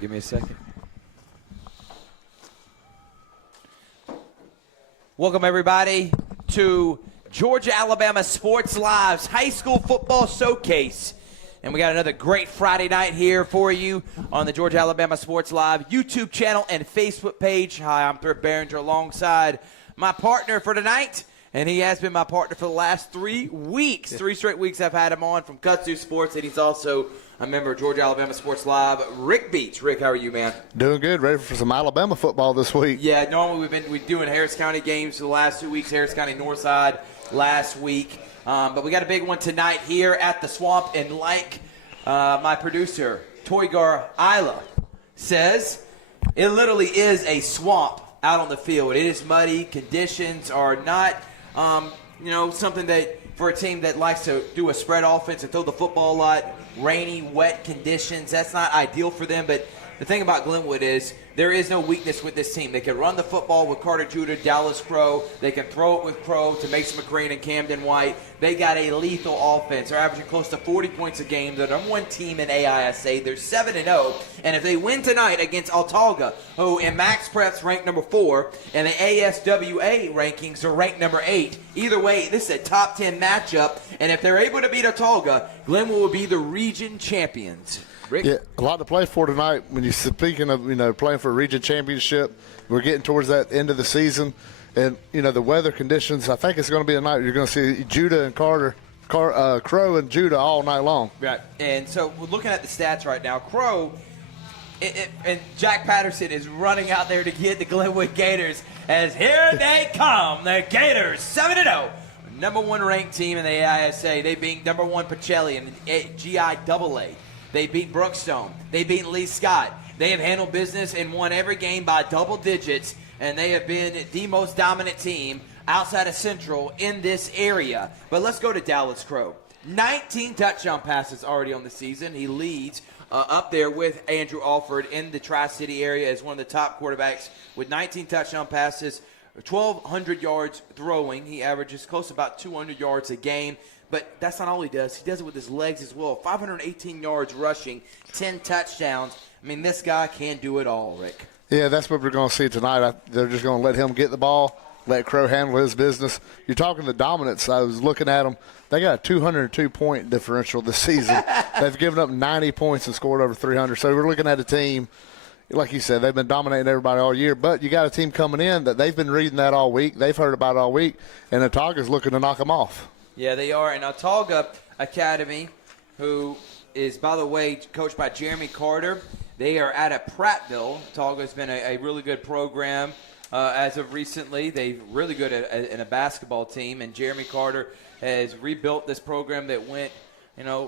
Give me a second. Welcome, everybody, to Georgia-Alabama Sports Live's High School Football Showcase. And we got another great Friday night here for you on the Georgia-Alabama Sports Live YouTube channel and Facebook page. Hi, I'm Thrift Barringer alongside my partner for tonight. And he has been my partner for the last 3 weeks. 3 straight weeks I've had him on from Kutsu Sports, and he's also a member of Georgia-Alabama Sports Live. Rick Beach. Rick, how are you, man? Doing good. Ready for some Alabama football this week. Yeah, normally we're doing Harris County games for the last 2 weeks. Harris County Northside last week. But we got a big one tonight here at the Swamp. And like my producer, Toygar Isla, says, it literally is a swamp out on the field. It is muddy. Conditions are not something that for a team that likes to do a spread offense and throw the football a lot, rainy, wet conditions, that's not ideal for them. But the thing about Glenwood is there is no weakness with this team. They can run the football with Carter Judah, Dallas Crow. They can throw it with Crow to Mason McCrane and Camden White. They got a lethal offense. They're averaging close to 40 points a game. They're the number one team in AISA. They're 7-0. And if they win tonight against Autauga, who in Max Prep's ranked number 4, and the ASWA rankings are ranked number 8, either way, this is a top 10 matchup. And if they're able to beat Autauga, Glenwood will be the region champions. Rick? Yeah, a lot to play for tonight. When you're speaking of, playing for a region championship, we're getting towards that end of the season. And, the weather conditions, I think it's going to be a night you're going to see Judah and Crow and Judah all night long. Right. And so we're looking at the stats right now. Crow and Jack Patterson is running out there to get the Glenwood Gators as here they come. The Gators, 7-0. Number 1 ranked team in the AISA. They beat number 1 Pacelli in the GIAA. They beat Brookstone. They beat Lee Scott. They have handled business and won every game by double digits, and they have been the most dominant team outside of Central in this area. But let's go to Dallas Crow. 19 touchdown passes already on the season. He leads up there with Andrew Alford in the Tri-City area as one of the top quarterbacks with 19 touchdown passes, 1,200 yards throwing. He averages close to about 200 yards a game. But that's not all he does. He does it with his legs as well. 518 yards rushing, 10 touchdowns. I mean, this guy can do it all, Rick. Yeah, that's what we're going to see tonight. They're just going to let him get the ball, let Crow handle his business. You're talking the dominance. I was looking at them. They got a 202-point differential this season. They've given up 90 points and scored over 300. So we're looking at a team, like you said, they've been dominating everybody all year. But you got a team coming in that they've been reading that all week. They've heard about it all week. And Autauga's looking to knock them off. Yeah, they are. And Autauga Academy, who is, by the way, coached by Jeremy Carter, they are out of Prattville. Autauga's been a really good program as of recently. They're really good in a basketball team, and Jeremy Carter has rebuilt this program that went,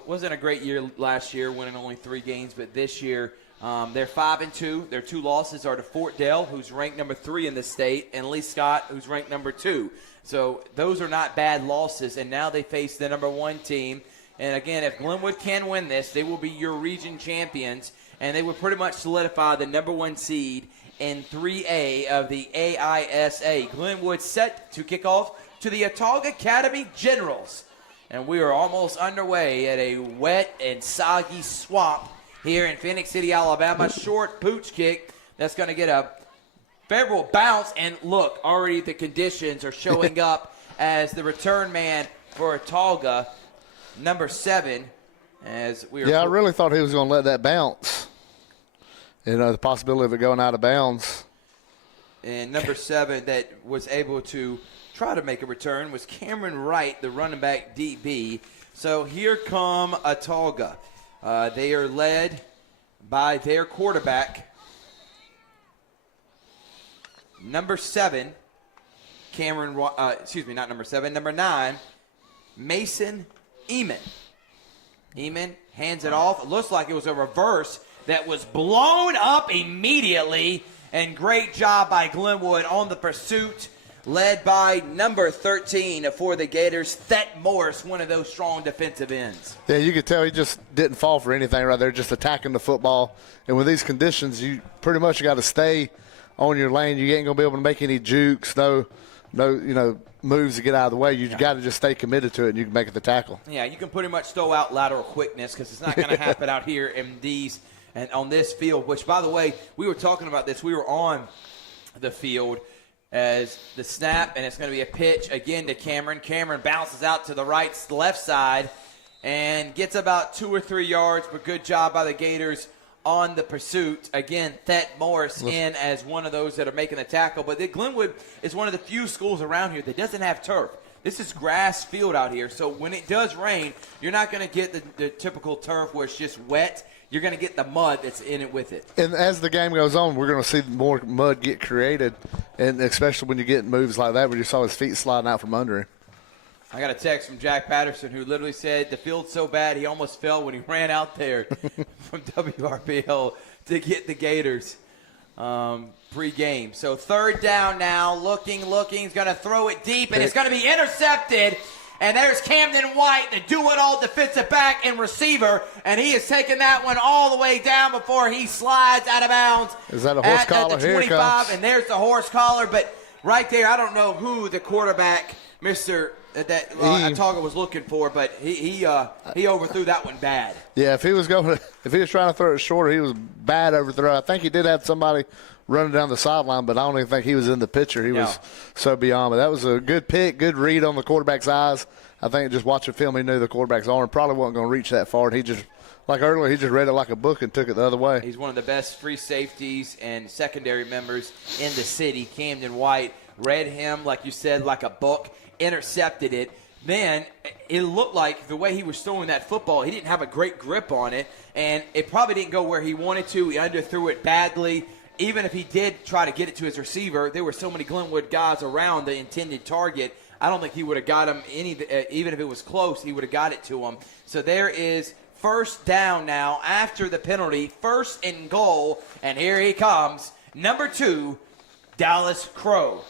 wasn't a great year last year, winning only 3 games, but this year they're 5-2. Their 2 losses are to Fort Dale, who's ranked number 3 in the state, and Lee Scott, who's ranked number 2. So those are not bad losses, and now they face the number 1 team. And, again, if Glenwood can win this, they will be your region champions, and they would pretty much solidify the number 1 seed in 3A of the AISA. Glenwood set to kick off to the Autauga Academy Generals. And we are almost underway at a wet and soggy swamp here in Phoenix City, Alabama. Short pooch kick that's going to get a favorable bounce, and look, already the conditions are showing up as the return man for Autauga, number 7. As we are. Yeah, I really thought he was going to let that bounce. The possibility of it going out of bounds. And number 7 that was able to try to make a return was Cameron Wright, the running back DB. So here come Autauga. They are led by their quarterback, number 7, number 9, Mason Eamon. Eamon hands it off. It looks like it was a reverse that was blown up immediately. And great job by Glenwood on the pursuit, led by number 13 for the Gators, Thet Morris, one of those strong defensive ends. Yeah, you could tell he just didn't fall for anything right there, just attacking the football. And with these conditions, you pretty much got to stay on your lane. You ain't going to be able to make any jukes, no moves to get out of the way. You got to just stay committed to it, and you can make it the tackle. Yeah, you can pretty much throw out lateral quickness because it's not going to happen out here in these and on this field, which, by the way, we were talking about this. We were on the field as the snap, and it's going to be a pitch again to Cameron. Cameron bounces out to the left side and gets about 2 or 3 yards, but good job by the Gators on the pursuit. Again, Thet Morris in as one of those that are making the tackle. But Glenwood is one of the few schools around here that doesn't have turf. This is grass field out here, so when it does rain, you're not going to get the typical turf where it's just wet. You're going to get the mud that's in it with it. And as the game goes on, we're going to see more mud get created, and especially when you get moves like that where you saw his feet sliding out from under him. I got a text from Jack Patterson who literally said the field's so bad he almost fell when he ran out there from WRBL to get the Gators pre-game. So 3rd down now, looking, he's going to throw it deep, and it's going to be intercepted. And there's Camden White, the do-it-all defensive back and receiver, and he has taken that one all the way down before he slides out of bounds. Is that a horse collar? At the 25, and there's the horse collar. But right there, I don't know who the quarterback, Autauga was looking for, but he overthrew that one bad. Yeah, if he was trying to throw it shorter, he was bad overthrow. I think he did have somebody running down the sideline, but I don't even think he was in the picture. He was so beyond. But that was a good pick, good read on the quarterback's eyes. I think just watching film, he knew the quarterback's arm probably wasn't going to reach that far. And he just, like earlier, he just read it like a book and took it the other way. He's one of the best free safeties and secondary members in the city. Camden White read him, like you said, like a book, intercepted it. Then it looked like the way he was throwing that football, he didn't have a great grip on it, and it probably didn't go where he wanted to. He underthrew it badly. Even if he did try to get it to his receiver, there were so many Glenwood guys around the intended target. I don't think he would have got him even if it was close, he would have got it to him. So there is 1st down now after the penalty, 1st and goal, and here he comes, number 2, Dallas Crow.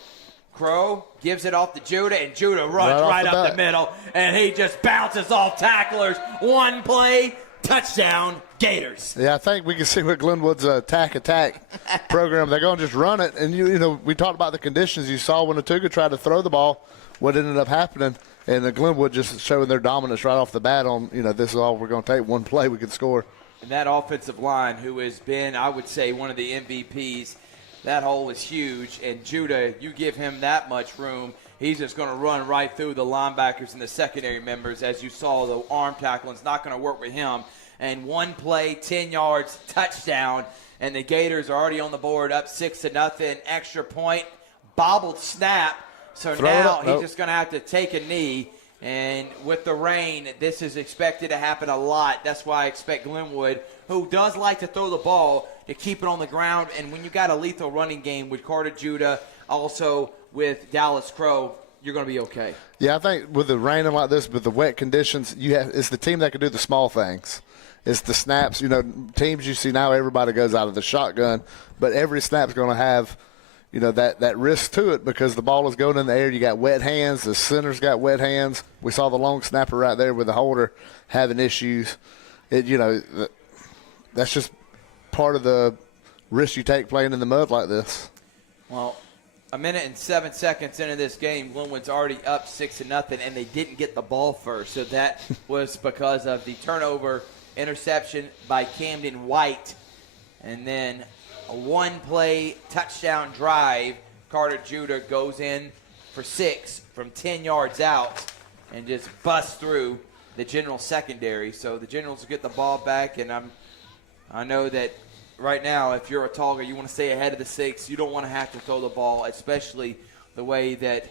Crow gives it off to Judah, and Judah runs right up the middle, and he just bounces off tacklers. One play, touchdown, Gators. Yeah, I think we can see what Glenwood's attack program. They're going to just run it. And, you know, we talked about the conditions. You saw when Autauga tried to throw the ball, what ended up happening. And the Glenwood just showing their dominance right off the bat on, this is all we're going to take. One play, we could score. And that offensive line, who has been, I would say, one of the MVPs, that hole is huge. And Judah, you give him that much room, he's just going to run right through the linebackers and the secondary members. As you saw, the arm tackling is not going to work with him. And one play, 10 yards, touchdown. And the Gators are already on the board, up 6-0. Extra point, bobbled snap. So now he's just going to have to take a knee. And with the rain, this is expected to happen a lot. That's why I expect Glenwood, who does like to throw the ball, to keep it on the ground. And when you got a lethal running game with Carter Judah, also with Dallas Crow, you're going to be okay. Yeah, I think with the raining like this, with the wet conditions, it's the team that can do the small things. It's the snaps. Teams you see now, everybody goes out of the shotgun, but every snap's going to have, that risk to it because the ball is going in the air. You got wet hands. The center's got wet hands. We saw the long snapper right there with the holder having issues. That's just part of the risk you take playing in the mud like this. Well, 1 minute and 7 seconds into this game, Glenwood's already up 6-0, and they didn't get the ball first. So that was because of the turnover interception by Camden White. And then a one-play touchdown drive. Carter Judah goes in for 6 from 10 yards out and just busts through the General secondary. So the Generals will get the ball back, and I know that right now, if you're Autauga, you want to stay ahead of the 6. You don't want to have to throw the ball, especially the way that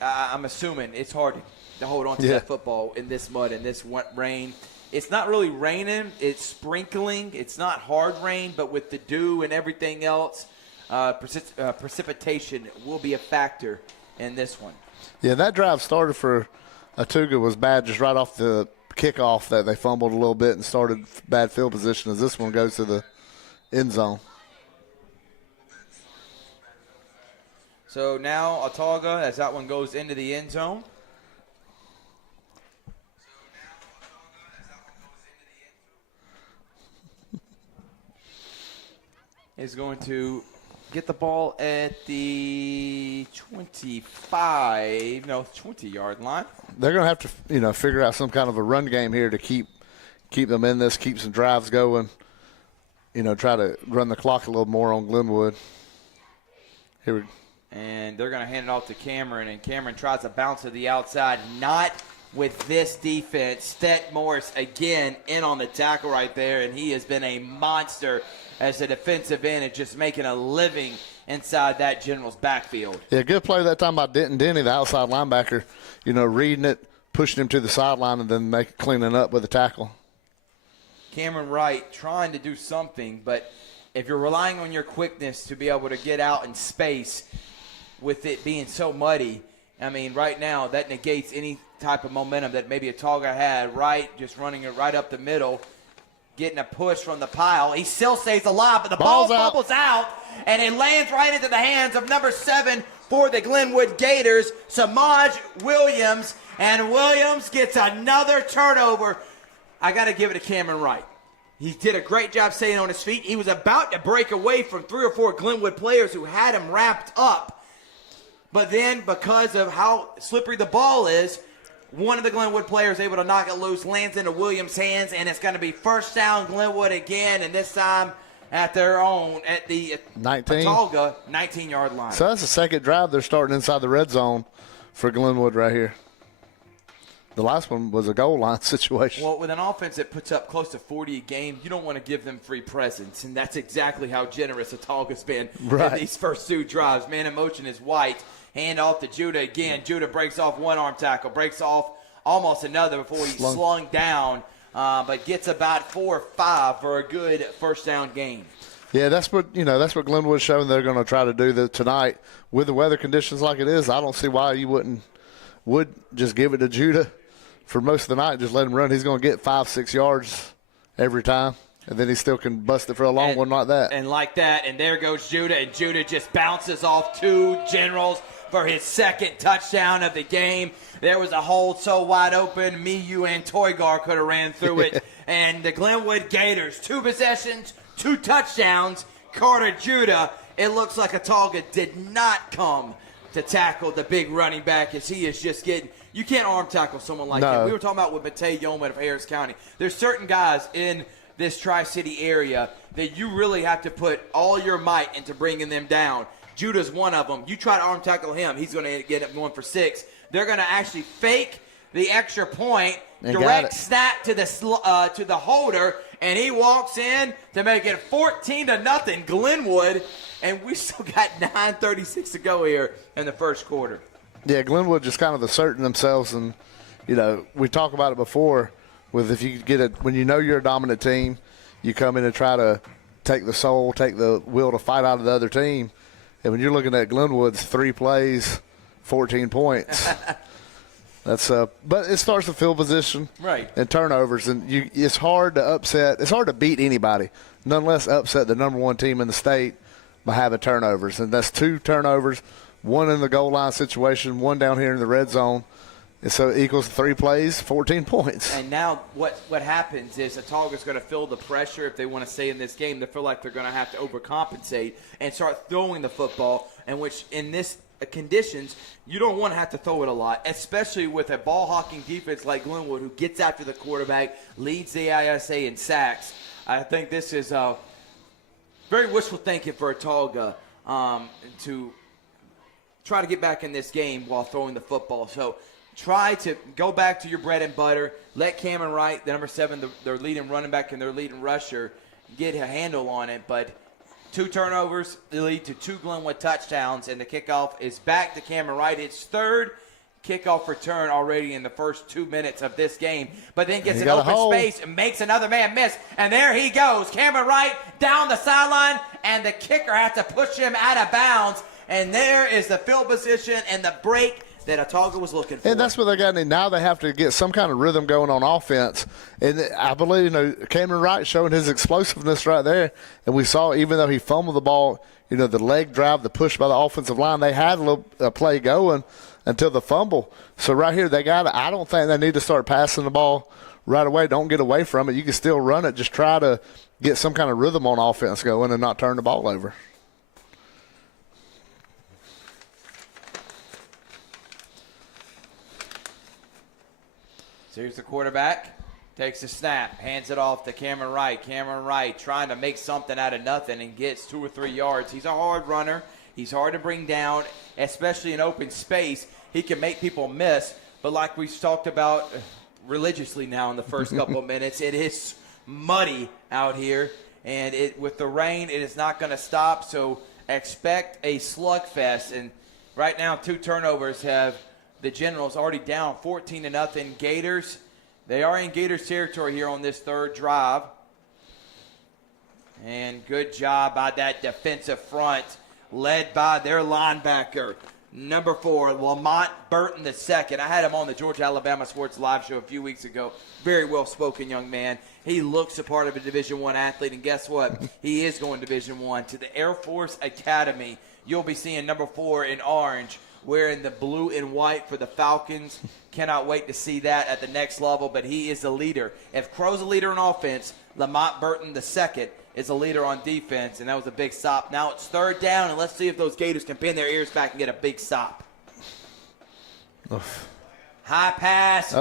I'm assuming it's hard to hold on to that football in this mud and this wet rain. It's not really raining. It's sprinkling. It's not hard rain, but with the dew and everything else, precipitation will be a factor in this one. Yeah, that drive started for Autauga was bad just right off the kickoff that they fumbled a little bit and started bad field position as this one goes to the end zone. So now Autauga, as that one goes into the end zone. Is going to get the ball at the 20-yard line. They're going to have to, figure out some kind of a run game here to keep them in this, keep some drives going. try to run the clock a little more on Glenwood. Here we go. And they're going to hand it off to Cameron, and Cameron tries to bounce to the outside. Not with this defense. Stet Morris again in on the tackle right there, and he has been a monster as a defensive end and just making a living inside that Generals backfield. Yeah, good play that time by Denton Denny, the outside linebacker, reading it, pushing him to the sideline, and then cleaning up with a tackle. Cameron Wright trying to do something, but if you're relying on your quickness to be able to get out in space with it being so muddy, I mean, right now that negates any type of momentum that maybe Autauga had. Wright just running it right up the middle, getting a push from the pile. He still stays alive, but the ball bubbles out, and it lands right into the hands of number 7 for the Glenwood Gators, Samaj Williams, and Williams gets another turnover. I got to give it to Cameron Wright. He did a great job staying on his feet. He was about to break away from 3 or 4 Glenwood players who had him wrapped up. But then, because of how slippery the ball is, one of the Glenwood players able to knock it loose, lands into Williams' hands, and it's going to be first down Glenwood again, and this time at their own, at the 19. Autauga 19-yard line. So that's the second drive they're starting inside the red zone for Glenwood right here. The last one was a goal line situation. Well, with an offense that puts up close to 40 a game, you don't want to give them free presents, and that's exactly how generous Autauga's been in these first 2 drives. Man in motion is White. Hand off to Judah again. Judah breaks off one arm tackle, breaks off almost another before he's slung down, but gets about 4 or 5 for a good first down gain. Yeah, that's what Glenwood's showing they're going to try to do tonight with the weather conditions like it is. I don't see why you would just give it to Judah for most of the night. Just let him run. He's going to get 5-6 yards every time. And then he still can bust it for a long one like that. And like that, and there goes Judah, and Judah just bounces off 2 Generals for his second touchdown of the game. There was a hole so wide open, me, you, and Toygar could have ran through it. And the Glenwood Gators, 2 possessions, 2 touchdowns. Carter Judah, it looks like Autauga did not come to tackle the big running back as he is just getting – you can't arm tackle someone like him. We were talking about with Matei Yeoman of Harris County. There's certain guys in this Tri-City area that you really have to put all your might into bringing them down. Judah's one of them. You try to arm tackle him, he's going to get up 1 for 6. They're going to actually fake the extra point, direct snap to the holder, and he walks in to make it 14-0 Glenwood, and we still got 9:36 to go here in the first quarter. Yeah, Glenwood just kind of asserting themselves, and we talked about it before. With if you get it when you're a dominant team, you come in and try to take the will to fight out of the other team. And when you're looking at Glenwood's 3 plays, 14 points, that's but it starts with field position, and turnovers, and it's hard to upset. It's hard to beat anybody, nonetheless upset the number 1 team in the state by having turnovers, and that's 2 turnovers, 1 in the goal line situation, 1 down here in the red zone. And so it equals 3 plays, 14 points. And now what happens is Autauga's going to feel the pressure if they want to stay in this game. They feel like they're going to have to overcompensate and start throwing the football, in which in this conditions you don't want to have to throw it a lot, especially with a ball-hawking defense like Glenwood who gets after the quarterback, leads the ISA in sacks. I think this is very wishful thinking for Autauga to try to get back in this game while throwing the football. So try to go back to your bread and butter. Let Cameron Wright, the number 7, their leading running back and their leading rusher, get a handle on it. But 2 turnovers lead to 2 Glenwood touchdowns, and the kickoff is back to Cameron Wright. It's 3rd kickoff return already in the first 2 minutes of this game, but then gets an open space and makes another man miss. And there he goes, Cameron Wright down the sideline, and the kicker has to push him out of bounds. And there is the field position and the break that Autauga was looking for. And that's what they got. Now they have to get some kind of rhythm going on offense. And I believe, Cameron Wright showing his explosiveness right there. And we saw, even though he fumbled the ball, the leg drive, the push by the offensive line, they had a play going until the fumble. So right here, I don't think they need to start passing the ball right away. Don't get away from it. You can still run it. Just try to get some kind of rhythm on offense going and not turn the ball over. So here's the quarterback. Takes a snap, hands it off to Cameron Wright. Cameron Wright trying to make something out of nothing and gets 2 or 3 yards. He's a hard runner. He's hard to bring down, especially in open space. He can make people miss. But like we've talked about religiously now in the first couple of minutes, it is muddy out here. And with the rain, it is not going to stop. So expect a slugfest. And right now, 2 turnovers have the Generals already down 14-0. Gators, they are in Gators territory here on this 3rd drive. And good job by that defensive front, led by their linebacker, number 4, Lamont Burton II. I had him on the Georgia-Alabama Sports Live show a few weeks ago. Very well-spoken young man. He looks a part of a Division I athlete, and guess what? He is going Division I to the Air Force Academy. You'll be seeing number 4 in orange, wearing the blue and white for the Falcons. Cannot wait to see that at the next level, but he is the leader. If Crow's a leader on offense, Lamont Burton II is a leader on defense, and that was a big stop. Now it's 3rd down, and let's see if those Gators can pin their ears back and get a big stop. Oof. High pass,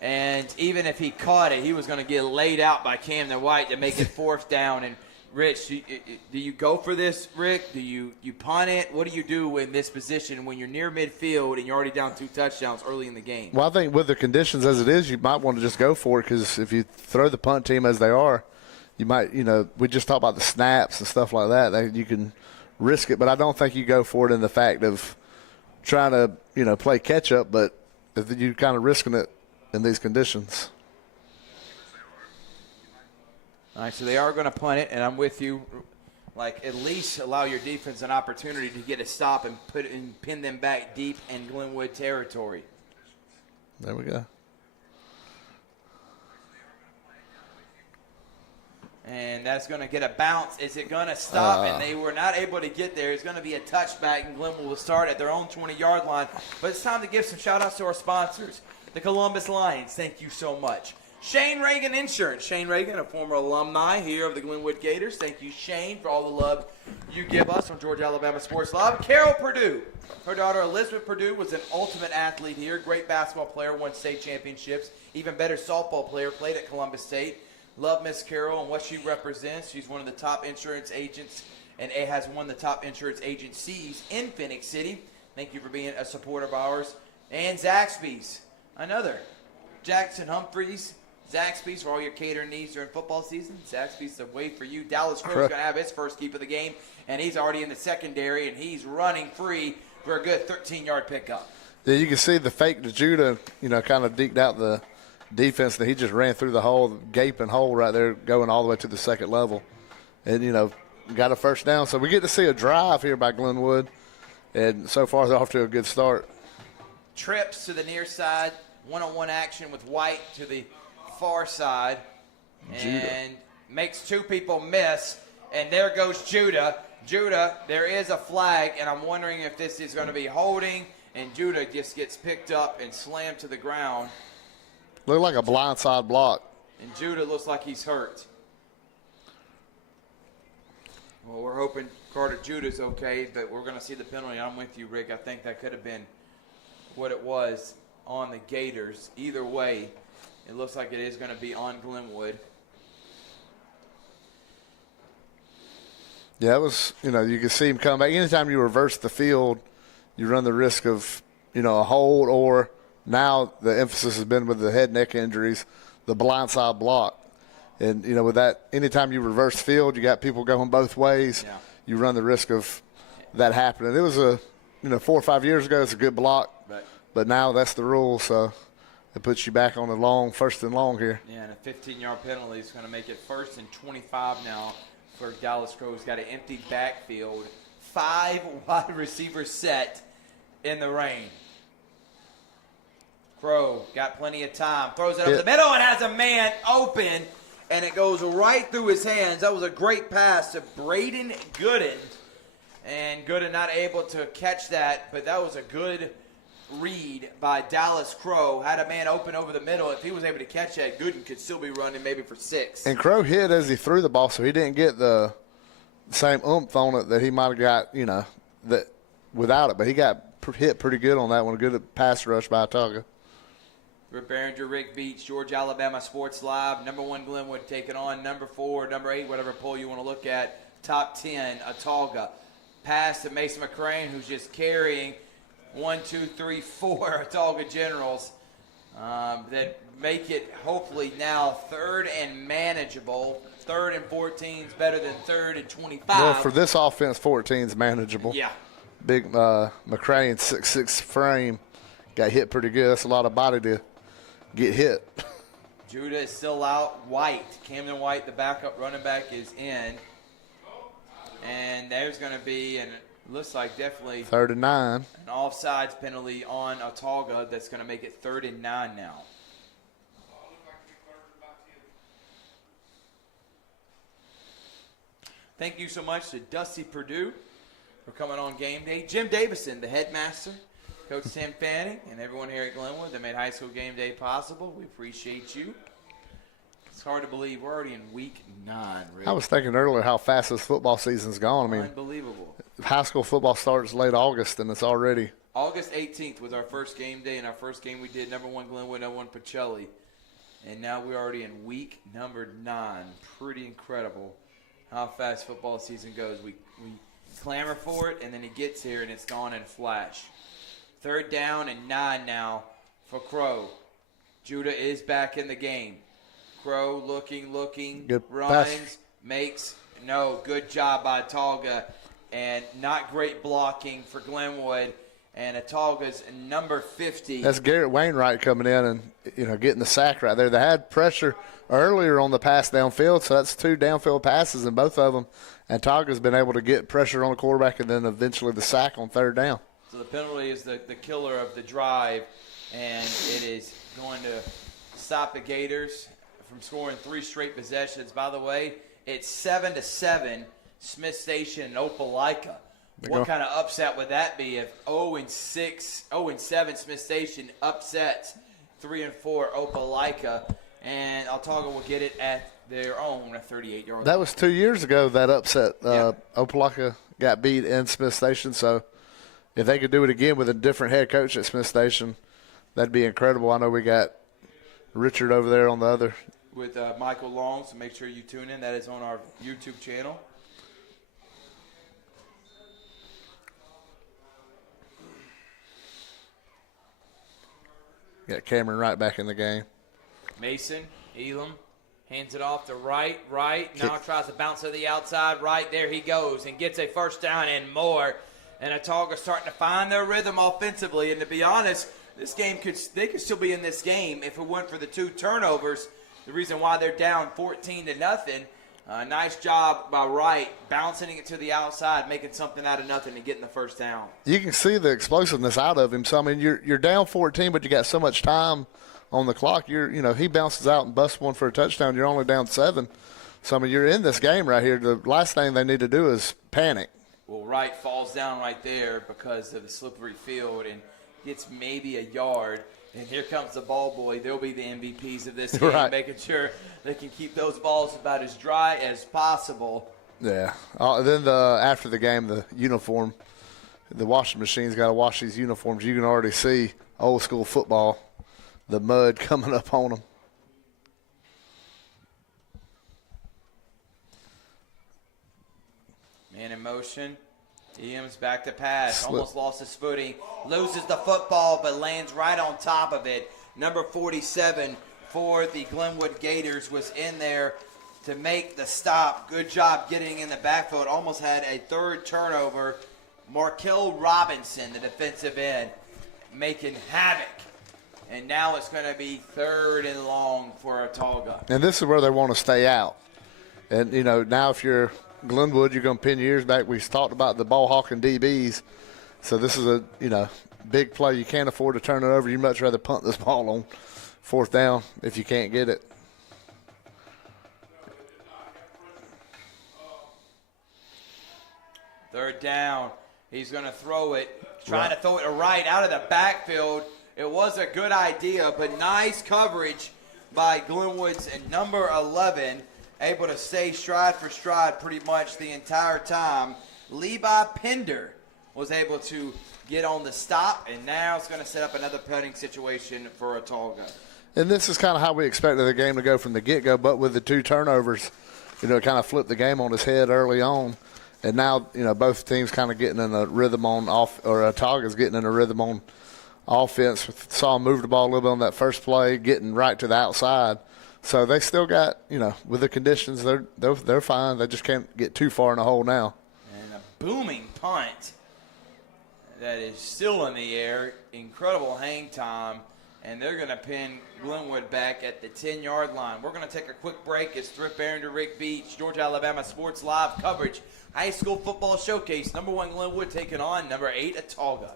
and even if he caught it, he was going to get laid out by Camden White to make it 4th down. And Rich, do you go for this, Rick? Do you punt it? What do you do in this position when you're near midfield and you're already down 2 touchdowns early in the game? Well, I think with the conditions as it is, you might want to just go for it, because if you throw the punt team as they are, you might, we just talk about the snaps and stuff like that. You can risk it, but I don't think you go for it in the fact of trying to, play catch up, but you're kind of risking it in these conditions. All right, so they are going to punt it, and I'm with you. Like, at least allow your defense an opportunity to get a stop and pin them back deep in Glenwood territory. There we go. And that's going to get a bounce. Is it going to stop? And they were not able to get there. It's going to be a touchback, and Glenwood will start at their own 20-yard line. But it's time to give some shout-outs to our sponsors, the Columbus Lions. Thank you so much. Shane Reagan Insurance. Shane Reagan, a former alumni here of the Glenwood Gators. Thank you, Shane, for all the love you give us on Georgia-Alabama Sports Live. Carol Purdue. Her daughter, Elizabeth Purdue, was an ultimate athlete here. Great basketball player, won state championships. Even better softball player, played at Columbus State. Love Miss Carol and what she represents. She's one of the top insurance agents and has one of the top insurance agencies in Phoenix City. Thank you for being a supporter of ours. And Zaxby's, another. Jackson Humphreys. Zaxby's for all your catering needs during football season. Zaxby's the way for you. Dallas Crow's going to have his first keep of the game, and he's already in the secondary, and he's running free for a good 13-yard pickup. Yeah, you can see the fake to Judah, kind of deked out the defense, and he just ran through the gaping hole right there, going all the way to the second level. And, got a first down. So we get to see a drive here by Glenwood, and so far they're off to a good start. Trips to the near side, one-on-one action with White to the far side, and makes 2 people miss, and there goes Judah. Judah, there is a flag, and I'm wondering if this is going to be holding, and Judah just gets picked up and slammed to the ground. Looked like a blindside block. And Judah looks like he's hurt. Well, we're hoping Carter Judah's okay, but we're going to see the penalty. I'm with you, Rick. I think that could have been what it was on the Gators. Either way, it looks like it is going to be on Glenwood. Yeah, it was, you can see him come back. Anytime you reverse the field, you run the risk of, a hold, or now the emphasis has been with the head neck injuries, the blindside block. And, with that, anytime you reverse field, you got people going both ways. Yeah. You run the risk of that happening. It was 4 or 5 years ago, it's a good block. Right. But now that's the rule, so it puts you back on the first and long here. Yeah, and a 15-yard penalty is going to make it 1st and 25 now for Dallas Crow's got an empty backfield. 5 wide receivers set in the rain. Crow got plenty of time. Throws it up the middle and has a man open, and it goes right through his hands. That was a great pass to Braden Gooden. And Gooden not able to catch that, but that was a good read by Dallas Crow. Had a man open over the middle. If he was able to catch that, Gooden could still be running maybe for 6. And Crow hit as he threw the ball, so he didn't get the same oomph on it that he might have got, that without it. But he got hit pretty good on that one. A good pass rush by Autauga. Thrift Barringer, Rick Beach, Georgia, Alabama Sports Live. Number 1, Glenwood taking on number 4, number 8, whatever poll you want to look at. Top 10, Autauga. Pass to Mason McCrane, who's just carrying 1, 2, 3, 4 Autauga Generals that make it hopefully now 3rd and manageable. 3rd and 14 is better than 3rd and 25. Well, for this offense, 14 is manageable. Yeah. Big McCrane, 6'6" frame, got hit pretty good. That's a lot of body to get hit. Judah is still out. White, Camden White, the backup running back, is in. And there's going to be, and it looks like definitely 3rd and 9. an offsides penalty on Autauga that's going to make it 3rd and 9 now. Thank you so much to Dusty Perdue for coming on game day. Jim Davison, the headmaster, Coach Tim Fanning, and everyone here at Glenwood that made high school game day possible. We appreciate you. It's hard to believe we're already in week 9. Rick. I was thinking earlier how fast this football season's gone. I mean, unbelievable. High school football starts late August, and it's already August 18th was our first game day, and our first game we did number 1 Glenwood, number 1 Pacelli. And now we're already in week number 9. Pretty incredible how fast football season goes. We clamor for it, and then it gets here, and it's gone in a flash. 3rd down and 9 now for Crow. Judah is back in the game. Crow looking, good runs, pass. makes, no, good job by Autauga, and not great blocking for Glenwood. And Autauga's number 50. That's Garrett Wainwright coming in and getting the sack right there. They had pressure earlier on the pass downfield, so that's 2 downfield passes in both of them. And Autauga's been able to get pressure on the quarterback and then eventually the sack on 3rd down. So the penalty is the killer of the drive, and it is going to stop the Gators from scoring 3 straight possessions. By the way, it's 7-7, Smith Station and Opelika. What kind of upset would that be if 0-7 Smith Station upsets 3-4 Opelika, and Autauga will get it at their own 38-yard line? That was 2 years ago that upset. Opelika got beat in Smith Station, so if they could do it again with a different head coach at Smith Station, that'd be incredible. I know we got Richard over there on the other. With Michael Long, so make sure you tune in. That is on our YouTube channel. Got Cameron Wright back in the game. Mason, Elam, hands it off to right. Now tries to bounce to the outside. Right, there he goes and gets a 1st down and more. And Autauga starting to find their rhythm offensively. And to be honest, this game they could still be in this game if it weren't for the 2 turnovers. The reason why they're down 14-0. Nice job by Wright, bouncing it to the outside, making something out of nothing and getting the 1st down. You can see the explosiveness out of him. So I mean, you're down 14, but you got so much time on the clock. He bounces out and busts one for a touchdown. You're only down 7. So I mean, you're in this game right here. The last thing they need to do is panic. Well, Wright falls down right there because of the slippery field and gets maybe a yard. And here comes the ball boy. They'll be the MVPs of this game, right, making sure they can keep those balls about as dry as possible. Yeah. Then after the game, the uniform, the washing machine's got to wash these uniforms. You can already see old school football, the mud coming up on them. Man in motion. Eam's back to pass. Almost lost his footing. Loses the football, but lands right on top of it. Number 47 for the Glenwood Gators was in there to make the stop. Good job getting in the backfield. Almost had a 3rd turnover. Markel Robinson, the defensive end, making havoc. And now it's going to be 3rd and long for Autauga. And this is where they want to stay out. And, now if you're Glenwood, you're going to pin your ears back. We talked about the ball hawking DBs. So this is a, big play. You can't afford to turn it over. You'd much rather punt this ball on 4th down if you can't get it. Third down. He's going to throw it. Trying to throw it right out of the backfield. It was a good idea, but nice coverage by Glenwood's number 11. Able to stay stride for stride pretty much the entire time. Levi Pender was able to get on the stop, and now it's going to set up another punting situation for Autauga. And this is kind of how we expected the game to go from the get-go, but with the 2 turnovers, it kind of flipped the game on its head early on. And now, both teams kind of getting in a rhythm on off, or Autauga's getting in a rhythm on offense. Saw them move the ball a little bit on that first play, getting right to the outside. So they still got, with the conditions, they're fine. They just can't get too far in the hole now. And a booming punt that is still in the air. Incredible hang time. And they're going to pin Glenwood back at the 10-yard line. We're going to take a quick break. It's Thrift Barringer, Rick Beach, Georgia, Alabama Sports Live coverage. High School Football Showcase. Number 1 Glenwood taking on number 8 Autauga.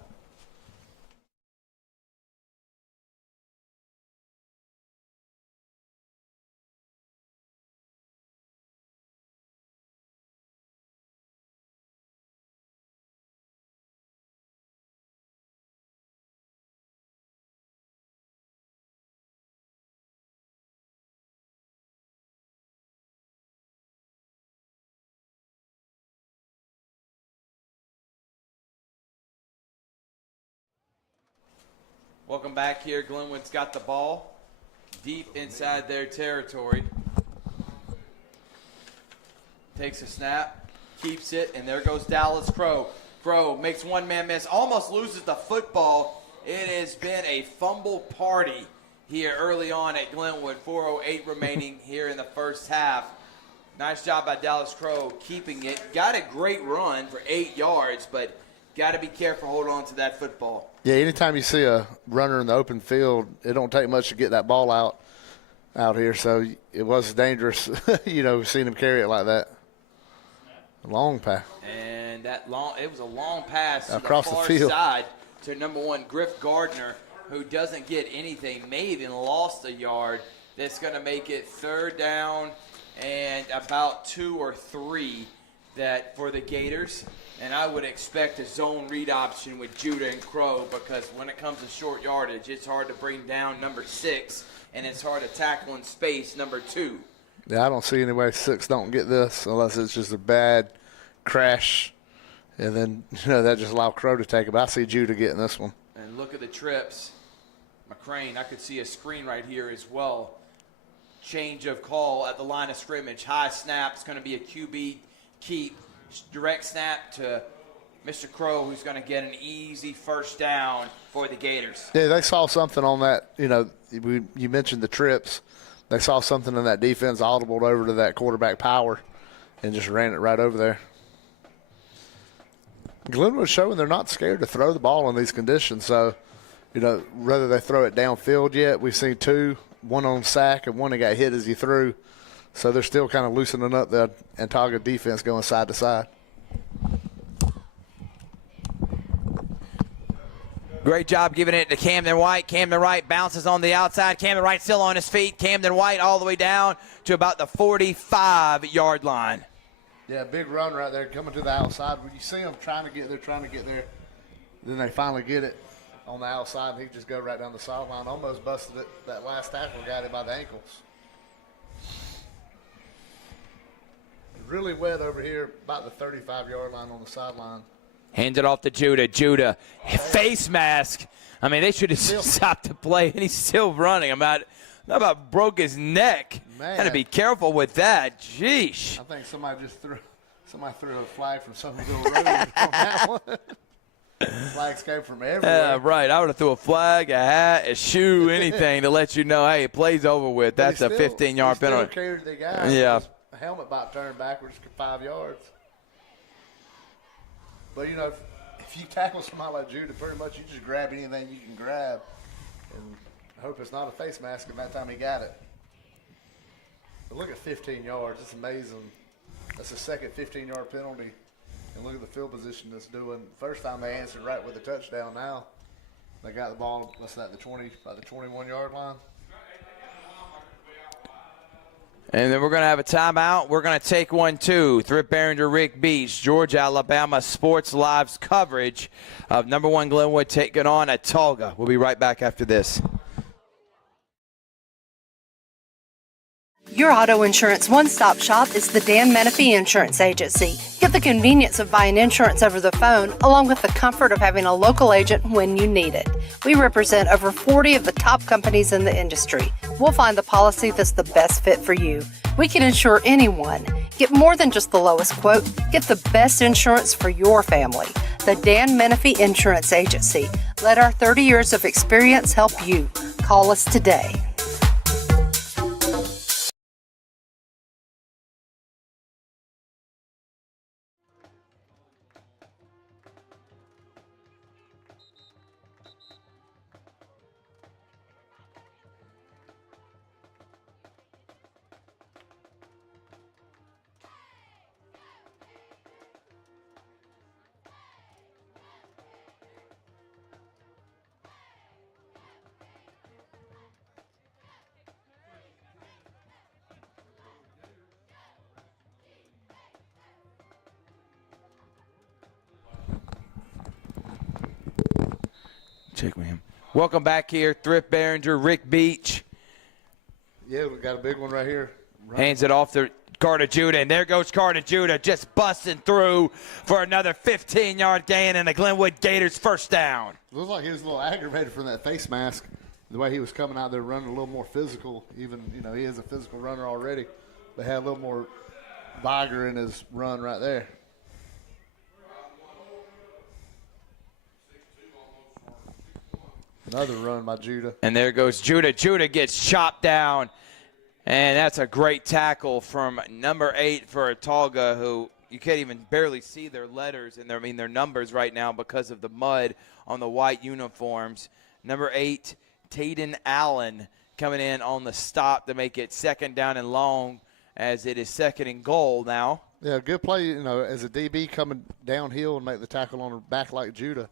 Welcome back here. Glenwood's got the ball deep inside their territory. Takes a snap, keeps it, and there goes Dallas Crow. Crow makes one-man miss, almost loses the football. It has been a fumble party here early on at Glenwood. 4:08 remaining here in the first half. Nice job by Dallas Crow keeping it. Got a great run for 8 yards, but got to be careful holding on to that football. Yeah, anytime you see a runner in the open field, it don't take much to get that ball out here. So it was dangerous, seeing him carry it like that. Long pass. And it was a long pass across to the far field side to number 1 Griff Gardner, who doesn't get anything, may even lost a yard. That's going to make it 3rd down and about 2 or 3 that for the Gators. And I would expect a zone read option with Judah and Crow, because when it comes to short yardage, it's hard to bring down number 6, and it's hard to tackle in space number 2. Yeah, I don't see any way 6 don't get this unless it's just a bad crash, and then that just allow Crow to take it. But I see Judah getting this one. And look at the trips. McCrane, I could see a screen right here as well. Change of call at the line of scrimmage. High snap. It's going to be a QB keep. Direct snap to Mr. Crow, who's going to get an easy 1st down for the Gators. Yeah, they saw something on that. You mentioned the trips. They saw something in that defense, audibled over to that quarterback power, and just ran it right over there. Glenwood's showing they're not scared to throw the ball in these conditions. So, whether they throw it downfield yet, we've seen 2, one on sack and one that got hit as he threw. So they're still kind of loosening up the Autauga defense going side to side. Great job giving it to Camden White. Camden White bounces on the outside. Camden White still on his feet. Camden White all the way down to about the 45-yard line. Yeah, big run right there coming to the outside. When you see them trying to get there, then they finally get it on the outside, and he just go right down the sideline. Almost busted it. That last tackle got him by the ankles. Really wet over here, about the 35-yard line on the sideline. Hands it off to Judah. Judah, face mask. I mean, they should have stopped the play, and he's still running. About broke his neck. Man. Had to be careful with that. Jeesh. I think somebody threw a flag from some little road on that one. Flags came from everywhere. Right. I would have threw a flag, a hat, a shoe, anything to let you know, hey, play's over with. That's a 15-yard penalty. Still carried the guy. Yeah. The helmet about turned backwards 5 yards. But, if you tackle somebody like Judah, pretty much you just grab anything you can grab. And I hope it's not a face mask at that time he got it. But look at 15 yards. It's amazing. That's the second 15-yard penalty. And look at the field position that's doing. First time they answered right with a touchdown. Now they got the ball, what's that, by the 21-yard line. And then we're going to have a timeout. We're going to take one, too. Thrift Barringer, Rick Beach, Georgia, Alabama Sports Live's coverage of number 1 Glenwood taking on Autauga. We'll be right back after this. Your auto insurance one-stop shop is the Dan Menifee Insurance Agency. Get the convenience of buying insurance over the phone, along with the comfort of having a local agent when you need it. We represent over 40 of the top companies in the industry. We'll find the policy that's the best fit for you. We can insure anyone. Get more than just the lowest quote. Get the best insurance for your family. The Dan Menifee Insurance Agency. Let our 30 years of experience help you. Call us today. Check with him. Welcome back here, Thrift Barringer, Rick Beach. Yeah, we got a big one right here. Hands it off to Carter Judah, and there goes Carter Judah just busting through for another 15-yard gain and a Glenwood Gators first down. Looks like he was a little aggravated from that face mask, the way he was coming out there running a little more physical. Even, he is a physical runner already, but had a little more vigor in his run right there. Another run by Judah. And there goes Judah. Judah gets chopped down. And that's a great tackle from number 8 for Autauga, who you can't even barely see their letters and their numbers right now because of the mud on the white uniforms. Number 8, Tayden Allen, coming in on the stop to make it second down and long, as it is second and goal now. Yeah, good play, as a DB coming downhill and make the tackle on a back like Judah.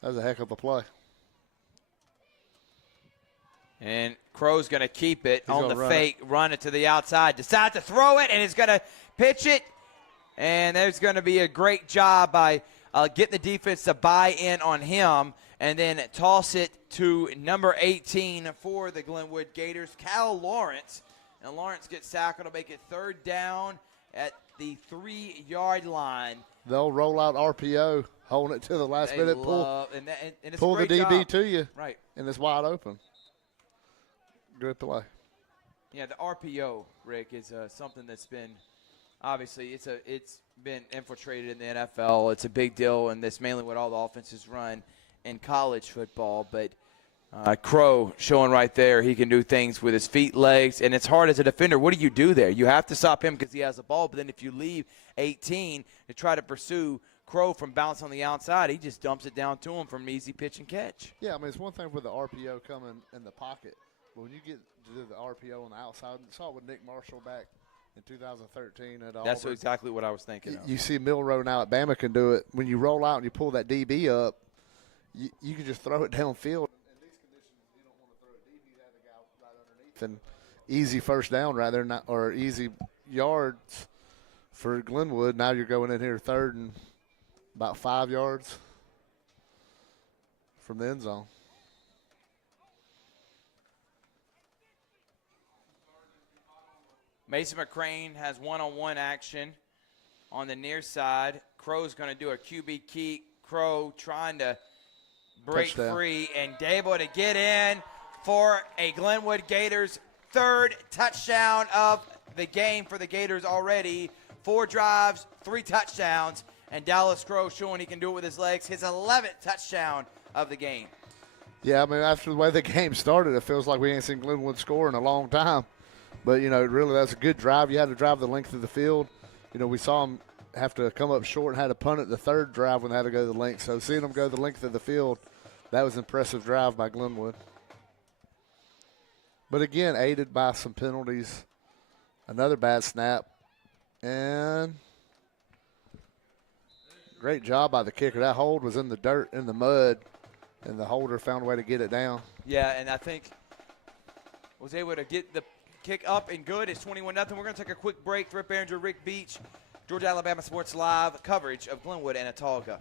That was a heck of a play. And Crow's going to keep it on the fake, it. run it to the outside, decide to throw it, and he's going to pitch it. And there's going to be a great job by getting the defense to buy in on him, and then toss it to number 18 for the Glenwood Gators, Cal Lawrence. And Lawrence gets tackled to make it third down at the 3-yard line. They'll roll out RPO, holding it to the last minute, pull it's the DB job. to you, right? And it's wide open. Good play. Yeah, the RPO, Rick, is something that's been obviously it's been infiltrated in the NFL. It's a big deal, and that's mainly what all the offenses run in college football. But Crow showing right there he can do things with his feet, legs, and it's hard as a defender. What do you do there? You have to stop him because he has the ball, but then if you leave 18 to try to pursue Crow from bounce on the outside, he just dumps it down to him from an easy pitch and catch. Yeah, it's one thing with the RPO coming in the pocket. But when you get to do the RPO on the outside, you saw it with Nick Marshall back in 2013 at Auburn. That's exactly what I was thinking of. You see Milrow now at Bama can do it. When you roll out and you pull that DB up, you can just throw it downfield. In these conditions, you don't want to throw a DB, have a guy right underneath. And easy first down right there, or easy yards for Glenwood. Now you're going in here third and about 5 yards from the end zone. Mason McCrane has one-on-one action on the near side. Crow's going to do a QB keep. Crow trying to break free and able to get in for a Glenwood Gators third touchdown of the game for the Gators already. 4 drives, 3 touchdowns, and Dallas Crow showing he can do it with his legs. His 11th touchdown of the game. Yeah, after the way the game started, it feels like we ain't seen Glenwood score in a long time. But, really that's a good drive. You had to drive the length of the field. We saw them have to come up short and had to punt it the third drive when they had to go the length. So seeing them go the length of the field, that was an impressive drive by Glenwood. But, again, aided by some penalties. Another bad snap. And great job by the kicker. That hold was in the dirt, in the mud, and the holder found a way to get it down. Yeah, and I think was able to get the kick up and good. It's 21-0. We're going to take a quick break. Thrift Barringer, Rick Beach, Georgia Alabama Sports Live coverage of Glenwood and Autauga.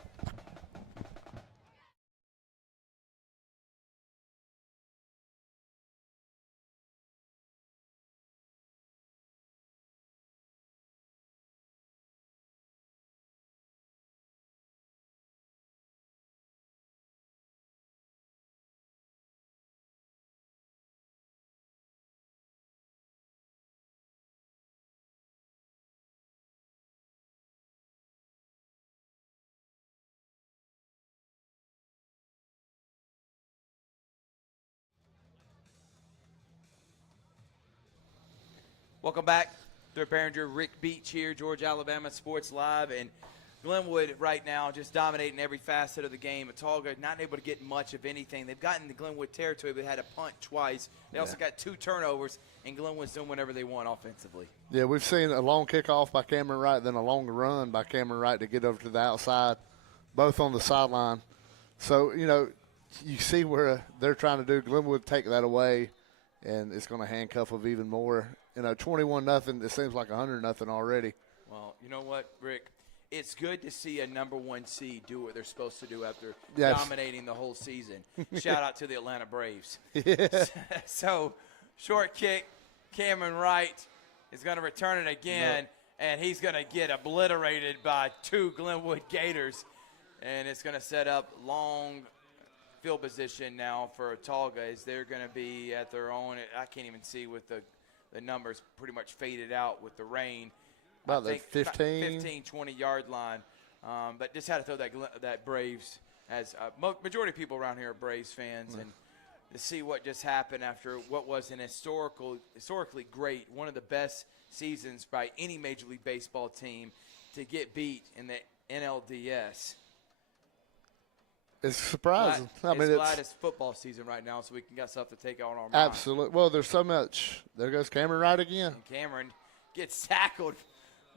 Welcome back. Thrift Barringer, Rick Beach here, Georgia, Alabama Sports Live. And Glenwood right now just dominating every facet of the game. Autauga not able to get much of anything. They've gotten the Glenwood territory, but had a punt twice. They also got 2 turnovers, and Glenwood's doing whatever they want offensively. Yeah, we've seen a long kickoff by Cameron Wright, then a long run by Cameron Wright to get over to the outside, both on the sideline. So, you see where they're trying to do. Glenwood take that away, and it's going to handcuff them even more. 21-0, it seems like 100-0 already. Well, you know what, Rick? It's good to see a number 1 seed do what they're supposed to do after dominating the whole season. Shout out to the Atlanta Braves. Yeah. So, short kick, Cameron Wright is going to return it again, and he's going to get obliterated by 2 Glenwood Gators, and it's going to set up long field position now for Autauga as they're going to be at their own. I can't even see with the numbers pretty much faded out with the rain. About the 15, 20-yard line. But just had to throw that Braves, as majority of people around here are Braves fans, and to see what just happened after what was an historically great, one of the best seasons by any Major League Baseball team, to get beat in the NLDS. It's surprising. It's glad it's football season right now, so we can got stuff to take on our mind. Absolutely. Well, there's so much. There goes Cameron Wright again. And Cameron gets tackled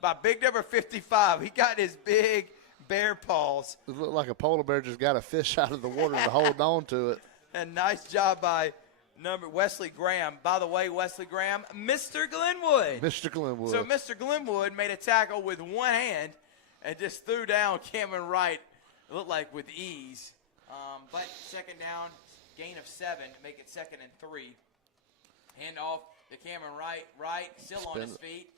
by big number 55. He got his big bear paws. It looked like a polar bear just got a fish out of the water to hold on to it. And nice job by Wesley Graham. By the way, Wesley Graham, Mr. Glenwood. Mr. Glenwood. So Mr. Glenwood made a tackle with one hand and just threw down Cameron Wright. It looked like with ease. But second down, gain of 7, make it 2nd and 3. Hand off to Cameron Wright. Wright still on his feet.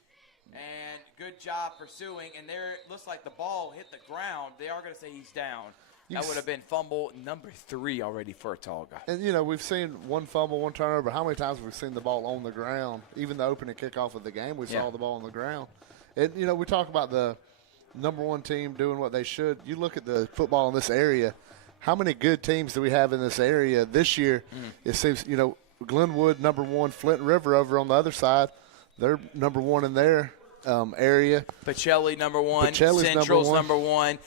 And good job pursuing. And there it looks like the ball hit the ground. They are going to say he's down. That would have been fumble number 3 already for Autauga. And, we've seen one fumble, one turnover. How many times have we seen the ball on the ground? Even the opening kickoff of the game, we saw the ball on the ground. And, we talk about the number 1 team doing what they should. You look at the football in this area. How many good teams do we have in this area this year? It seems, Glenwood, number 1, Flint River over on the other side. They're number 1 in their area. Pacelli, number 1. Pacelli's Central's number 1.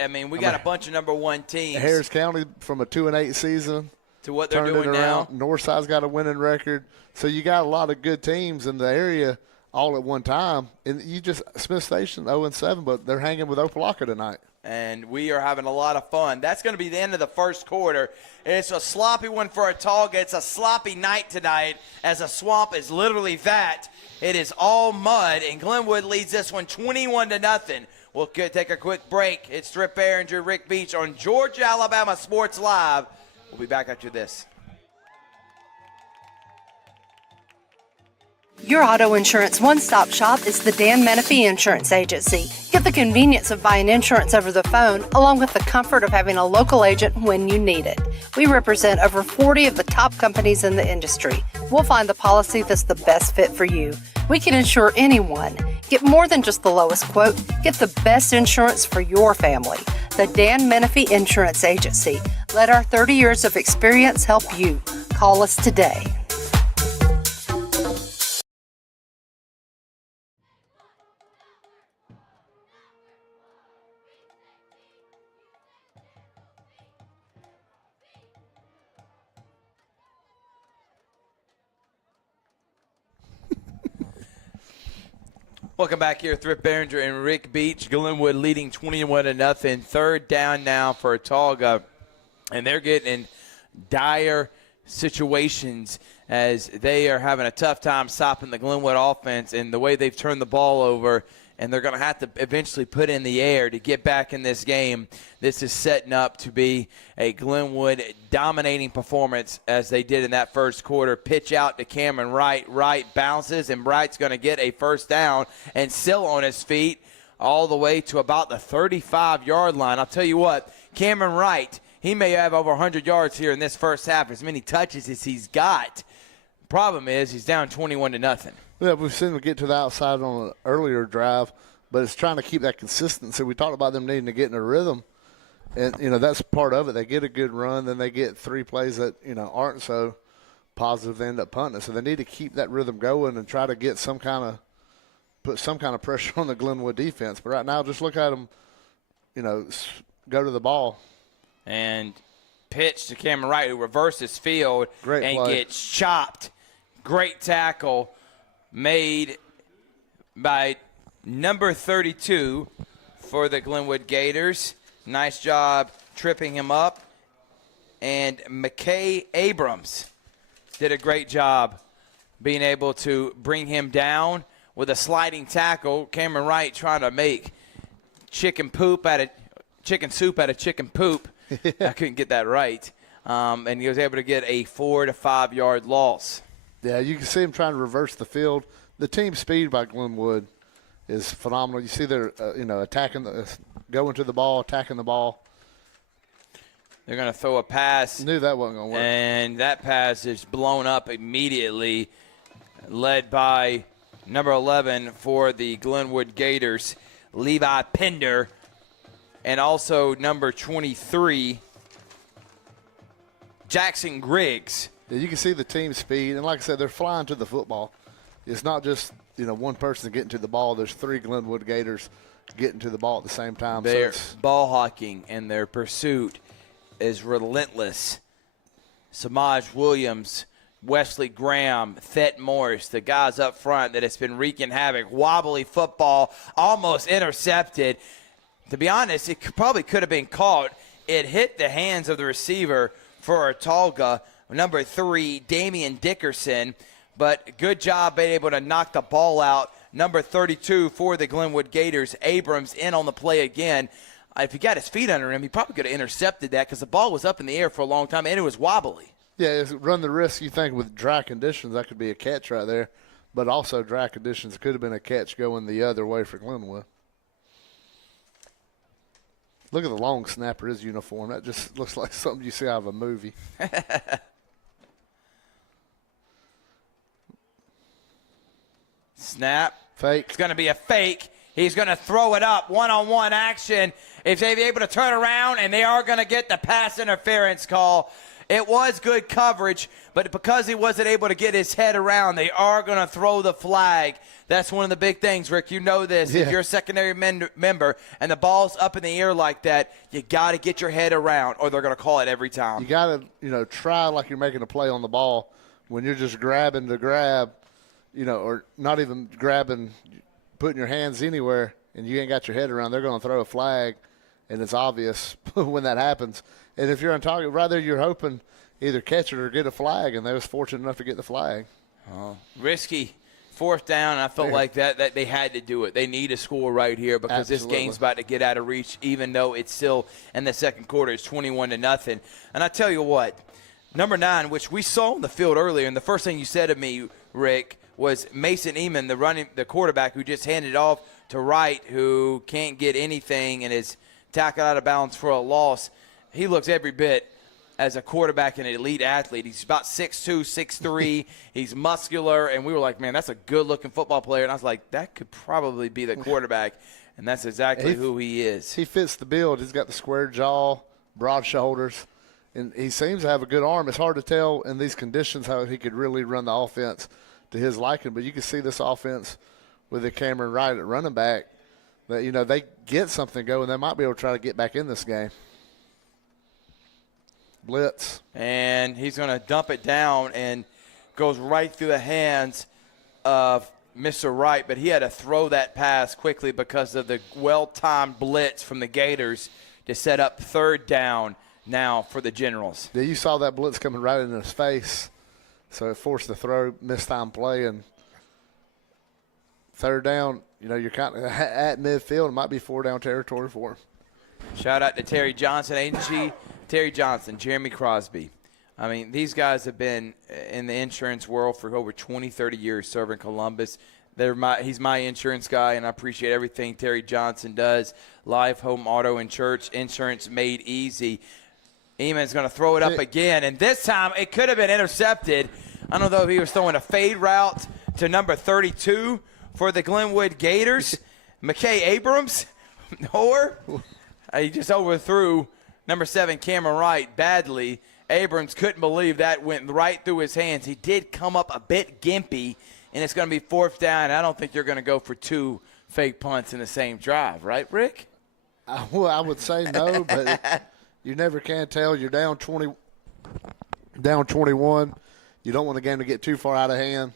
I mean, we got a bunch of number 1 teams. Harris County from a 2-8 season to what they're doing now. Northside's got a winning record. So you got a lot of good teams in the area all at one time. And Smith Station 0-7, but they're hanging with Opelika tonight. And we are having a lot of fun. That's going to be the end of the first quarter. It's a sloppy one for Autauga. It's a sloppy night tonight, as a swamp is literally that. It is all mud, and Glenwood leads this one 21-0. We'll take a quick break. It's Thrift Barringer, Rick Beach on Georgia, Alabama Sports Live. We'll be back after this. Your auto insurance one-stop shop is the Dan Menifee Insurance Agency. Get the convenience of buying insurance over the phone, along with the comfort of having a local agent when you need it. We represent over 40 of the top companies in the industry. We'll find the policy that's the best fit for you. We can insure anyone. Get more than just the lowest quote. Get the best insurance for your family. The Dan Menifee Insurance Agency. Let our 30 years of experience help you. Call us today. Welcome back here, Thrift Barringer and Rick Beach. Glenwood leading 21-0. 3rd down now for Autauga, and they're getting in dire situations as they are having a tough time stopping the Glenwood offense and the way they've turned the ball over. And they're going to have to eventually put in the air to get back in this game. This is setting up to be a Glenwood dominating performance as they did in that first quarter. Pitch out to Cameron Wright. Wright bounces, and Wright's going to get a first down and still on his feet all the way to about the 35-yard line. I'll tell you what, Cameron Wright, he may have over 100 yards here in this first half, as many touches as he's got. Problem is he's down 21-0. Yeah, we've seen them get to the outside on an earlier drive, but it's trying to keep that consistency. We talked about them needing to get in a rhythm, and, that's part of it. They get a good run, then they get 3 plays that, aren't so. positive. They end up punting it. So they need to keep that rhythm going and try to get put some kind of pressure on the Glenwood defense. But right now, just look at them, go to the ball. And pitch to Cameron Wright, who reverses field and gets chopped. Great tackle made by number 32 for the Glenwood Gators. Nice job tripping him up. And McKay Abrams did a great job being able to bring him down with a sliding tackle. Cameron Wright trying to make chicken soup out of chicken poop. I couldn't get that right. And he was able to get a 4 to 5 yard loss. Yeah, you can see him trying to reverse the field. The team speed by Glenwood is phenomenal. You see they're attacking, going to the ball, attacking the ball. They're going to throw a pass. Knew that wasn't going to work. And that pass is blown up immediately, led by number 11 for the Glenwood Gators, Levi Pender, and also number 23, Jackson Griggs. Yeah, you can see the team speed, and like I said, they're flying to the football. It's not just one person getting to the ball. There's 3 Glenwood Gators getting to the ball at the same time. Their ball hawking and their pursuit is relentless. Samaj Williams, Wesley Graham, Thet Morris, the guys up front that has been wreaking havoc. Wobbly football, almost intercepted. To be honest, it probably could have been caught. It hit the hands of the receiver for Autauga, number 3, Damian Dickerson. But good job being able to knock the ball out. Number 32 for the Glenwood Gators, Abrams, in on the play again. If he got his feet under him, he probably could have intercepted that because the ball was up in the air for a long time, and it was wobbly. Yeah, run the risk. You think with dry conditions, that could be a catch right there. But also dry conditions, it could have been a catch going the other way for Glenwood. Look at the long snapper, his uniform. That just looks like something you see out of a movie. Snap. Fake. It's going to be a fake. He's going to throw it up, one-on-one action. If they're able to turn around, and they are going to get the pass interference call. It was good coverage, but because he wasn't able to get his head around, they are going to throw the flag. That's one of the big things, Rick. You know this. Yeah. If you're a secondary member and the ball's up in the air like that, you got to get your head around, or they're going to call it every time. You got to, try like you're making a play on the ball when you're just grabbing to grab, or not even grabbing, putting your hands anywhere, and you ain't got your head around. They're going to throw a flag, and it's obvious when that happens. And if you're on target, rather you're hoping either catch it or get a flag, and they was fortunate enough to get the flag. Risky. 4th down, and I felt like that they had to do it. They need a score right here because This game's about to get out of reach, even though it's still in the second quarter. It's 21-0. And I tell you what, number 9, which we saw on the field earlier, and the first thing you said to me, Rick, was Mason Eamon, the quarterback who just handed it off to Wright, who can't get anything and is tackled out of bounds for a loss. He looks every bit as a quarterback and an elite athlete. He's about 6'2", 6'3". He's muscular, and we were like, man, that's a good-looking football player. And I was like, that could probably be the quarterback, and that's exactly who he is. He fits the build. He's got the square jaw, broad shoulders, and he seems to have a good arm. It's hard to tell in these conditions how he could really run the offense to his liking, but you can see this offense with the Cameron Wright at running back that, they get something going. They might be able to try to get back in this game. Blitz. And he's going to dump it down and goes right through the hands of Mr. Wright, but he had to throw that pass quickly because of the well-timed blitz from the Gators to set up 3rd down now for the Generals. Yeah, you saw that blitz coming right in his face, so it forced the throw, missed time play, and 3rd down, you're kind of at midfield. It might be 4-down territory for him. Shout out to Terry Johnson Agency. Terry Johnson, Jeremy Crosby. I mean, these guys have been in the insurance world for over 20, 30 years serving Columbus. He's my insurance guy, and I appreciate everything Terry Johnson does. Life, home, auto, insurance made easy. Eamon's going to throw it up again, and this time it could have been intercepted. I don't know if he was throwing a fade route to number 32 for the Glenwood Gators, McKay Abrams, or he just overthrew number 7, Cameron Wright, badly, Abrams couldn't believe that went right through his hands. He did come up a bit gimpy, and it's going to be 4th down. I don't think you're going to go for 2 fake punts in the same drive, right, Rick? Well, I would say no, but you never can tell. You're down 21. You don't want the game to get too far out of hand.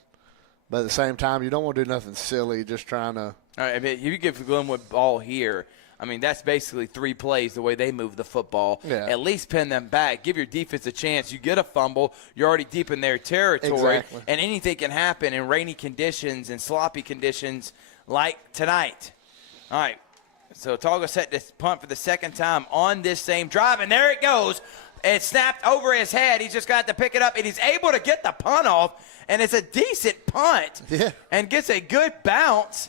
But at the same time, you don't want to do nothing silly, just trying to. All right, if you give the Glenwood ball here, I mean, that's basically 3 plays the way they move the football. Yeah. At least pin them back. Give your defense a chance. You get a fumble, you're already deep in their territory. Exactly. And anything can happen in rainy conditions and sloppy conditions like tonight. All right, so Autauga set this punt for the 2nd time on this same drive, and there it goes. It snapped over his head. He's just got to pick it up, and he's able to get the punt off, and it's a decent punt. Yeah. And gets a good bounce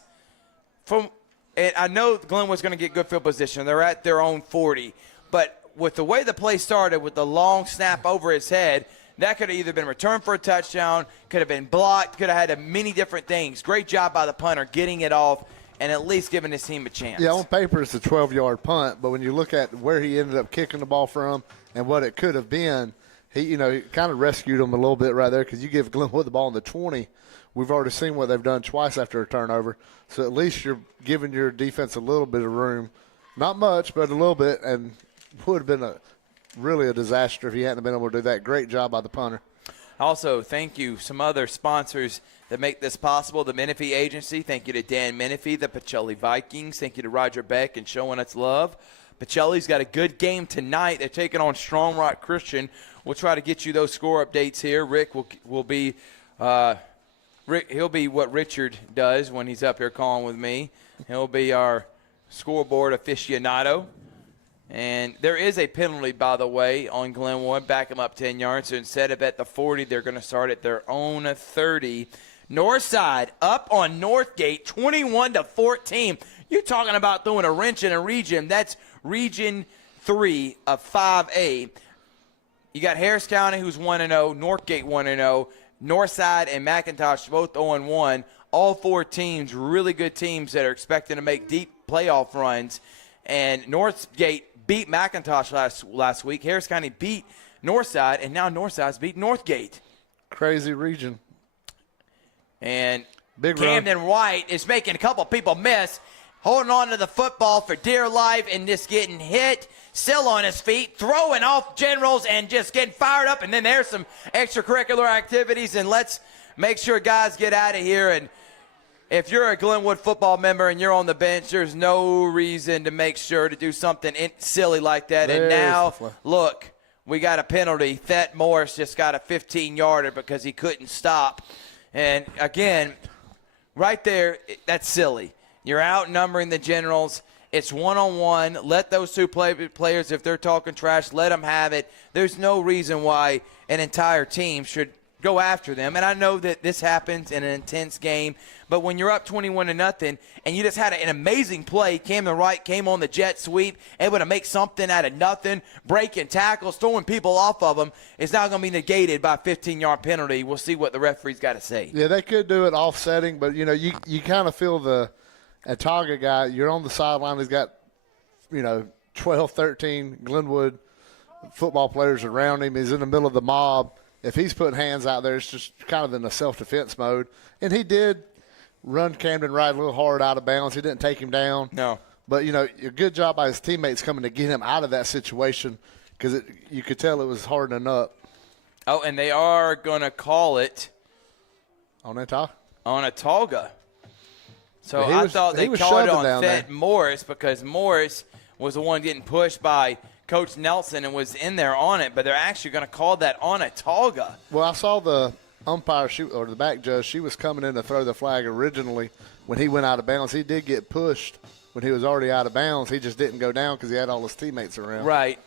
from – and I know Glenwood's going to get good field position. They're at their own 40. But with the way the play started with the long snap over his head, that could have either been returned for a touchdown, could have been blocked, could have had many different things. Great job by the punter getting it off and at least giving his team a chance. Yeah, on paper it's a 12-yard punt, but when you look at where he ended up kicking the ball from and what it could have been, he kind of rescued him a little bit right there because you give Glenwood the ball in the 20. We've already seen what they've done twice after a turnover, so at least you're giving your defense a little bit of room. Not much, but a little bit, and would have been really a disaster if he hadn't been able to do that. Great job by the punter. Also, thank you, some other sponsors that make this possible. The Menifee Agency, thank you to Dan Menifee, the Pacelli Vikings. Thank you to Roger Beck and showing us love. Pacelli's got a good game tonight. They're taking on Strong Rock Christian. We'll try to get you those score updates here. Rick will be he'll be what Richard does when he's up here calling with me. He'll be our scoreboard aficionado. And there is a penalty, by the way, on Glenwood. Back them up 10 yards. So instead of at the 40, they're going to start at their own 30. Northside up on Northgate, 21-14. You're talking about throwing a wrench in a region. That's Region 3 of 5A. You got Harris County, who's 1-0, Northgate 1-0, Northside and McIntosh both 0-1. All 4 teams, really good teams that are expecting to make deep playoff runs. And Northgate beat McIntosh last week. Harris County beat Northside, and now Northside's beat Northgate. Crazy region. And Big Camden White is making a couple people miss, holding on to the football for dear life and just getting hit, still on his feet, throwing off Generals and just getting fired up. And then there's some extracurricular activities, and let's make sure guys get out of here. And if you're a Glenwood football member and you're on the bench, there's no reason to make sure to do something silly like that. And now, look, we got a penalty. Thet Morris just got a 15-yarder because he couldn't stop. And, again, right there, that's silly. You're outnumbering the Generals. It's one-on-one. Let those 2 players, if they're talking trash, let them have it. There's no reason why an entire team should go after them. And I know that this happens in an intense game, but when you're up 21-0 and you just had an amazing play, Camden Wright came on the jet sweep, able to make something out of nothing, breaking tackles, throwing people off of them, it's now going to be negated by a 15-yard penalty. We'll see what the referee's got to say. Yeah, they could do it offsetting, but, you kind of feel the Autauga guy, you're on the sideline, he's got, 12, 13 Glenwood football players around him. He's in the middle of the mob. If he's putting hands out there, it's just kind of in a self-defense mode. And he did run Camden Wright a little hard out of bounds. He didn't take him down. No. But, a good job by his teammates coming to get him out of that situation because you could tell it was hardening up. Oh, and they are going to call it on Autauga. On Autauga. So Yeah, I thought they was called it shoving on down Thet there. Morris because Morris was the one getting pushed by Coach Nelson and was in there on it, but they're actually going to call that on Autauga. Well, I saw the umpire, or the back judge, she was coming in to throw the flag originally when he went out of bounds. He did get pushed when he was already out of bounds. He just didn't go down because he had all his teammates around. Right.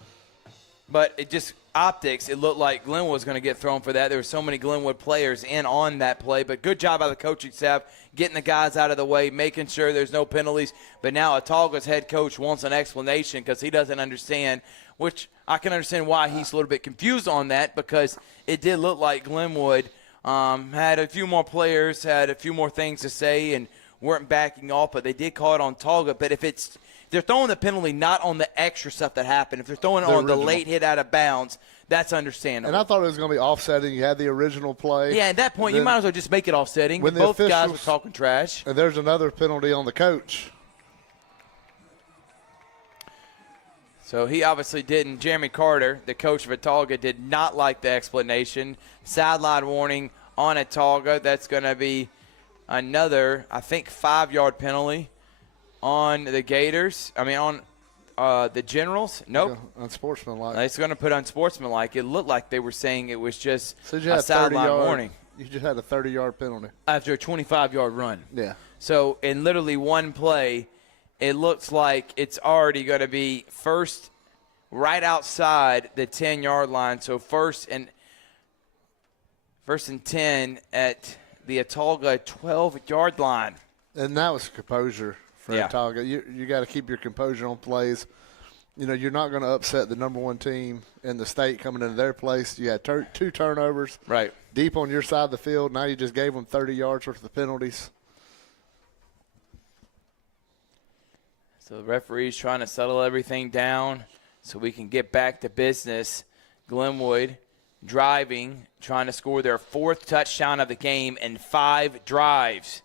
But it just optics, it looked like Glenwood was going to get thrown for that. There were so many Glenwood players in on that play, but good job by the coaching staff getting the guys out of the way, making sure there's no penalties. But now Autauga's head coach wants an explanation because he doesn't understand, which I can understand why he's a little bit confused on that because it did look like Glenwood had a few more players, had a few more things to say and weren't backing off, but they did call it on Autauga. But if they're throwing the penalty not on the extra stuff that happened, if they're throwing it on the late hit out of bounds, that's understandable. And I thought it was going to be offsetting. You had the original play. Yeah, at that point, you might as well just make it offsetting. When Both guys were talking trash. And there's another penalty on the coach. So he obviously didn't. Jeremy Carter, the coach of Autauga, did not like the explanation. Sideline warning on Autauga. That's going to be another, I think, 5-yard penalty on the Gators. On the Generals. Nope. Unsportsmanlike. It's going to put unsportsmanlike. It looked like they were saying it was just a sideline warning. You just had a 30-yard penalty. After a 25-yard run. Yeah. So in literally one play, it looks like it's already going to be first right outside the 10-yard line. So first and 10 at the Autauga 12-yard line. And that was composure for Autauga. You got to keep your composure on plays. You're not going to upset the number one team in the state coming into their place. You had 2 turnovers. Right. Deep on your side of the field. Now you just gave them 30 yards worth of penalties. So the referee's trying to settle everything down so we can get back to business. Glenwood driving, trying to score their 4th touchdown of the game in 5 drives.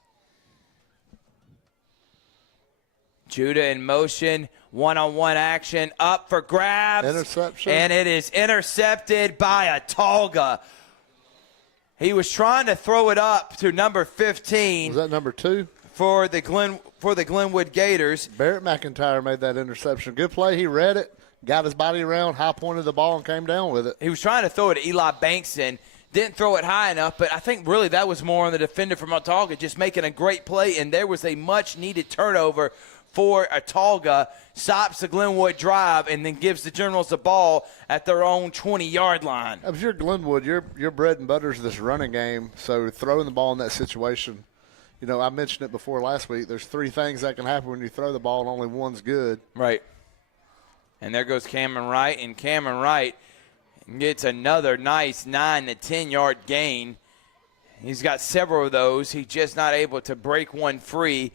Judah in motion, one-on-one action, up for grabs. Interception. And it is intercepted by Autauga. He was trying to throw it up to number 15. Was that number 2? For the Glenwood Gators. Barrett McIntyre made that interception. Good play. He read it, got his body around, high-pointed the ball, and came down with it. He was trying to throw it to Eli Bankston. Didn't throw it high enough, but I think really that was more on the defender from Autauga just making a great play, and there was a much-needed turnover for Autauga. Stops the Glenwood drive and then gives the Generals the ball at their own 20-yard line. If you're Glenwood, your bread and butter is this running game, so throwing the ball in that situation – I mentioned it before last week. There's 3 things that can happen when you throw the ball, and only one's good. Right. And there goes Cameron Wright, and Cameron Wright gets another nice 9 to 10-yard gain. He's got several of those. He's just not able to break one free,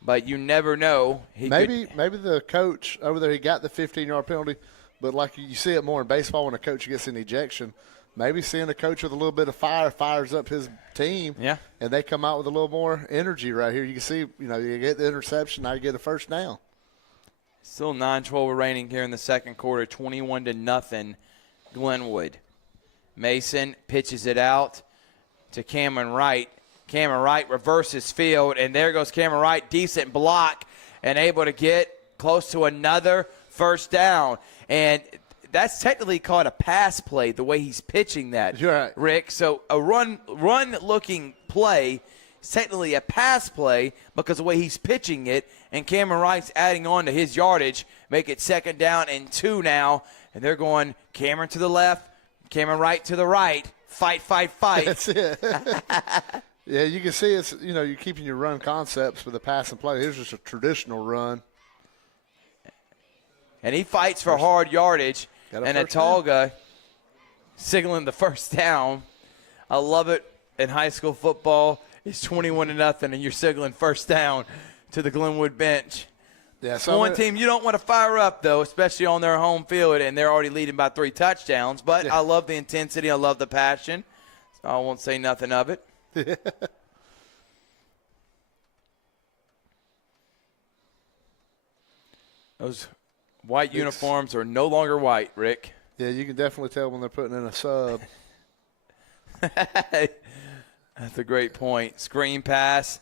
but you never know. Maybe the coach over there, he got the 15-yard penalty, but like you see it more in baseball when a coach gets an ejection. Maybe seeing a coach with a little bit of fire fires up his team, and they come out with a little more energy right here. You can see, you get the interception, now you get a first down. Still 9-12 remaining here in the second quarter, 21-0 Glenwood. Mason pitches it out to Cameron Wright. Cameron Wright reverses field, and there goes Cameron Wright, decent block, and able to get close to another first down. And that's technically called a pass play, the way he's pitching that, right, Rick. So a run-looking play is technically a pass play because of the way he's pitching it, and Cameron Wright's adding on to his yardage, make it 2nd down and 2 now, and they're going Cameron to the left, Cameron Wright to the right, fight. That's it. Yeah, you can see it's, you're keeping your run concepts with the pass and play. Here's just a traditional run. And he fights for hard yardage. And Autauga signaling the first down. I love it in high school football. It's 21-0, and you're signaling first down to the Glenwood bench. Yeah, so one team you don't want to fire up, though, especially on their home field, and they're already leading by 3 touchdowns. But I love the intensity. I love the passion. So I won't say nothing of it. Those white uniforms are no longer white, Rick. Yeah, you can definitely tell when they're putting in a sub. That's a great point. Screen pass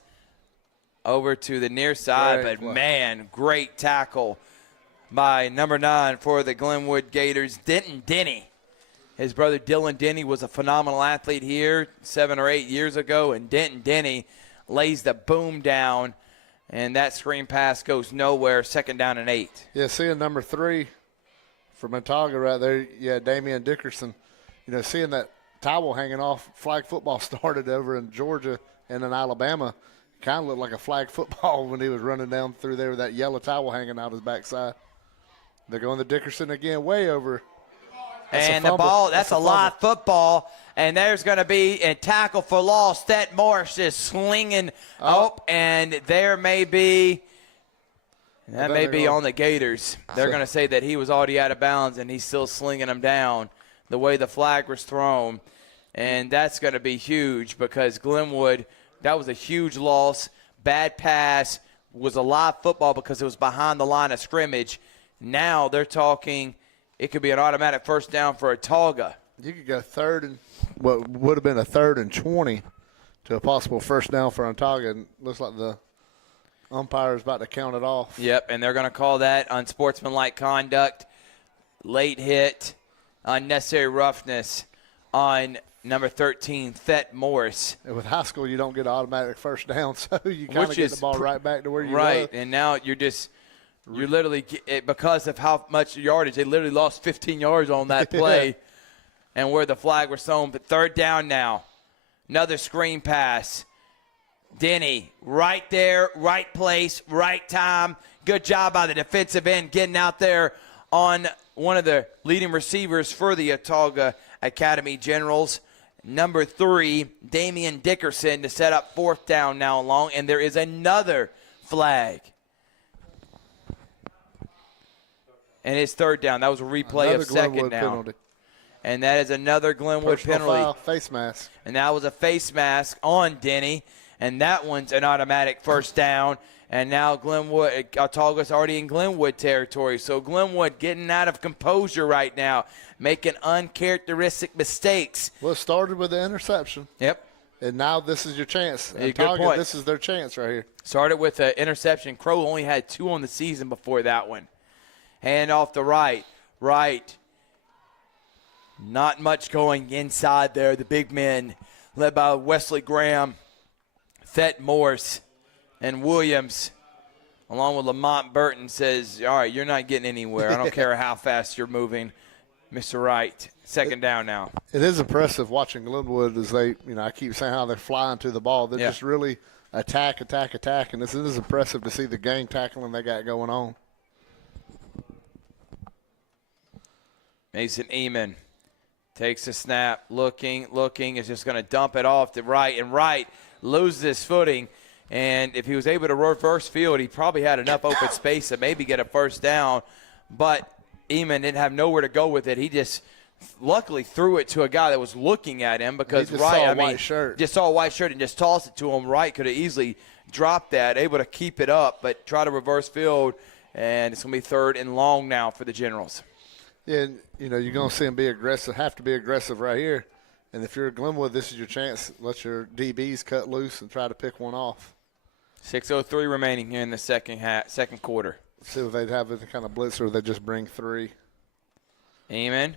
over to the near side, Great but play. man, great tackle by number 9 for the Glenwood Gators, Denton Denny. His brother Dylan Denny was a phenomenal athlete here 7 or 8 years ago, and Denton Denny lays the boom down. And that screen pass goes nowhere, 2nd down and 8. Yeah, seeing number 3 from Autauga right there, Damian Dickerson, seeing that towel hanging off, flag football started over in Georgia and in Alabama. Kind of looked like a flag football when he was running down through there with that yellow towel hanging out his backside. They're going to Dickerson again, way over. And the ball, that's a live football. And there's going to be a tackle for loss. Stet Morris is slinging up, and there may be – that may be on the Gators. They're going to say that he was already out of bounds, and he's still slinging them down. the way the flag was thrown. And that's going to be huge because Glenwood, that was a huge loss. Bad pass, was a live football because it was behind the line of scrimmage. Now they're talking it could be an automatic first down for Autauga. You could go what would have been a 3rd and 20 to a possible first down for Autauga. And looks like the umpire is about to count it off. Yep, and they're going to call that unsportsmanlike conduct, late hit, unnecessary roughness on number 13, Thet Morris. And with high school, you don't get an automatic first down, so you kind of get the ball right back to where you were. Right, and now you're literally, because of how much yardage, they literally lost 15 yards on that play and where the flag was thrown. But 3rd down now. Another screen pass. Denny, right there, right place, right time. Good job by the defensive end getting out there on one of the leading receivers for the Autauga Academy Generals. Number 3, Damian Dickerson, to set up 4th down now long. And there is another flag. And it's 3rd down. That was a replay another of 2nd Glenwood down. Penalty. And that is another Glenwood Personal penalty. Foul, face mask. And that was a face mask on Denny. And that one's an automatic first down. And now Autauga's already in Glenwood territory. So Glenwood getting out of composure right now, making uncharacteristic mistakes. Well, it started with the interception. Yep. And now this is your chance. Good Autauga, point. this is their chance right here. Started with an interception. Crow only had 2 on the season before that one. Hand off the right. Not much going inside there. The big men led by Wesley Graham, Thet Morris, and Williams, along with Lamont Burton, says, all right, you're not getting anywhere. I don't care how fast you're moving, Mr. Wright. 2nd down now. It is impressive watching Glenwood as they, I keep saying how they're flying to the ball. They're just really attack. And this is impressive to see the gang tackling they got going on. Mason Eamon takes a snap, looking, is just going to dump it off to right, and Wright loses his footing. And if he was able to reverse field, he probably had enough open space to maybe get a first down. But Eamon didn't have nowhere to go with it. He just luckily threw it to a guy that was looking at him because just saw a white shirt and just tossed it to him. Wright could have easily dropped that, able to keep it up, but try to reverse field. And it's going to be 3rd and long now for the Generals. Yeah, and, you're going to see them be aggressive, have to be aggressive right here. And if you're at Glenwood, this is your chance. Let your DBs cut loose and try to pick one off. 6:03 remaining here in the second quarter. See if they'd have any kind of blitz or they just bring 3. Eamon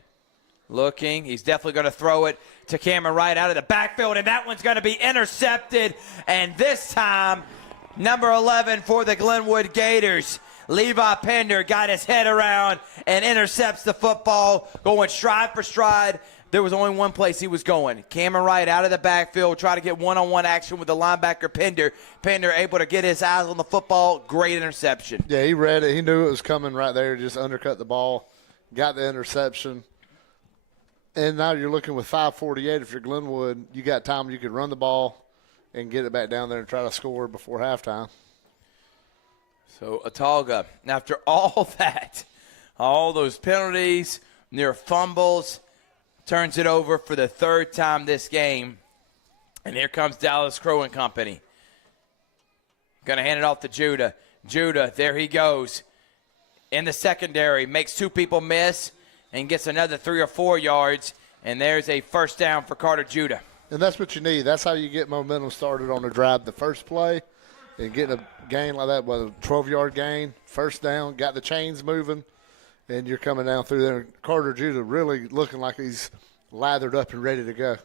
looking. He's definitely going to throw it to Cameron Wright out of the backfield, and that one's going to be intercepted. And this time, number 11 for the Glenwood Gators, Levi Pender, got his head around and intercepts the football, going stride for stride. There was only one place he was going. Cameron Wright out of the backfield, try to get one-on-one action with the linebacker Pender. Pender able to get his eyes on the football. Great interception. Yeah, he read it. He knew it was coming right there. Just undercut the ball, got the interception. And now you're looking with 5:48. If you're Glenwood, you got time. You could run the ball and get it back down there and try to score before halftime. So Autauga, after all that, all those penalties, near fumbles, turns it over for the 3rd time this game. And here comes Dallas Crow and company. Going to hand it off to Judah. Judah, there he goes. In the secondary, makes 2 people miss and gets another 3 or 4 yards. And there's a first down for Carter Judah. And that's what you need. That's how you get momentum started on a drive. The first play and getting a gain like that, whether 12-yard gain, first down, got the chains moving, and you're coming down through there. Carter Judah really looking like he's lathered up and ready to go.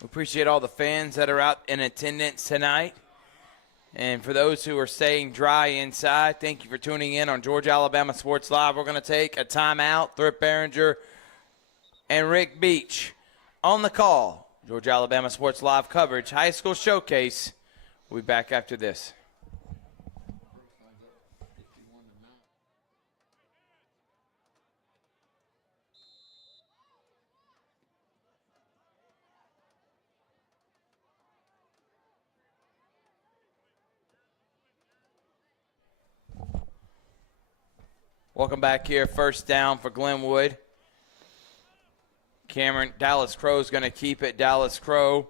We appreciate all the fans that are out in attendance tonight. And for those who are staying dry inside, thank you for tuning in on Georgia Alabama Sports Live. We're going to take a timeout. Thrift Barringer and Rick Beach on the call. Georgia Alabama Sports Live coverage, high school showcase. We'll be back after this. Welcome back here. First down for Glenwood. Dallas Crow's going to keep it. Dallas Crow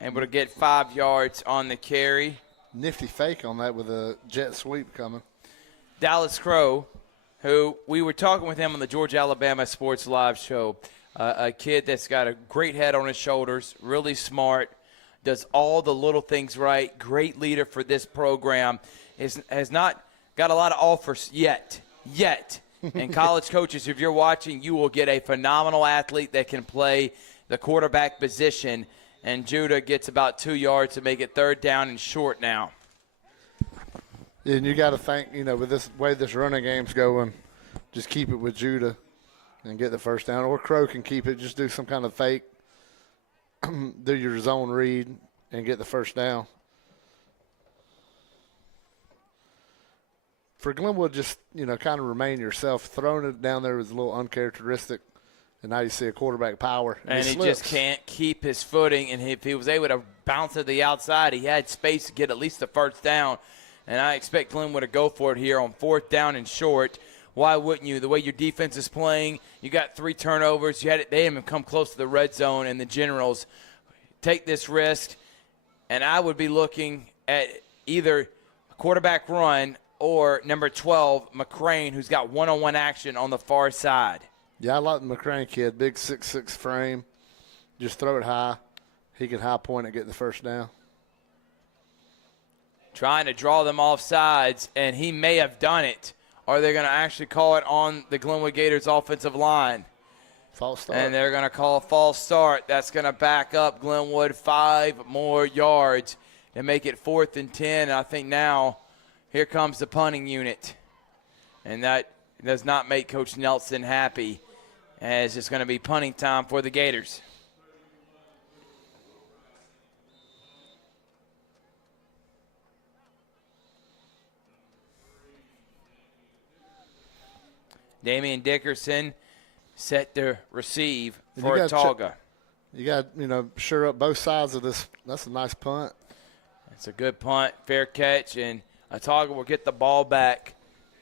able to get 5 yards on the carry. Nifty fake on that with a jet sweep coming. Dallas Crow, who we were talking with him on the Georgia-Alabama Sports Live show, a kid that's got a great head on his shoulders, really smart, does all the little things right, great leader for this program, has not got a lot of offers yet. And college coaches, if you're watching, you will get a phenomenal athlete that can play the quarterback position. And Judah gets about 2 yards to make it third down and short now. And you got to think, with this way this running game's going, just keep it with Judah and get the first down. Or Crow can keep it, just do some kind of fake, do your zone read, and get the first down. For Glenwood, just, kind of remain yourself. Throwing it down there was a little uncharacteristic. And now you see a quarterback power. And he just can't keep his footing. And if he was able to bounce to the outside, he had space to get at least the first down. And I expect Glenwood to go for it here on fourth down and short. Why wouldn't you? The way your defense is playing, you got 3 turnovers. They haven't even come close to the red zone, and the Generals take this risk. And I would be looking at either a quarterback run or number 12, McCrane, who's got one-on-one action on the far side. Yeah, I like the McCrane kid. Big 6'6" frame. Just throw it high. He can high point and get the first down. Trying to draw them off sides, and he may have done it. Or they're going to actually call it on the Glenwood Gators offensive line. False start. And they're going to call a false start. That's going to back up Glenwood 5 more yards and make it 4th and 10. And I think now here comes the punting unit. And that does not make Coach Nelson happy, as it's going to be punting time for the Gators. Damian Dickerson set to receive for Autauga. You got, sure up both sides of this. That's a nice punt. It's a good punt, fair catch, and Autauga will get the ball back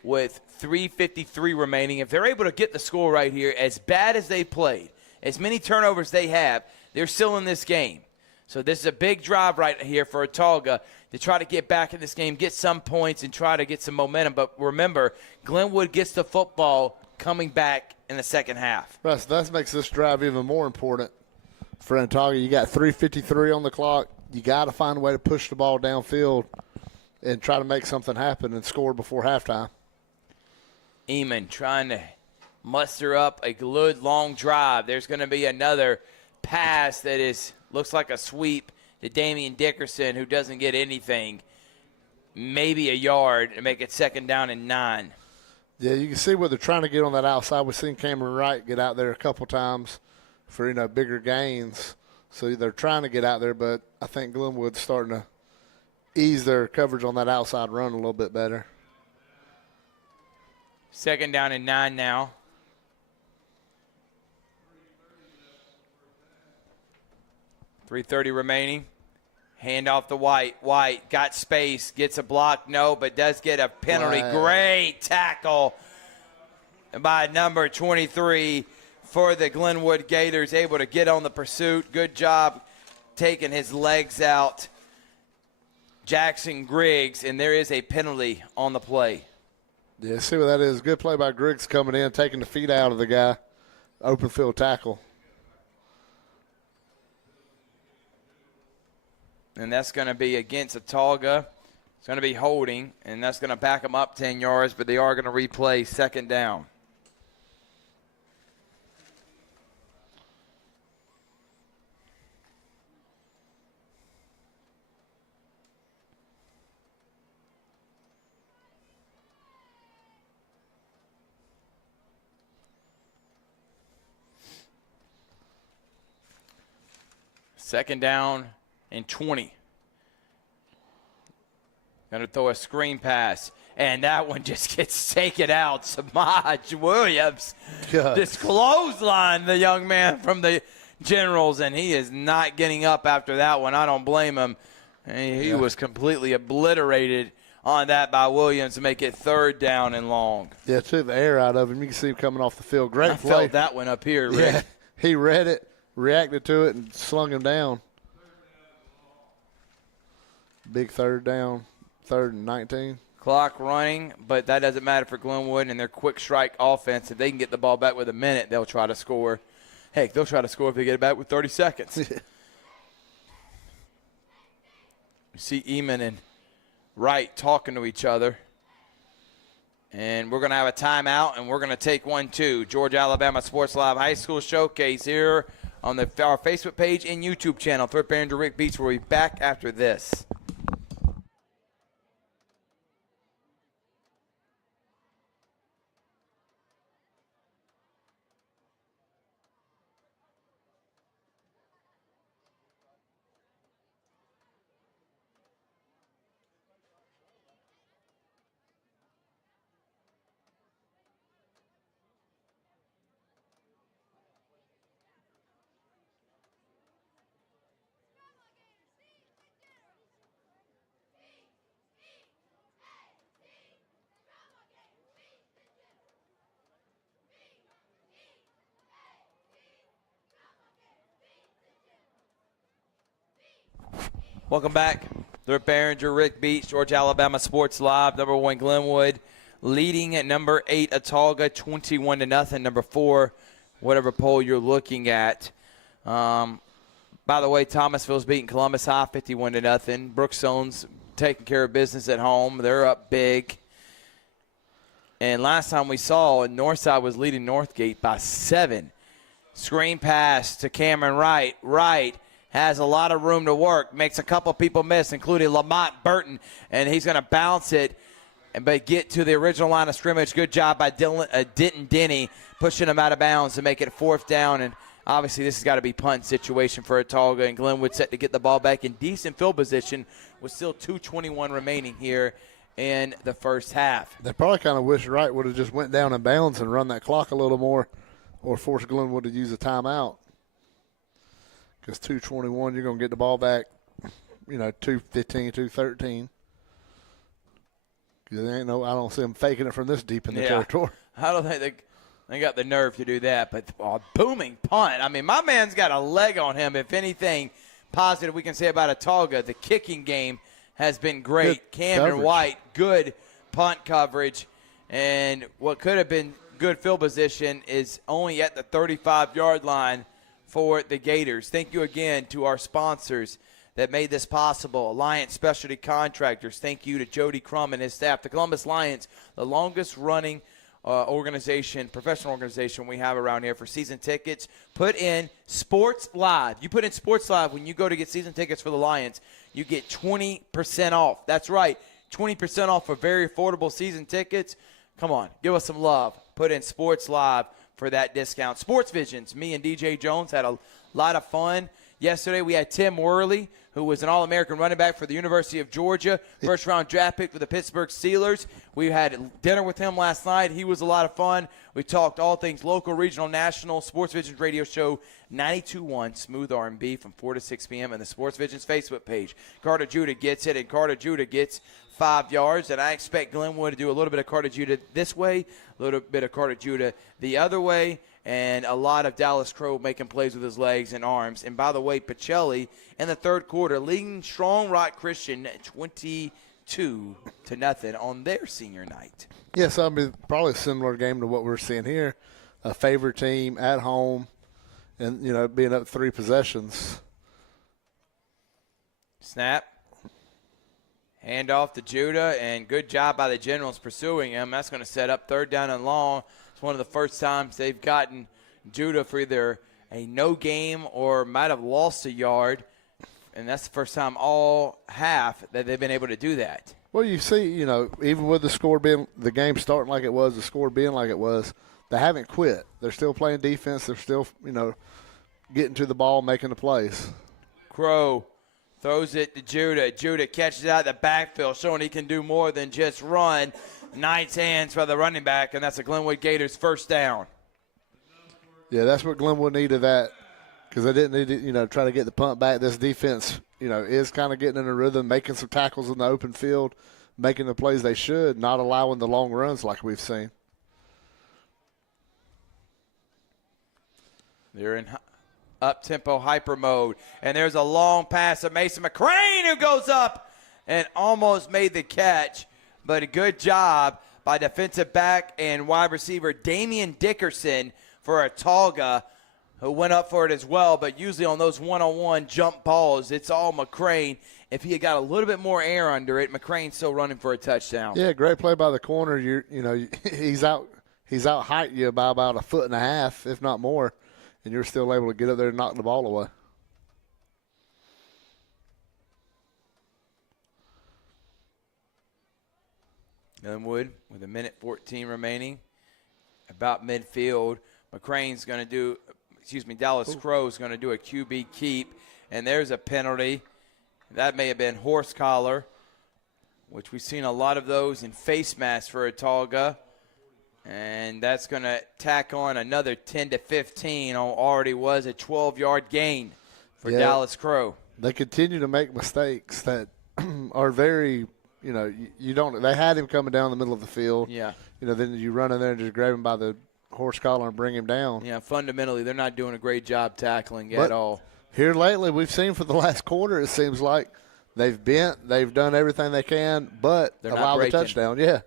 with 3:53 remaining. If they're able to get the score right here, as bad as they played, as many turnovers they have, they're still in this game. So this is a big drive right here for Autauga to try to get back in this game, get some points, and try to get some momentum. But remember, Glenwood gets the football coming back in the second half. Russ, that makes this drive even more important for Autauga. You got 3:53 on the clock. You got to find a way to push the ball downfield and try to make something happen and score before halftime. Eamon trying to muster up a good long drive. There's going to be another pass that looks like a sweep to Damian Dickerson, who doesn't get anything. Maybe a yard to make it 2nd down and 9. Yeah, you can see what they're trying to get on that outside. We've seen Cameron Wright get out there a couple times for, bigger gains. So they're trying to get out there, but I think Glenwood's starting to ease their coverage on that outside run a little bit better. 2nd down and 9 now. .330 remaining. Hand off to White. White got space, gets a block, no, but does get a penalty. Wow. Great tackle by number 23 for the Glenwood Gators, able to get on the pursuit. Good job taking his legs out. Jackson Griggs, and there is a penalty on the play. Yeah, see what that is. Good play by Griggs coming in, taking the feet out of the guy. Open field tackle. And that's going to be against Autauga. It's going to be holding, and that's going to back them up 10 yards, but they are going to replay 2nd down. Second down and 20. Going to throw a screen pass, and that one just gets taken out. Samaj Williams just clotheslined the young man from the Generals, and he is not getting up after that one. I don't blame him. He was completely obliterated on that by Williams to make it 3rd down and long. Yeah, took the air out of him. You can see him coming off the field. Great I play. felt that one up here, Rick. Yeah, he read it, reacted to it, and slung him down. Big 3rd down, 3rd and 19. Clock running, but that doesn't matter for Glenwood and their quick strike offense. If they can get the ball back with a minute, they'll try to score. Heck, they'll try to score if they get it back with 30 seconds. You see Eamon and Wright talking to each other. And we're going to have a timeout, and we're going to take one, too. Georgia Alabama Sports Live High School Showcase here on our Facebook page and YouTube channel. Thrift Barringer, Rick Beach. We'll be back after this. Welcome back. Thrift Barringer, Rick Beach, Georgia Alabama Sports Live. Number 1, Glenwood, leading at number 8, Autauga, 21-0. Number 4, whatever poll you're looking at. By the way, Thomasville's beating Columbus High, 51-0. Brookstone's taking care of business at home. They're up big. And last time we saw, Northside was leading Northgate by 7. Screen pass to Cameron Wright. Wright has a lot of room to work, makes a couple people miss, including Lamont Burton, and he's going to bounce it but get to the original line of scrimmage. Good job by Denton Denny, pushing him out of bounds to make it 4th down, and obviously this has got to be punt situation for Autauga, and Glenwood set to get the ball back in decent field position with still 2:21 remaining here in the first half. They probably kind of wish Wright would have just went down in bounds and run that clock a little more or force Glenwood to use a timeout. Because 2:21, you're going to get the ball back, 2:15, 2:13. Because I don't see them faking it from this deep in the territory. I don't think they got the nerve to do that. But booming punt. I mean, my man's got a leg on him. If anything positive we can say about Autauga, the kicking game has been great. Cameron White, good punt coverage. And what could have been good field position is only at the 35-yard line for the Gators. Thank you again to our sponsors that made this possible. Alliance Specialty Contractors. Thank you to Jody Crum and his staff. The Columbus Lions, the longest running professional organization we have around here for season tickets. Put in Sports Live. You put in Sports Live when you go to get season tickets for the Lions. You get 20% off. That's right, 20% off for very affordable season tickets. Come on, give us some love. Put in Sports Live for that discount. Sports Visions, me and DJ Jones had a lot of fun. Yesterday we had Tim Worley, who was an All-American running back for the University of Georgia, first-round draft pick for the Pittsburgh Steelers. We had dinner with him last night. He was a lot of fun. We talked all things local, regional, national. Sports Visions radio show 92.1 Smooth R&B from 4 to 6 p.m. and the Sports Visions Facebook page. Carter Judah gets it, and Carter Judah gets 5 yards, and I expect Glenwood to do a little bit of Carter Judah this way, a little bit of Carter Judah the other way, and a lot of Dallas Crow making plays with his legs and arms. And by the way, Pacelli in the third quarter leading Strong Rock Christian 22-0 on their senior night. Yes, I mean, probably a similar game to what we're seeing here. A favored team at home and, being up 3 possessions. Snap. Handoff to Judah, and good job by the Generals pursuing him. That's going to set up 3rd down and long. It's one of the first times they've gotten Judah for either a no game or might have lost a yard, and that's the first time all half that they've been able to do that. Well, you see, even with the game starting like it was, the score being like it was, they haven't quit. They're still playing defense. They're still, getting to the ball, making the plays. Crow throws it to Judah. Judah catches it out of the backfield, showing he can do more than just run. Nice hands for the running back, and that's a Glenwood Gators 1st down. Yeah, that's what Glenwood needed because they didn't need to, try to get the punt back. This defense, is kind of getting in a rhythm, making some tackles in the open field, making the plays they should, not allowing the long runs like we've seen. They're in up-tempo hyper mode, and there's a long pass to Mason McCrane, who goes up and almost made the catch, but a good job by defensive back and wide receiver Damian Dickerson for Autauga, who went up for it as well. But usually on those one-on-one jump balls, it's all McCrane. If he had got a little bit more air under it, McCrane's still running for a touchdown. Yeah, great play by the corner. He's out height you by about 1.5 feet, if not more, and you're still able to get up there and knock the ball away. Glenwood with 1:14 remaining, about midfield. McCrane's going to do, Dallas Crow's going to do a QB keep, and there's a penalty. That may have been horse collar, which we've seen a lot of those in face masks for Autauga. And that's going to tack on another 10 to 15 on already was a 12-yard gain for Dallas Crow. They continue to make mistakes that are very, they had him coming down the middle of the field. Yeah. Then you run in there and just grab him by the horse collar and bring him down. Yeah, fundamentally, they're not doing a great job tackling at all. Here lately, we've seen for the last quarter, it seems like they've done everything they can, but they're allow the touchdown. Yeah.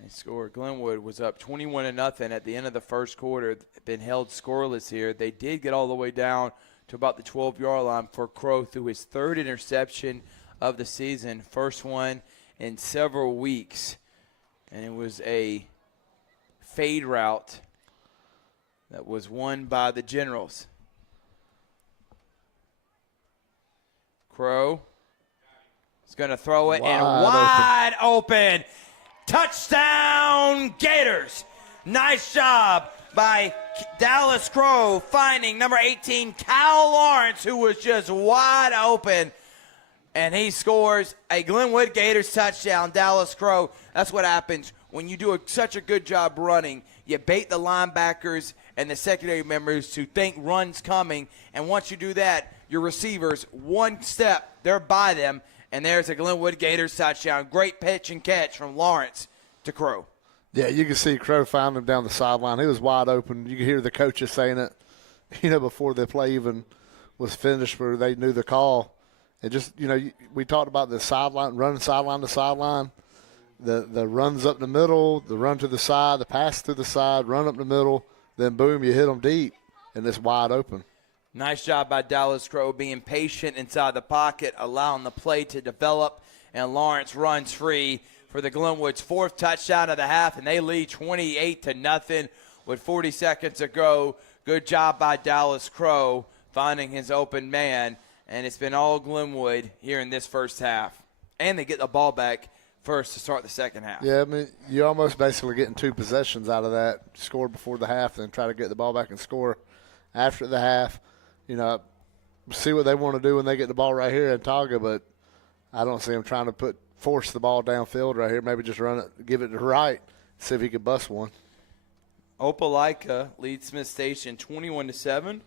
They scored. Glenwood was up 21-0 at the end of the first quarter. Been held scoreless here. They did get all the way down to about the 12-yard line for Crow through his third interception of the season, first one in several weeks. And it was a fade route that was won by the Generals. Crow is going to throw it wide open. Touchdown, Gators. Nice job by Dallas Crow finding number 18, Kyle Lawrence, who was just wide open. And he scores a Glenwood Gators touchdown. Dallas Crow, that's what happens when you do such a good job running. You bait the linebackers and the secondary members to think run's coming. And once you do that, your receivers, one step, they're by them. And there's a Glenwood Gators touchdown. Great pitch and catch from Lawrence to Crow. Yeah, you can see Crow found him down the sideline. He was wide open. You can hear the coaches saying it, before the play even was finished where they knew the call. And just, we talked about the sideline, running sideline to sideline, the runs up the middle, the run to the side, the pass to the side, run up the middle, then boom, you hit them deep, and it's wide open. Nice job by Dallas Crow being patient inside the pocket, allowing the play to develop, and Lawrence runs free for the Glenwood's fourth touchdown of the half, and they lead 28-0 with 40 seconds to go. Good job by Dallas Crow finding his open man, and it's been all Glenwood here in this first half. And they get the ball back first to start the second half. Yeah, I mean, you're almost basically getting two possessions out of that. Score before the half, then try to get the ball back and score after the half. See what they want to do when they get the ball right here at Autauga, but I don't see them trying to force the ball downfield right here. Maybe just run it, give it to right, see if he could bust one. Opelika leads Smith Station 21-7.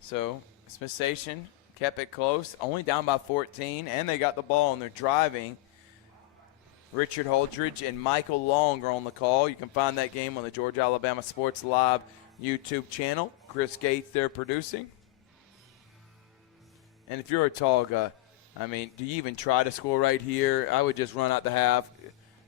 So Smith Station kept it close, only down by 14, and they got the ball and they're driving. Richard Holdridge and Michael Long are on the call. You can find that game on the Georgia Alabama Sports Live YouTube channel. Chris Gates there producing. And if you're Autauga, do you even try to score right here? I would just run out the half,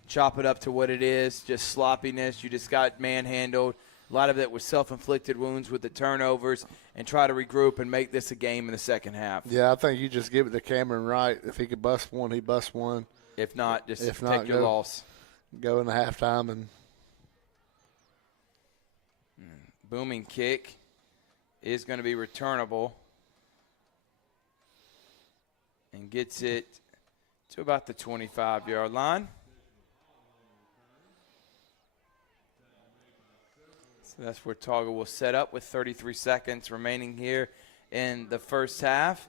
chop it up to what it is, just sloppiness. You just got manhandled. A lot of it was self-inflicted wounds with the turnovers, and try to regroup and make this a game in the second half. Yeah, I think you just give it to Cameron Wright. If he could bust one, he busts one. If not, just take your loss. Go in the halftime and booming kick is going to be returnable. And gets it to about the 25-yard line. So that's where Autauga will set up with 33 seconds remaining here in the first half.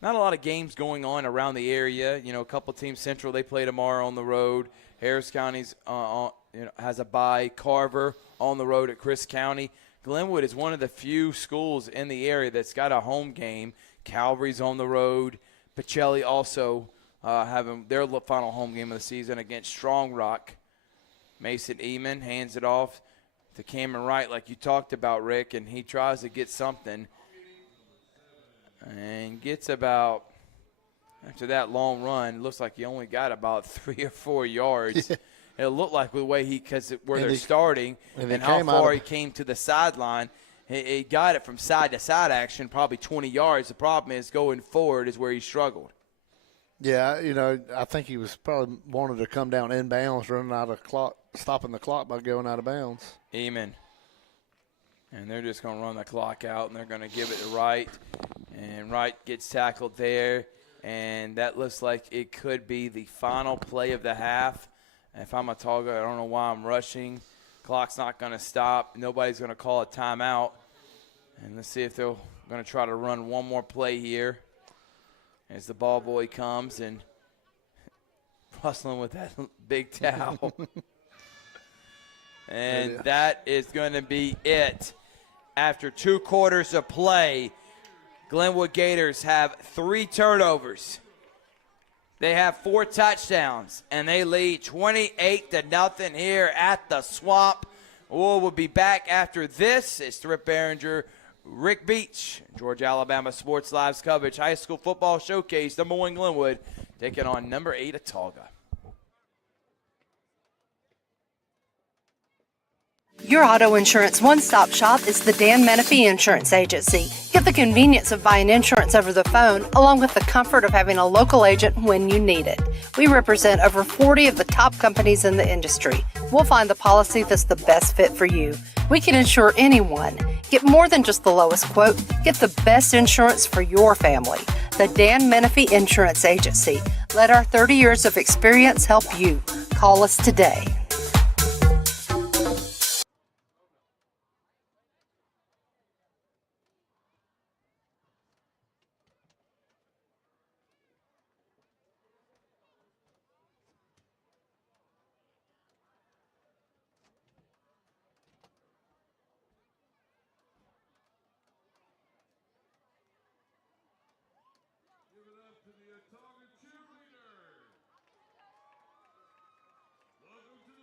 Not a lot of games going on around the area. A couple teams, Central, they play tomorrow on the road. Harris County's has a bye. Carver on the road at Chris County. Glenwood is one of the few schools in the area that's got a home game. Calvary's on the road. Pacelli also having their final home game of the season against Strong Rock. Mason Eamon hands it off to Cameron Wright like you talked about, Rick, and he tries to get something and gets about, after that long run, it looks like he only got about 3 or 4 yards. Yeah. It looked like the way because where they're starting and how far he came to the sideline. He got it from side to side action, probably 20 yards. The problem is going forward is where he struggled. Yeah, I think he was probably wanted to come down inbounds, running out of clock, stopping the clock by going out of bounds. Amen. And they're just going to run the clock out, and they're going to give it to Wright. And Wright gets tackled there, and that looks like it could be the final play of the half. If I'm Autauga, I don't know why I'm rushing. Clock's not going to stop. Nobody's going to call a timeout. And let's see if they're going to try to run one more play here as the ball boy comes and rustling with that big towel. And that is going to be it. After 2 quarters of play, Glenwood Gators have 3 turnovers. They have 4 touchdowns, and they lead 28-0 here at the Swamp. We'll be back after this. It's Thrift Barringer, Rick Beach, Georgia Alabama Sports Live's coverage. High school football showcase, number 1 Glenwood, taking on number 8 Autauga. Your auto insurance one-stop shop is the Dan Menifee Insurance Agency. Get the convenience of buying insurance over the phone, along with the comfort of having a local agent when you need it. We represent over 40 of the top companies in the industry. We'll find the policy that's the best fit for you. We can insure anyone. Get more than just the lowest quote. Get the best insurance for your family. The Dan Menifee Insurance Agency. Let our 30 years of experience help you. Call us today. To the Autauga cheerleaders. Welcome to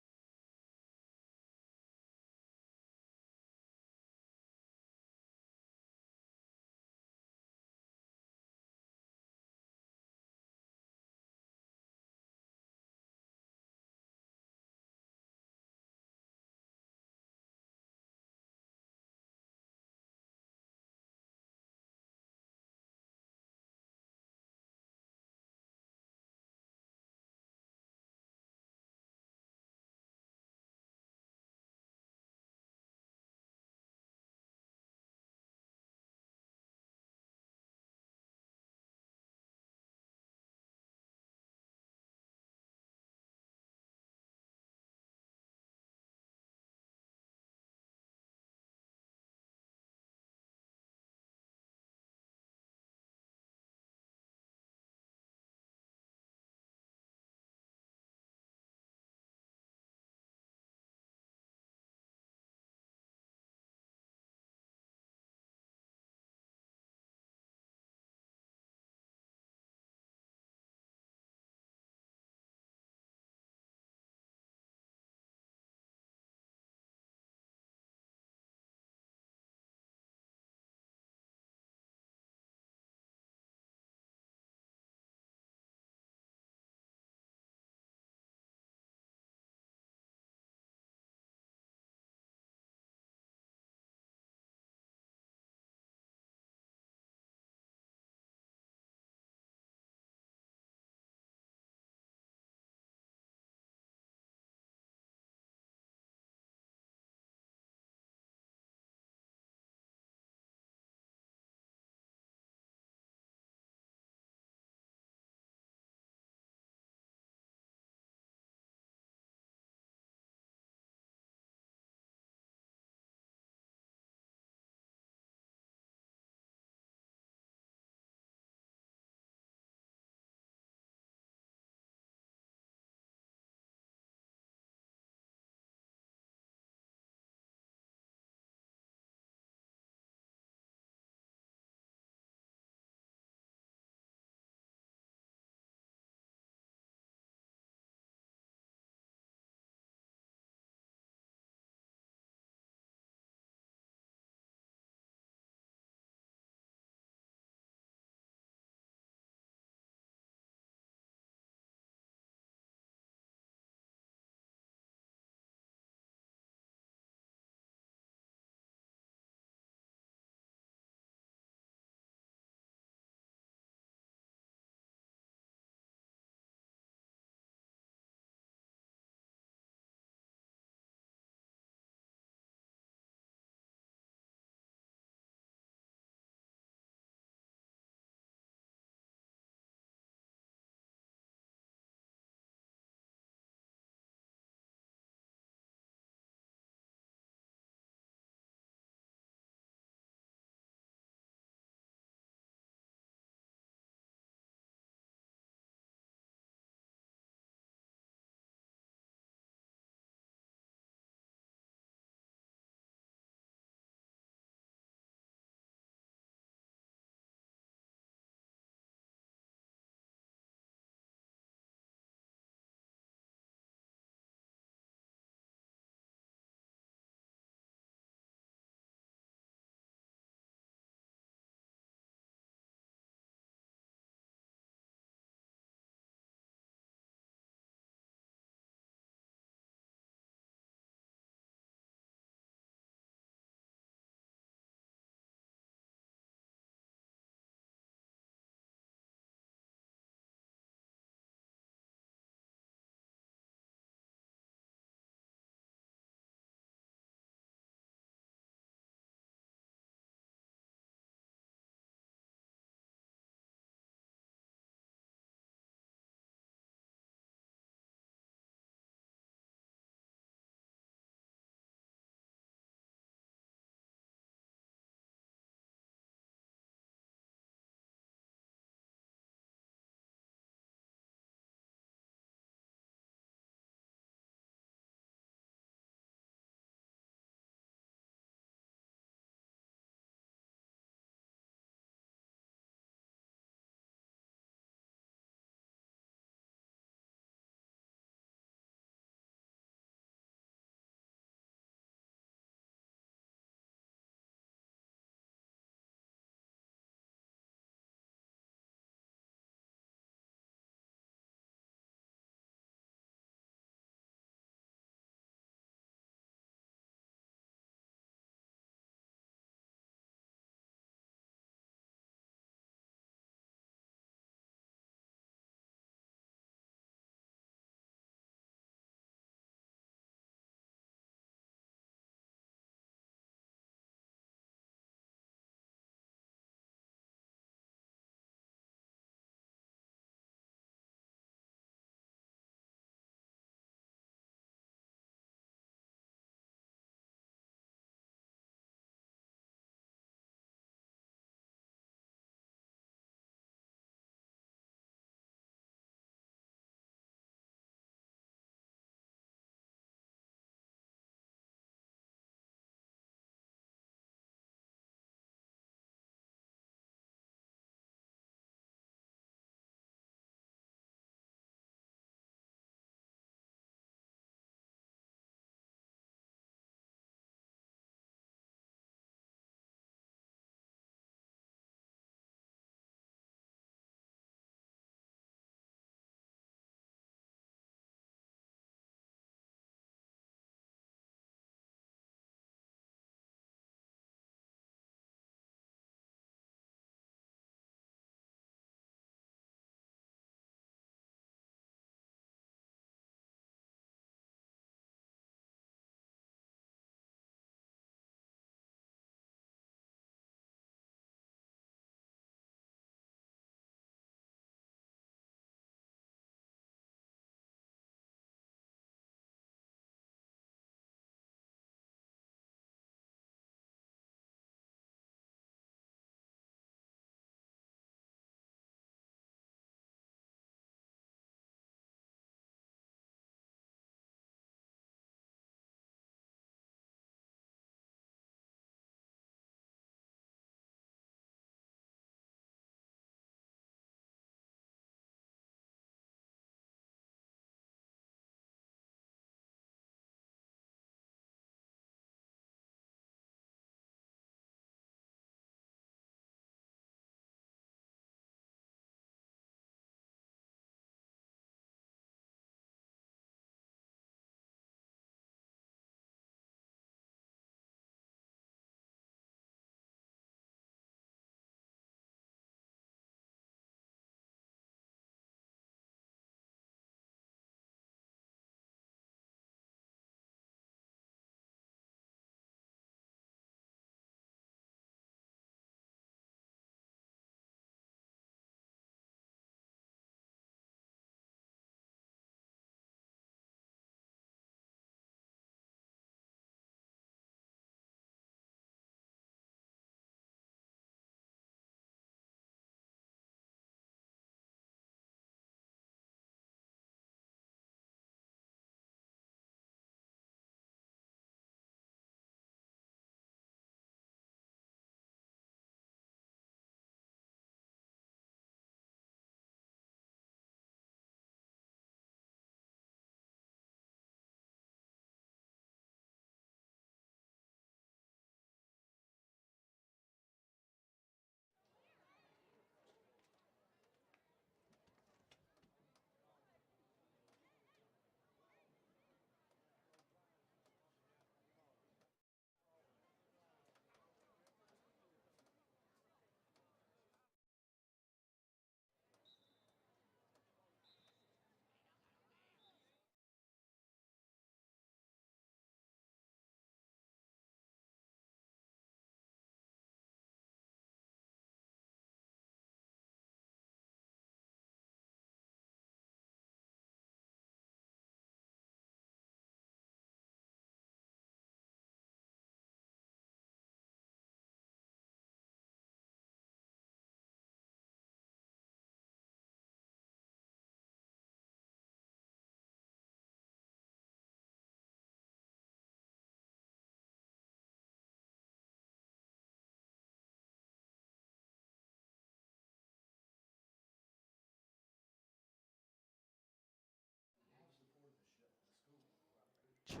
Check.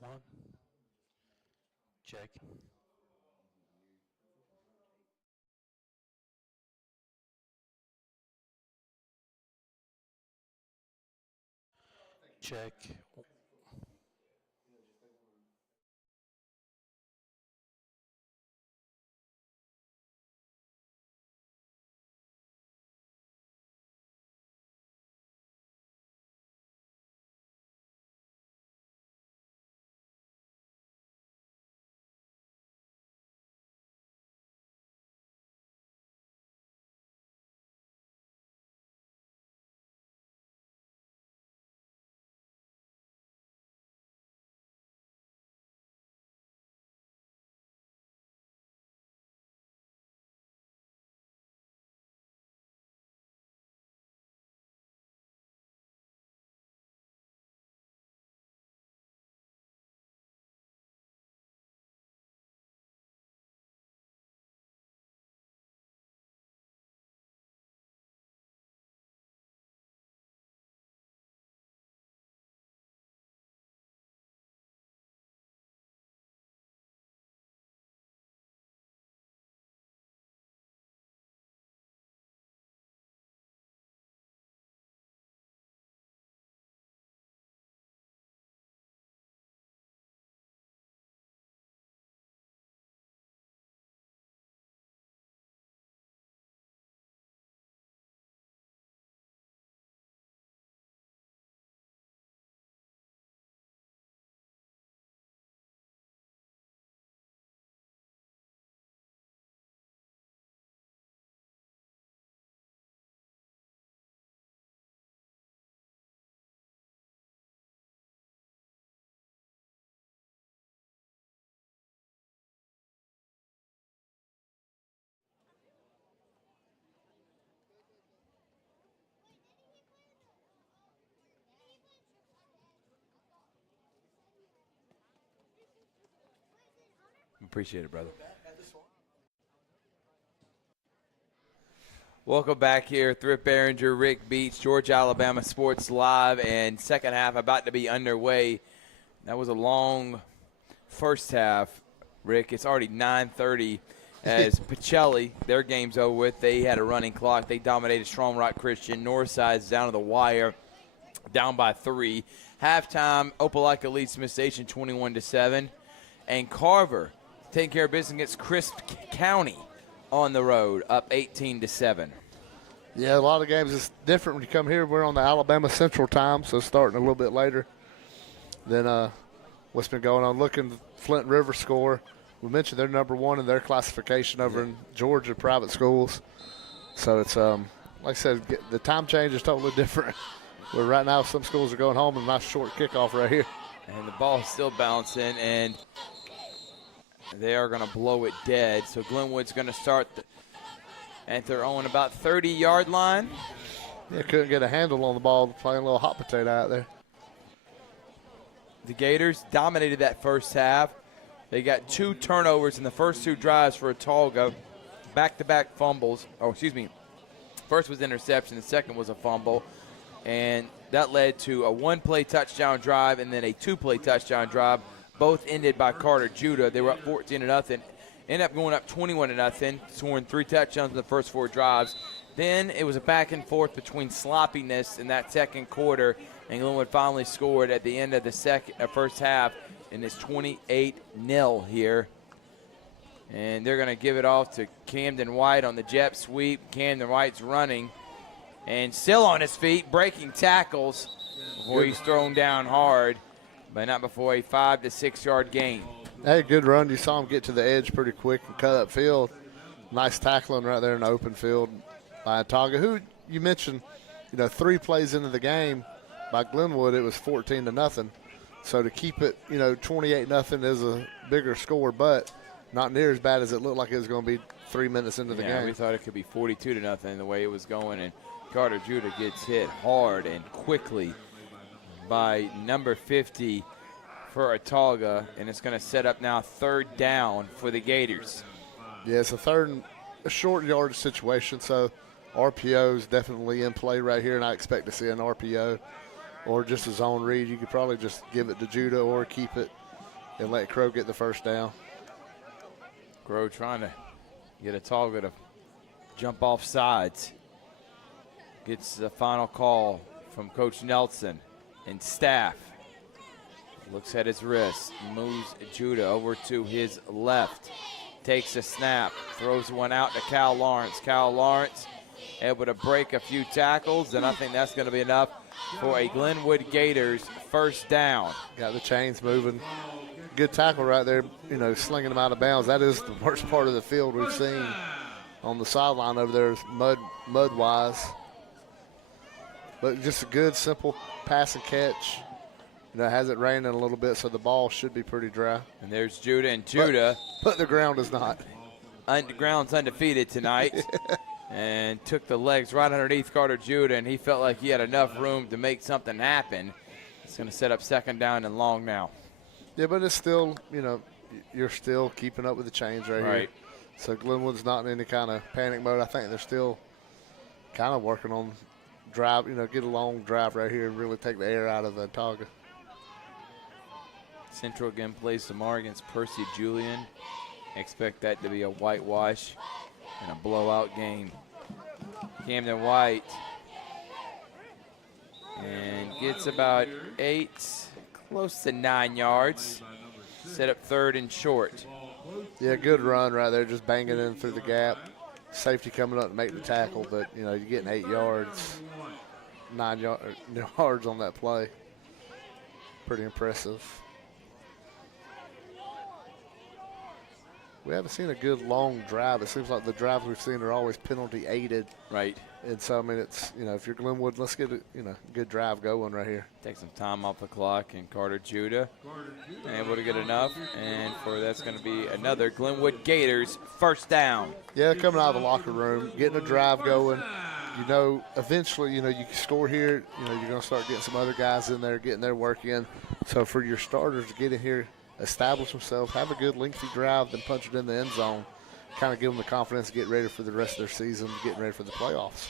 One. Check. Check. Appreciate it, brother. Welcome back here. Thrift Barringer, Rick Beach, Georgia, Alabama Sports Live, and second half about to be underway. That was a long first half, Rick. It's already 9:30 as Pacelli, their game's over with. They had a running clock. They dominated Strong Rock Christian. Northside's down to the wire, down by 3. Halftime, Opelika leads Smith Station 21-7. And Carver taking care of business against Crisp County on the road, up 18-7. Yeah, a lot of games is different when you come here. We're on the Alabama Central Time, so starting a little bit later than what's been going on. Looking Flint River score. We mentioned they're number 1 in their classification over in Georgia private schools. So it's like I said, the time change is totally different. Where right now some schools are going home and a nice short kickoff right here. And the ball's still bouncing, and they are going to blow it dead. So Glenwood's going to start at their own about 30-yard line. Yeah, couldn't get a handle on the ball, playing a little hot potato out there. The Gators dominated that first half. They got 2 turnovers in the first 2 drives for Autauga. Back-to-back fumbles. Oh, excuse me. First was interception. The second was a fumble. And that led to a 1-play touchdown drive and then a 2-play touchdown drive, both ended by Carter Judah. They were up 14-0. Ended up going up 21-0, scoring 3 touchdowns in the first 4 drives. Then it was a back and forth between sloppiness in that second quarter, and Glenwood finally scored at the end of the first half, and it's 28-0 here. And they're going to give it off to Camden White on the jet sweep. Camden White's running and still on his feet, breaking tackles before he's thrown down hard, but not before a 5 to 6 yard gain. Hey, good run. You saw him get to the edge pretty quick and cut up field. Nice tackling right there in the open field by Autauga, who you mentioned, 3 plays into the game by Glenwood, it was 14-0. So to keep it, 28-0 is a bigger score, but not near as bad as it looked like it was going to be 3 minutes into the game. We thought it could be 42-0 the way it was going, and Carter Judah gets hit hard and quickly by number 50 for Autauga, and it's going to set up now 3rd down for the Gators. Yeah, it's a short yardage situation, so RPO is definitely in play right here, and I expect to see an RPO. or just a zone read. You could probably just give it to Judah or keep it and let Crow get the first down. Crow trying to get Autauga to jump off sides. Gets the final call from Coach Nelson and staff. Looks at his wrist, moves Judah over to his left. Takes a snap, throws one out to Cal Lawrence. Cal Lawrence able to break a few tackles, and I think that's going to be enough for a Glenwood Gators first down. Got the chains moving. Good tackle right there, slinging them out of bounds. That is the worst part of the field we've seen on the sideline over there, mud-wise. But just a good, simple pass and catch. It has it raining a little bit, so the ball should be pretty dry. And there's Judah, and Judah. But the ground is not. The ground's undefeated tonight. And took the legs right underneath Carter Judah, and he felt like he had enough room to make something happen. It's going to set up second down and long now. Yeah, but it's still, you're still keeping up with the chains right here. So Glenwood's not in any kind of panic mode. I think they're still kind of working on drive, get a long drive right here and really take the air out of the Autauga. Central again plays tomorrow against Percy Julian. Expect that to be a whitewash and a blowout game. Camden White and gets about 8, close to 9 yards. Set up third and short. Yeah, good run right there, just banging in through the gap. Safety coming up to make the tackle, but you're getting 8 yards, 9 yards on that play. Pretty impressive. We haven't seen a good long drive. It seems like the drives we've seen are always penalty aided. Right. And so, it's, if you're Glenwood, let's get a, good drive going right here. Take some time off the clock, and Carter Judah able to get enough. And that's going to be another Glenwood Gators first down. Yeah, coming out of the locker room, getting a drive going. Eventually, you can score here. You're going to start getting some other guys in there, getting their work in. So for your starters to get in here, establish themselves, have a good lengthy drive, then punch it in the end zone. Kind of give them the confidence to get ready for the rest of their season, getting ready for the playoffs.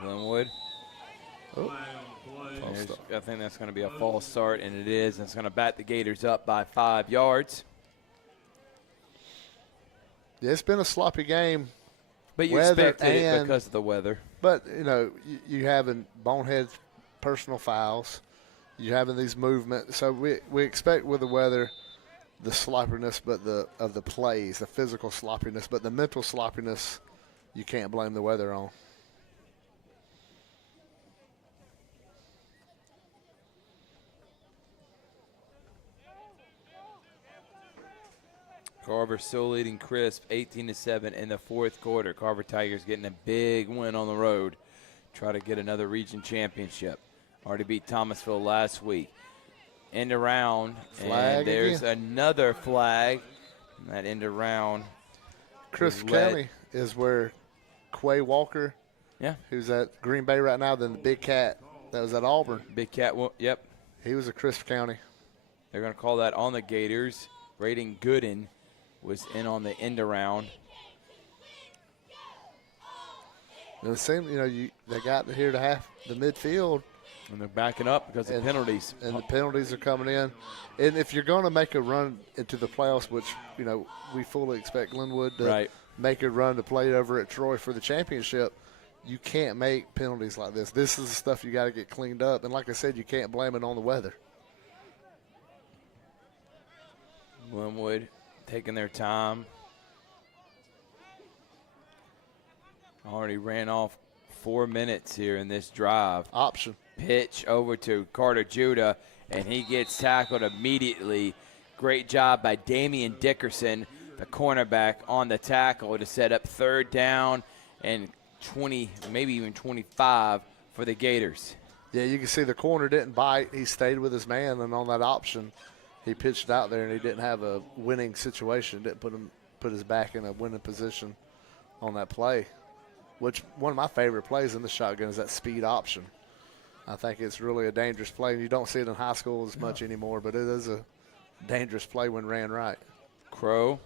Glenwood. I think that's going to be a false start, and it is. And it's going to bat the Gators up by 5 yards. Yeah, it's been a sloppy game. But you expected it because of the weather. But, you having bonehead personal fouls. You're having these movements. So we expect with the weather the sloppiness of the plays, the physical sloppiness. But the mental sloppiness, you can't blame the weather on. Carver still leading crisp, 18-7 in the fourth quarter. Carver Tigers getting a big win on the road. Try to get another region championship. Already beat Thomasville last week. End around, and there's another flag. And that end around. Chris County is where Quay Walker, yeah, who's at Green Bay right now, then the Big Cat that was at Auburn. Big Cat, yep. He was at Crisp County. They're going to call that on the Gators. Braden Gooden was in on the end around. And it seemed, they got here to half the midfield. And they're backing up because of penalties. And the penalties are coming in. And if you're going to make a run into the playoffs, which, we fully expect Glenwood to make a run to play over at Troy for the championship, you can't make penalties like this. This is the stuff you got to get cleaned up. And like I said, you can't blame it on the weather. Glenwood taking their time. Already ran off 4 minutes here in this drive. Option. Pitch over to Carter Judah, and he gets tackled immediately. Great job by Damian Dickerson, the cornerback, on the tackle to set up third down and 20, maybe even 25 for the Gators. Yeah, you can see the corner didn't bite. He stayed with his man, and on that option, he pitched out there, and he didn't have a winning situation. Didn't put his back in a winning position on that play, which one of my favorite plays in the shotgun is that speed option. I think it's really a dangerous play, and you don't see it in high school as much anymore, but it is a dangerous play when ran right. Crow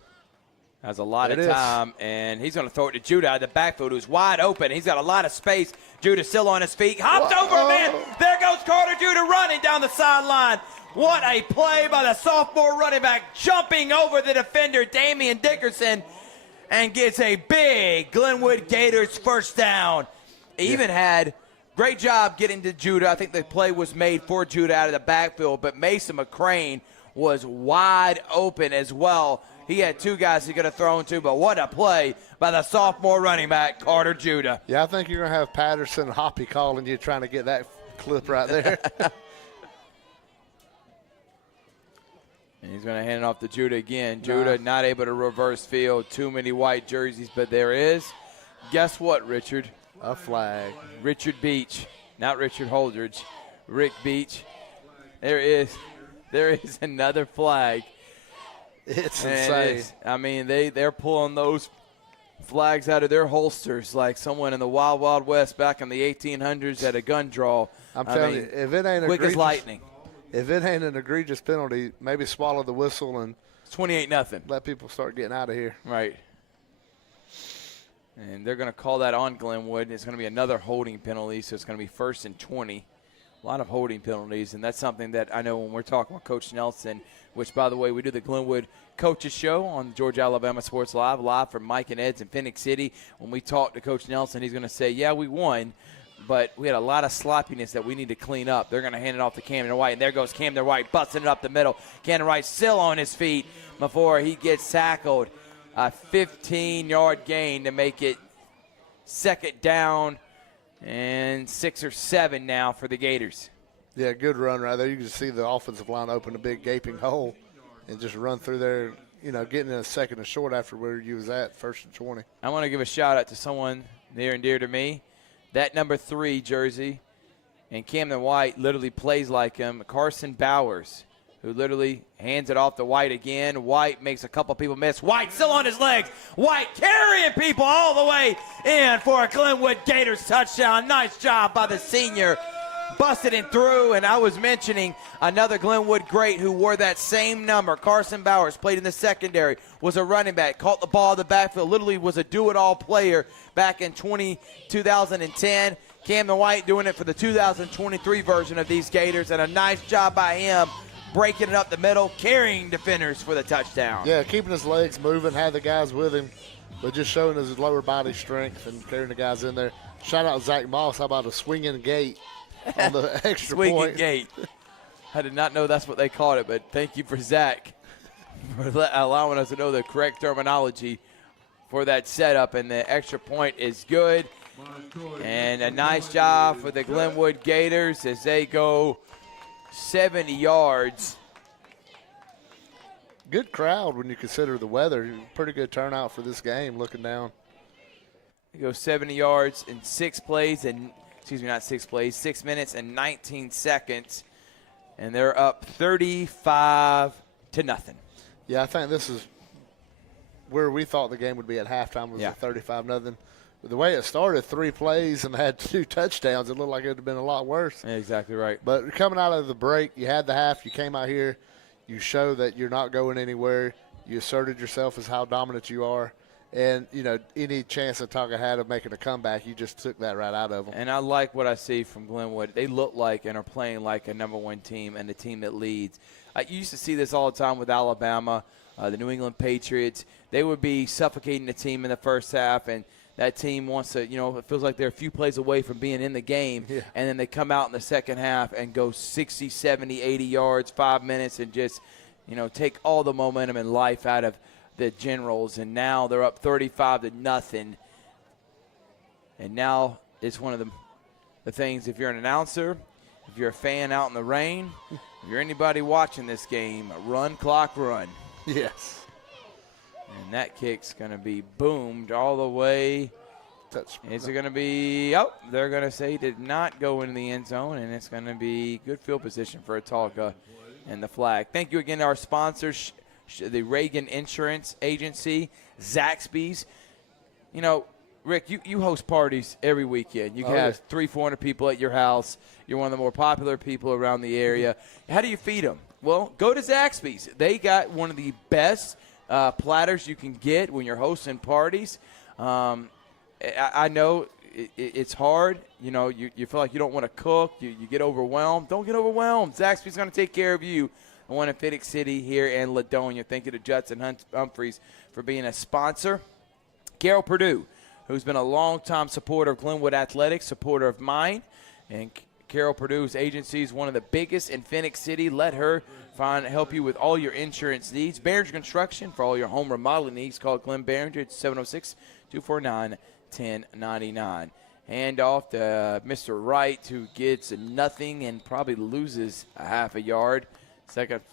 Has a lot of time, and he's going to throw it to Judah out of the backfield, who's wide open. He's got a lot of space. Judah still on his feet. Hopped over a man. There goes Carter Judah running down the sideline. What a play by the sophomore running back, jumping over the defender, Damian Dickerson, and gets a big Glenwood Gators first down. Even had great job getting to Judah. I think the play was made for Judah out of the backfield, but Mason McCrane was wide open as well. He had two guys he could have thrown to, but what a play by the sophomore running back, Carter Judah. Yeah, I think you're going to have Patterson and Hoppy calling you trying to get that clip right there. And he's going to hand it off to Judah again. Judah not able to reverse field. Too many white jerseys, but there is. Guess what, Richard? A flag. Richard Beach, not Richard Holdridge. Rick Beach. There is another flag. It's insane. I mean, they're pulling those flags out of their holsters like someone in the Wild Wild West back in the 1800s at a gun draw. I'm telling you, if it ain't quick as lightning. If it ain't an egregious penalty, maybe swallow the whistle and it's 28-0. Let people start getting out of here. Right. And they're going to call that on Glenwood. It's going to be another holding penalty, so it's going to be 1st and 20. A lot of holding penalties, and that's something that I know when we're talking with Coach Nelson, which, by the way, we do the Glenwood Coaches Show on Georgia Alabama Sports live from Mike and Ed's in Phoenix City. When we talk to Coach Nelson, he's going to say, yeah, we won, but we had a lot of sloppiness that we need to clean up. They're going to hand it off to Camden White, and there goes Camden White busting it up the middle. Camden White still on his feet before he gets tackled. A 15-yard gain to make it 2nd down and 6 or 7 now for the Gators. Yeah, good run right there. You can see the offensive line open a big gaping hole and just run through there, getting in a 2nd and short after where you was at, 1st and 20. I want to give a shout-out to someone near and dear to me. That number 3 jersey, and Camden White literally plays like him, Carson Bowers, who literally hands it off to White again. White makes a couple people miss. White still on his legs. White carrying people all the way in for a Glenwood Gators touchdown. Nice job by the senior. Busted it through, and I was mentioning another Glenwood great who wore that same number. Carson Bowers played in the secondary, was a running back, caught the ball in the backfield, literally was a do-it-all player back in 2010. Camden White doing it for the 2023 version of these Gators, and a nice job by him breaking it up the middle, carrying defenders for the touchdown. Yeah, keeping his legs moving, had the guys with him, but just showing his lower body strength and carrying the guys in there. Shout out to Zach Moss. How about a swinging gate on the extra swinging point? Gate. I did not know that's what they called it, but thank you for Zach for allowing us to know the correct terminology for that setup. And the extra point is good. And a nice job for the Glenwood Gators as they go 70 yards. Good crowd when you consider the weather. Pretty good turnout for this game looking down. They go 70 yards in 6 plays and – excuse me, not 6 plays, 6 minutes and 19 seconds. And they're up 35-0. Yeah, I think this is where we thought the game would be at halftime was Yeah. a 35-0. The way it started, 3 plays and had 2 touchdowns, it looked like it would have been a lot worse. Yeah, exactly right. But coming out of the break, you had the half, you came out here, you show that you're not going anywhere. You asserted yourself as how dominant you are. And, any chance that Autauga had of making a comeback, you just took that right out of them. And I like what I see from Glenwood. They look like and are playing like a number 1 team and a team that leads. You used to see this all the time with Alabama, the New England Patriots. They would be suffocating the team in the first half, and that team wants to, it feels like they're a few plays away from being in the game. Yeah. And then they come out in the second half and go 60, 70, 80 yards, 5 minutes, and just, take all the momentum and life out of the Generals. And now they're up 35-0. And now it's one of the things, if you're an announcer, if you're a fan out in the rain, if you're anybody watching this game, run, clock, run. Yes. And that kick's going to be boomed all the way. Is it going to be – oh, they're going to say did not go into the end zone, and it's going to be good field position for Autauga and the flag. Thank you again to our sponsors, the Reagan Insurance Agency, Zaxby's. Rick, you host parties every weekend. You have 300-400 people at your house. You're one of the more popular people around the area. How do you feed them? Well, go to Zaxby's. They got one of the best platters you can get when you're hosting parties. I know it's hard. You feel like you don't want to cook. You get overwhelmed. Don't get overwhelmed. Zaxby's going to take care of you. I want in Phoenix City here in Ladonia. Thank you to Judson Humphreys for being a sponsor. Carol Purdue, who's been a longtime supporter of Glenwood Athletics, supporter of mine. And Carol Purdue's agency is one of the biggest in Phoenix City. Let her help you with all your insurance needs. Barringer Construction for all your home remodeling needs. Call Glenn Barringer at 706-249-1099. Hand off to Mr. Wright, who gets nothing and probably loses a half a yard.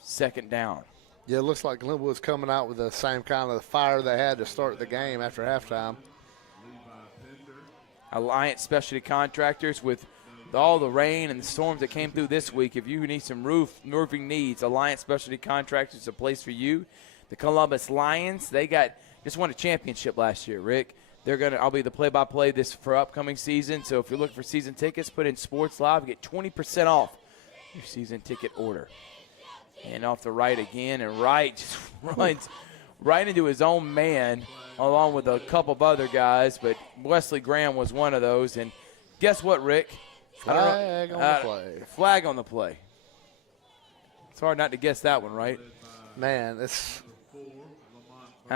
Second down. Yeah, it looks like Glenwood's coming out with the same kind of fire they had to start the game after halftime. Alliance Specialty Contractors, with all the rain and the storms that came through this week, if you need some roofing needs, Alliance Specialty Contractors is a place for you. The Columbus Lions, they just won a championship last year, Rick. I'll be the play-by-play for upcoming season. So if you're looking for season tickets, put in Sports Live, get 20% off your season ticket order. And off the right again, and Wright just runs right into his own man along with a couple of other guys, but Wesley Graham was one of those. And guess what, Rick? Flag on the play. Flag on the play. It's hard not to guess that one, right? Man, at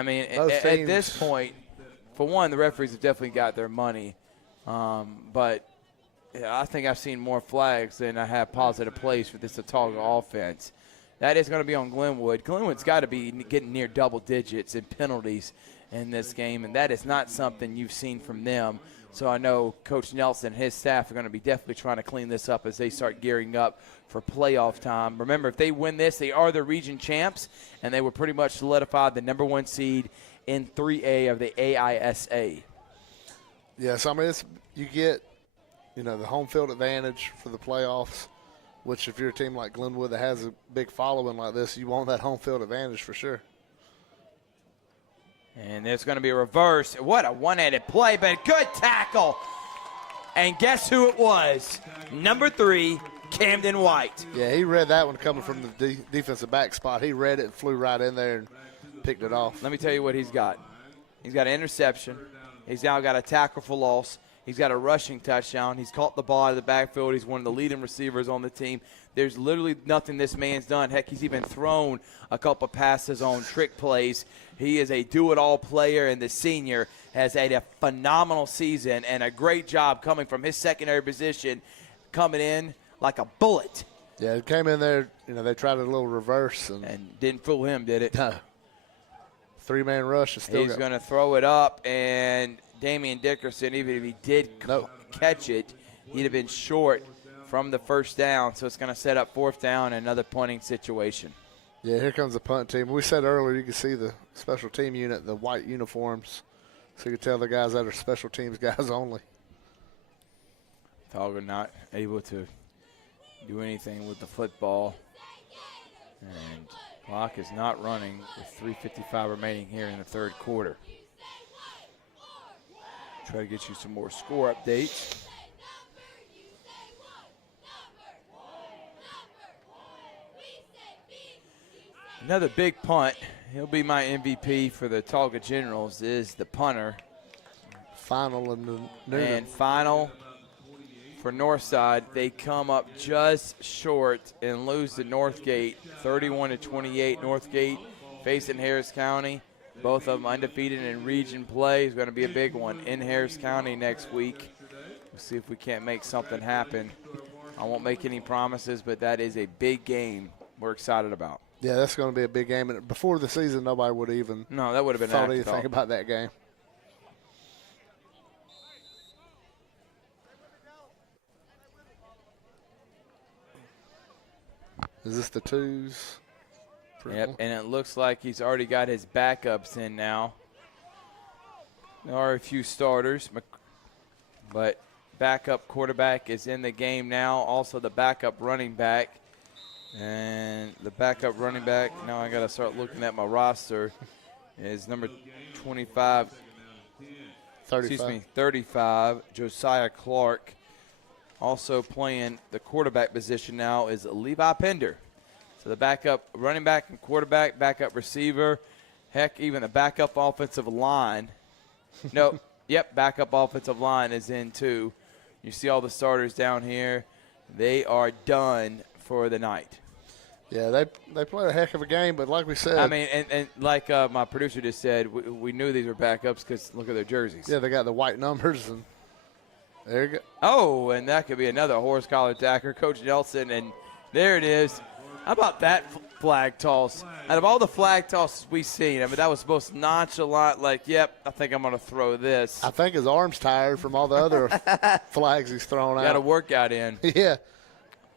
this point, for one, the referees have definitely got their money. But I think I've seen more flags than I have positive plays for this Autauga offense. That is going to be on Glenwood. Glenwood's got to be getting near double digits in penalties in this game, and that is not something you've seen from them. So I know Coach Nelson and his staff are going to be definitely trying to clean this up as they start gearing up for playoff time. Remember, if they win this, they are the region champs, and they will pretty much solidify the number 1 seed in 3A of the AISA. Yes, you get, the home field advantage for the playoffs, which if you're a team like Glenwood that has a big following like this, you want that home field advantage for sure. And there's going to be a reverse. What a one-handed play, but good tackle. And guess who it was? Number 3, Camden White. Yeah, he read that one coming from the defensive back spot. He read it and flew right in there and picked it off. Let me tell you what he's got. He's got an interception. He's now got a tackle for loss. He's got a rushing touchdown. He's caught the ball out of the backfield. He's one of the leading receivers on the team. There's literally nothing this man's done. Heck, he's even thrown a couple passes on trick plays. He is a do-it-all player, and the senior has had a phenomenal season and a great job coming from his secondary position, coming in like a bullet. Yeah, it came in there. They tried a little reverse. And didn't fool him, did it? No. 3-man rush is still He's going to throw it up, and Damian Dickerson, even if he did catch it, he'd have been short from the first down. So it's going to set up 4th down and another punting situation. Yeah, here comes the punt team. We said earlier you can see the special team unit, the white uniforms. So you can tell the guys that are special teams guys only. Autauga not able to do anything with the football. And clock is not running with 3:55 remaining here in the third quarter. Try to get you some more score updates. Another big punt. He'll be my MVP for the Autauga Generals is the punter. Final and And final for Northside. They come up just short and lose to Northgate 31-28. Northgate facing Harris County. Both of them undefeated in region play. It's going to be a big one in Harris County next week. We'll see if we can't make something happen. I won't make any promises, but that is a big game we're excited about. Yeah, that's going to be a big game. And before the season, nobody would even that would have been thought anything about that game. Is this the twos? Yep, and it looks like he's already got his backups in now. There are a few starters, but backup quarterback is in the game now. Also the backup running back. And the backup running back, now I got to start looking at my roster, is number 35, 35, Josiah Clark. Also playing the quarterback position now is Levi Pender. So the backup running back and quarterback, backup receiver Heck, even the backup offensive line. No, yep, backup offensive line is in too. You see all the starters down here. They are done for the night. Yeah, they played a heck of a game, but like we said. I mean, and like my producer just said, we knew these were backups because look at their jerseys. Yeah, they got the white numbers, and there you go. Oh, and that could be another horse collar attacker, Coach Nelson, and there it is. How about that flag toss? Out of all the flag tosses we've seen, I mean, that was most nonchalant, like, yep, I think I'm going to throw this. I think his arm's tired from all the other flags he's thrown out. Got a workout in. Yeah.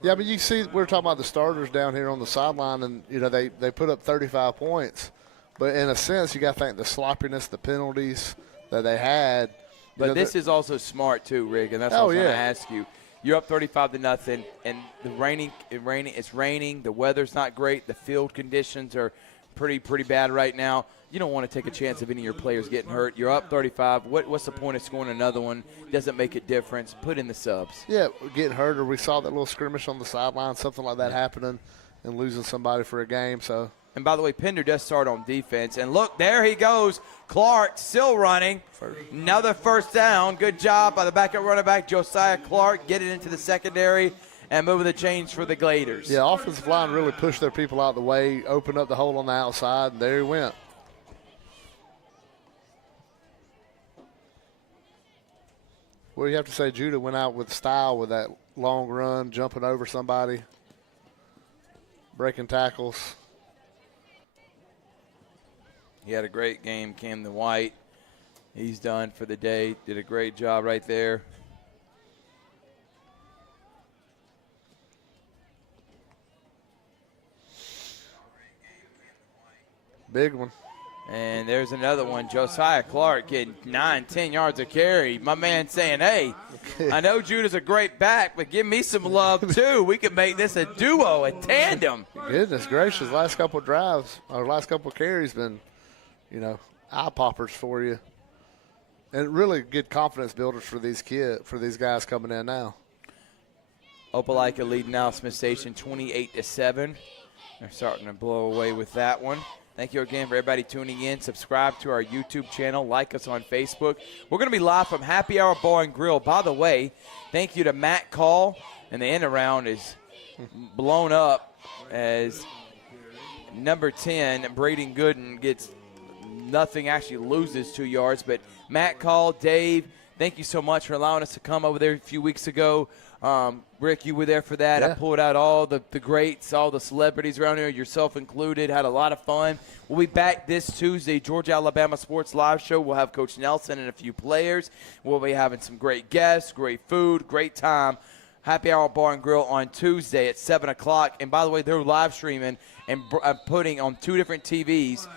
Yeah, but you see, we're talking about the starters down here on the sideline, and, you know, they put up 35 points. But in a sense, you got to think the sloppiness, the penalties that they had. But this is also smart, too, Rick, and that's what I was going to ask you. You're up 35-0, and it's raining. The weather's not great. The field conditions are pretty bad right now. You don't want to take a chance of any of your players getting hurt. You're up 35. What's the point of scoring another one? Doesn't make a difference. Put in the subs. Yeah, getting hurt, or we saw that little skirmish on the sideline, something like that happening, and losing somebody for a game. So. And by the way, Pender does start on defense. And look, there he goes. Clark still running. Another first down. Good job by the backup running back, Josiah Clark, getting into the secondary and moving the chains for the Gators. Yeah, offensive line really pushed their people out of the way, opened up the hole on the outside, and there he went. Well, you have to say Judah went out with style with that long run, jumping over somebody, breaking tackles. He had a great game, Camden White. He's done for the day. Did a great job right there. Big one. And there's another one. Josiah Clark getting 9-10 yards of carry. My man saying, hey, I know Judah's a great back, but give me some love, too. We can make this a duo, a tandem. Goodness gracious, last couple of drives, or last couple of carries been, you know, eye poppers for you. And really good confidence builders for these guys coming in now. Opelika leading now Smith Station 28-7. They're starting to blow away with that one. Thank you again for everybody tuning in. Subscribe to our YouTube channel. Like us on Facebook. We're going to be live from Happy Hour Bar and Grill. By the way, thank you to Matt Call. And the end around is blown up as number 10, Braden Gooden, gets nothing, actually loses 2 yards. But Matt Call, Dave, thank you so much for allowing us to come over there a few weeks ago. Rick, you were there for that. Yeah. I pulled out all the greats, all the celebrities around here, yourself included. Had a lot of fun. We'll be back this Tuesday, Georgia-Alabama Sports Live Show. We'll have Coach Nelson and a few players. We'll be having some great guests, great food, great time. Happy Hour Bar and Grill on Tuesday at 7 o'clock. And by the way, they're live streaming and putting on 2 different TVs,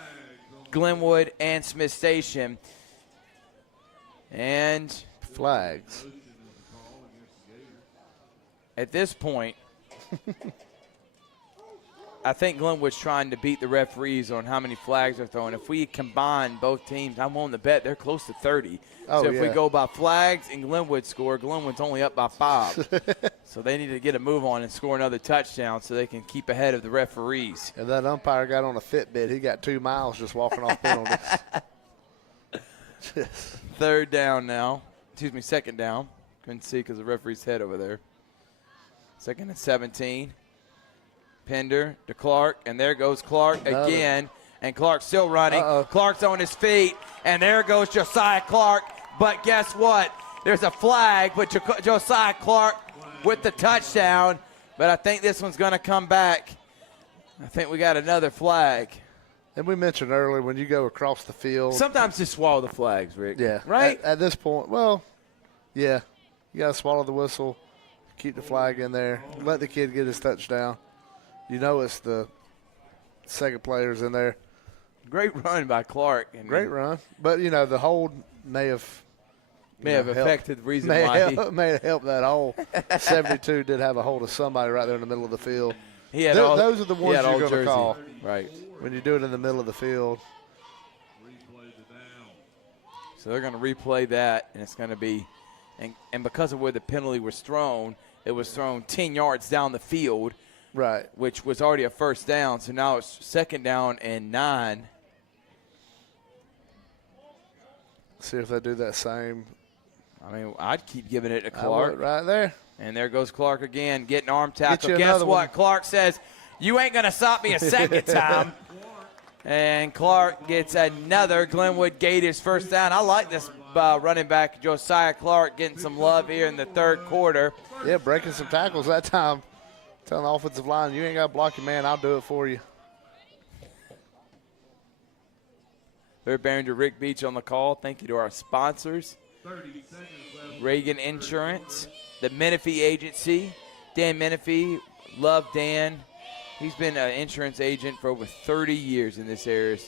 Glenwood and Smith Station. And flags. At this point, I think Glenwood's trying to beat the referees on how many flags they're throwing. If we combine both teams, I'm willing to bet they're close to 30. Oh, so if we yeah. go by flags and Glenwood score, Glenwood's only up by 5. So they need to get a move on and score another touchdown so they can keep ahead of the referees. And that umpire got on a Fitbit. He got 2 miles just walking off penalties. Third down now. Excuse me, second down. Couldn't see because the referee's head over there. 2nd and 17. Pender to Clark, and there goes Clark again. And Clark's still running. Clark's on his feet, and there goes Josiah Clark. But guess what? There's a flag, but Josiah Clark with the touchdown. But I think this one's going to come back. I think we got another flag. And we mentioned earlier, when you go across the field. Sometimes just swallow the flags, Rick. Yeah. Right? At this point, well, yeah. You got to swallow the whistle, keep the flag in there, let the kid get his touchdown. You know it's the second players in there. Great run by Clark. Great run. But, you know, the hold may have affected the reason why. May have helped that hole. 72 did have a hold of somebody right there in the middle of the field. He had those are the ones you're going to call. Right. When you do it in the middle of the field. So they're going to replay that, and it's going to be and because of where the penalty was thrown, it was thrown 10 yards down the field. Right. Which was already a first down. So now it's 2nd down and 9. See if they do that same. I mean, I'd keep giving it to I Clark. would right there. And there goes Clark again, getting arm tackle. you Guess another what? one. Clark says, you ain't going to stop me a second time. And Clark gets another Glenwood Gators first down. I like this running back, Josiah Clark, getting some love here in the third quarter. Yeah, breaking some tackles that time. Telling the offensive line, you ain't got to block your man. I'll do it for you. Thrift Barringer, Rick Beach on the call. Thank you to our sponsors. Reagan Insurance, the Menifee Agency. Dan Menifee, love Dan. He's been an insurance agent for over 30 years in this area.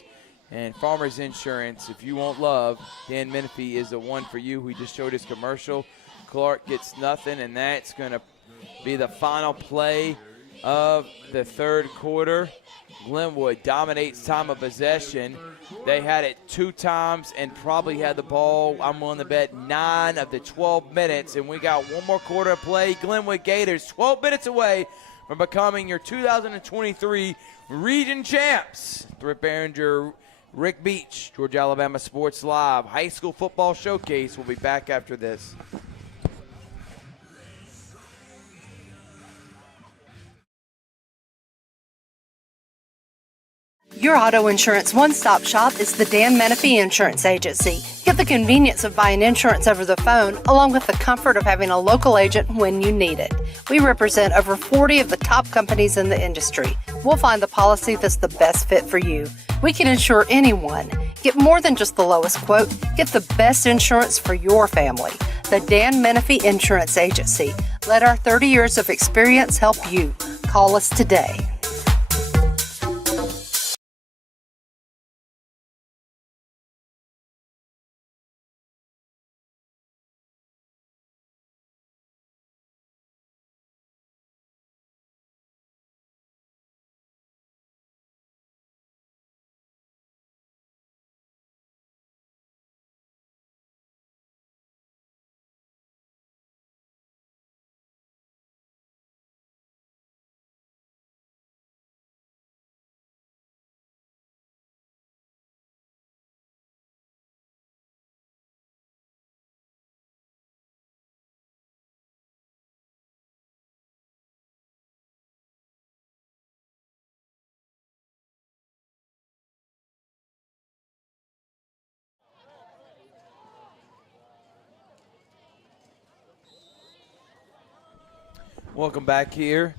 And Farmers Insurance, if you want love, Dan Menifee is the one for you. We just showed his commercial. Clark gets nothing, and that's going to be the final play of the third quarter. Glenwood dominates time of possession. They had it 2 times and probably had the ball, I'm willing to bet, 9 of the 12 minutes. And we got one more quarter to play. Glenwood Gators 12 minutes away from becoming your 2023 region champs. Thrift Barringer, Rick Beach, Georgia Alabama Sports Live. High school football showcase. We'll be back after this. Your auto insurance one-stop shop is the Dan Menifee Insurance Agency. Get the convenience of buying insurance over the phone, along with the comfort of having a local agent when you need it. We represent over 40 of the top companies in the industry. We'll find the policy that's the best fit for you. We can insure anyone. Get more than just the lowest quote. Get the best insurance for your family. The Dan Menifee Insurance Agency. Let our 30 years of experience help you. Call us today. Welcome back here.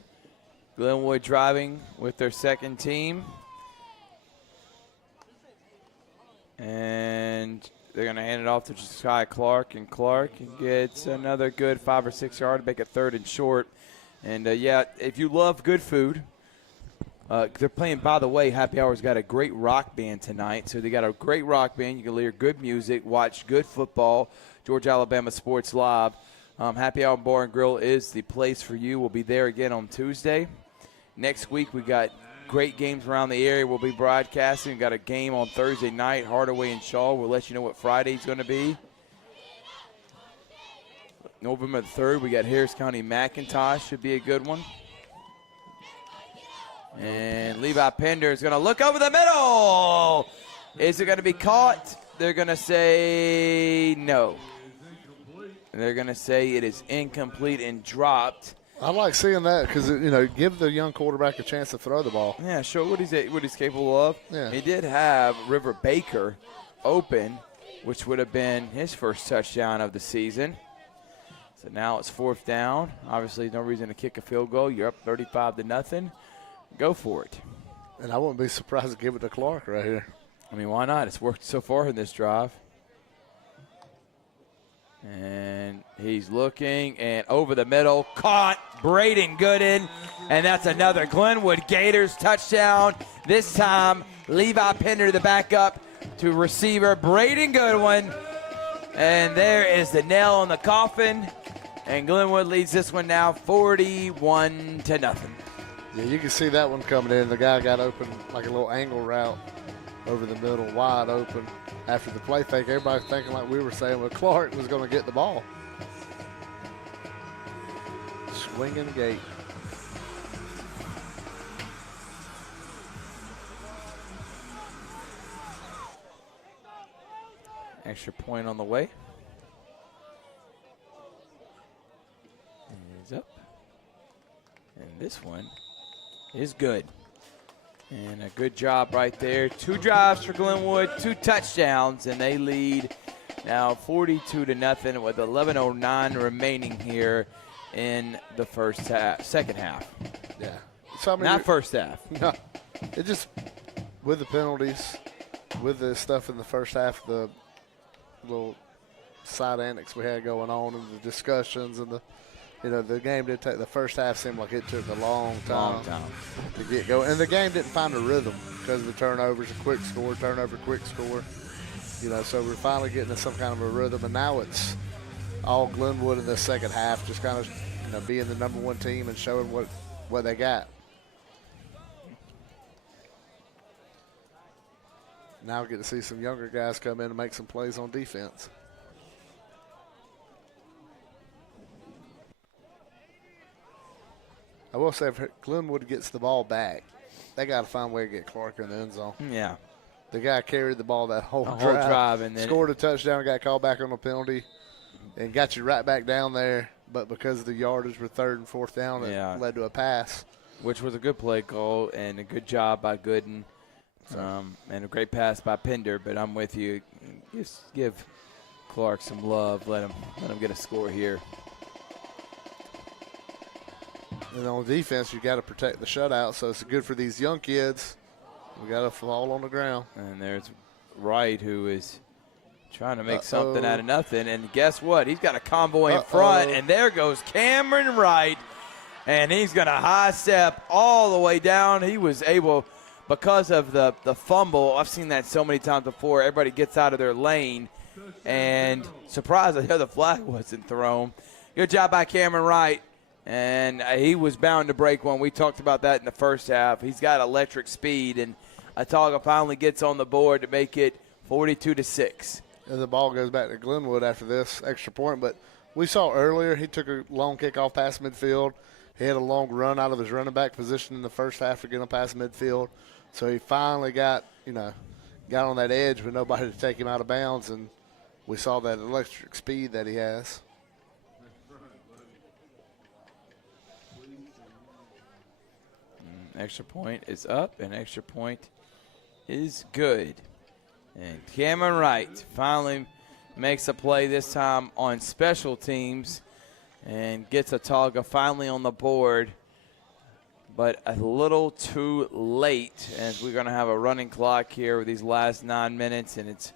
Glenwood driving with their second team. And they're going to hand it off to Josiah Clark. And Clark gets another good 5 or 6 yard to make it third and short. And, yeah, if you love good food, they're playing, by the way, Happy Hour's got a great rock band tonight. So they got a great rock band. You can hear good music, watch good football. Georgia Alabama Sports Live. Happy Hour Bar and Grill is the place for you. We'll be there again on Tuesday. Next week we got great games around the area. We'll be broadcasting. We've got a game on Thursday night, Hardaway and Shaw. We'll let you know what Friday's going to be. November the 3rd, we got Harris County McIntosh. Should be a good one. And Levi Pender is going to look over the middle. Is it going to be caught? They're going to say no. They're going to say it is incomplete and dropped. I like seeing that because, give the young quarterback a chance to throw the ball. Yeah, show what he's capable of. Yeah. He did have River Baker open, which would have been his first touchdown of the season. So now it's 4th down. Obviously, no reason to kick a field goal. You're up 35-0. Go for it. And I wouldn't be surprised to give it to Clark right here. I mean, why not? It's worked so far in this drive. And he's looking, and over the middle, caught Braden Gooden, and that's another Glenwood Gators touchdown. This time, Levi Pender, the backup to receiver Braden Goodwin. And there is the nail in the coffin, and Glenwood leads this one now 41-0. Yeah, you can see that one coming in. The guy got open like a little angle route over the middle, wide open. After the play fake, everybody thinking like we were saying, well, Clark was going to get the ball. Swinging gate. Extra point on the way. And it's up. And this one is good. And a good job right there. 2 drives for Glenwood, 2 touchdowns, and they lead now 42-0 with 11:09 remaining here in the second half. Yeah. So, I mean, not first half. No. It just, with the penalties, with the stuff in the first half, the little side annex we had going on and the discussions and the game did take, the first half seemed like it took a long time to get going. And the game didn't find a rhythm because of the turnovers, a quick score, turnover, quick score. So we're finally getting to some kind of a rhythm, and now it's all Glenwood in the second half, just kind of, being the number 1 team and showing what they got. Now we get to see some younger guys come in and make some plays on defense. I will say, if Glenwood gets the ball back, they got to find a way to get Clark in the end zone. Yeah. The guy carried the ball that whole drive. And then scored a touchdown, got called back on a penalty, and got you right back down there. But because of the yardage for 3rd and 4th down, it led to a pass. Which was a good play call and a good job by Gooden. And a great pass by Pender, but I'm with you. Just give Clark some love. Let him get a score here. And on defense, you got to protect the shutout, so it's good for these young kids. We got to fall on the ground. And there's Wright, who is trying to make something out of nothing. And guess what? He's got a convoy in front, and there goes Cameron Wright. And he's going to high step all the way down. He was able, because of the fumble, I've seen that so many times before. Everybody gets out of their lane, and surprised the flag wasn't thrown. Good job by Cameron Wright. And he was bound to break one. We talked about that in the first half. He's got electric speed, and Autauga finally gets on the board to make it 42-6. And the ball goes back to Glenwood after this extra point. But we saw earlier he took a long kickoff past midfield. He had a long run out of his running back position in the first half to get him past midfield. So he finally got on that edge with nobody to take him out of bounds, and we saw that electric speed that he has. Extra point is up, and extra point is good. And Cameron Wright finally makes a play, this time on special teams, and gets Autauga finally on the board, but a little too late, as we're going to have a running clock here with these last 9 minutes, and it's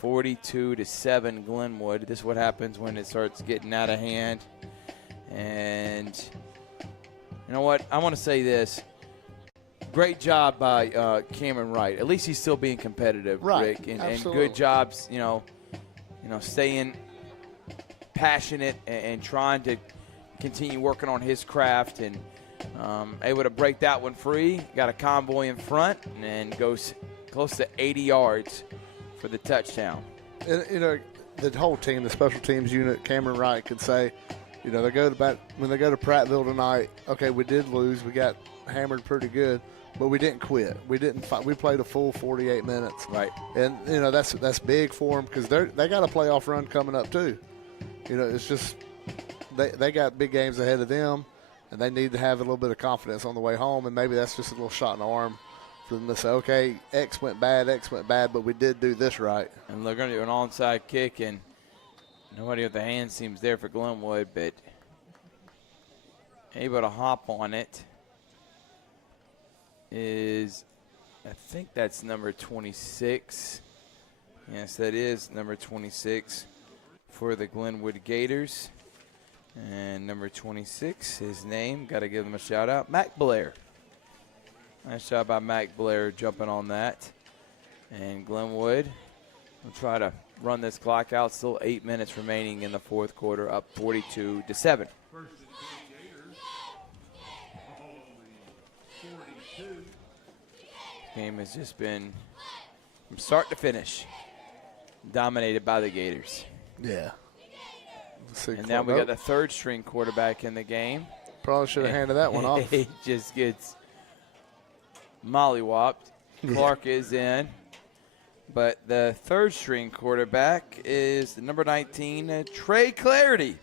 42-7 Glenwood. This is what happens when it starts getting out of hand. And you know what? I want to say this. Great job by Cameron Wright. At least he's still being competitive, right, Rick. And good jobs, staying passionate and trying to continue working on his craft, and able to break that one free. Got a convoy in front and goes close to 80 yards for the touchdown. And, the whole team, the special teams unit, Cameron Wright could say, when they go to Prattville tonight, okay, we did lose. We got hammered pretty good, but we didn't quit. We didn't fight. We played a full 48 minutes. Right. And, that's big for them because they got a playoff run coming up too. It's just they got big games ahead of them, and they need to have a little bit of confidence on the way home, and maybe that's just a little shot in the arm for them to say, okay, X went bad, but we did do this right. And they're going to do an onside kick, and nobody with the hand seems there for Glenwood, but able to hop on it is, I think that's number 26. Yes, that is number 26 for the Glenwood Gators. And number 26, his name, got to give him a shout out, Mac Blair. Nice job by Mac Blair jumping on that. And Glenwood will try to run this clock out. Still 8 minutes remaining in the fourth quarter, up 42-7. Game has just been, from start to finish, dominated by the Gators. Yeah. And now we got the third string quarterback in the game. Probably should have handed that one off. He just gets mollywopped. Clark is in. But the third-string quarterback is the number 19, Trey Clarity.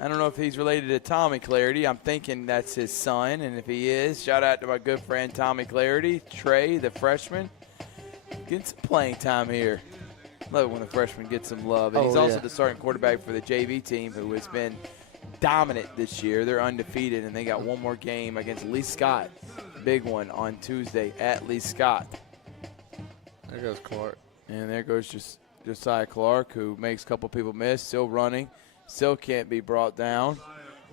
I don't know if he's related to Tommy Clarity. I'm thinking that's his son, and if he is, shout out to my good friend Tommy Clarity. Trey, the freshman, getting some playing time here. Love it when the freshman gets some love. And he's also the starting quarterback for the JV team, who has been dominant this year. They're undefeated, and they got one more game against Lee Scott. Big one on Tuesday at Lee Scott. There goes Clark. And there goes Josiah Clark, who makes a couple people miss, still running, still can't be brought down.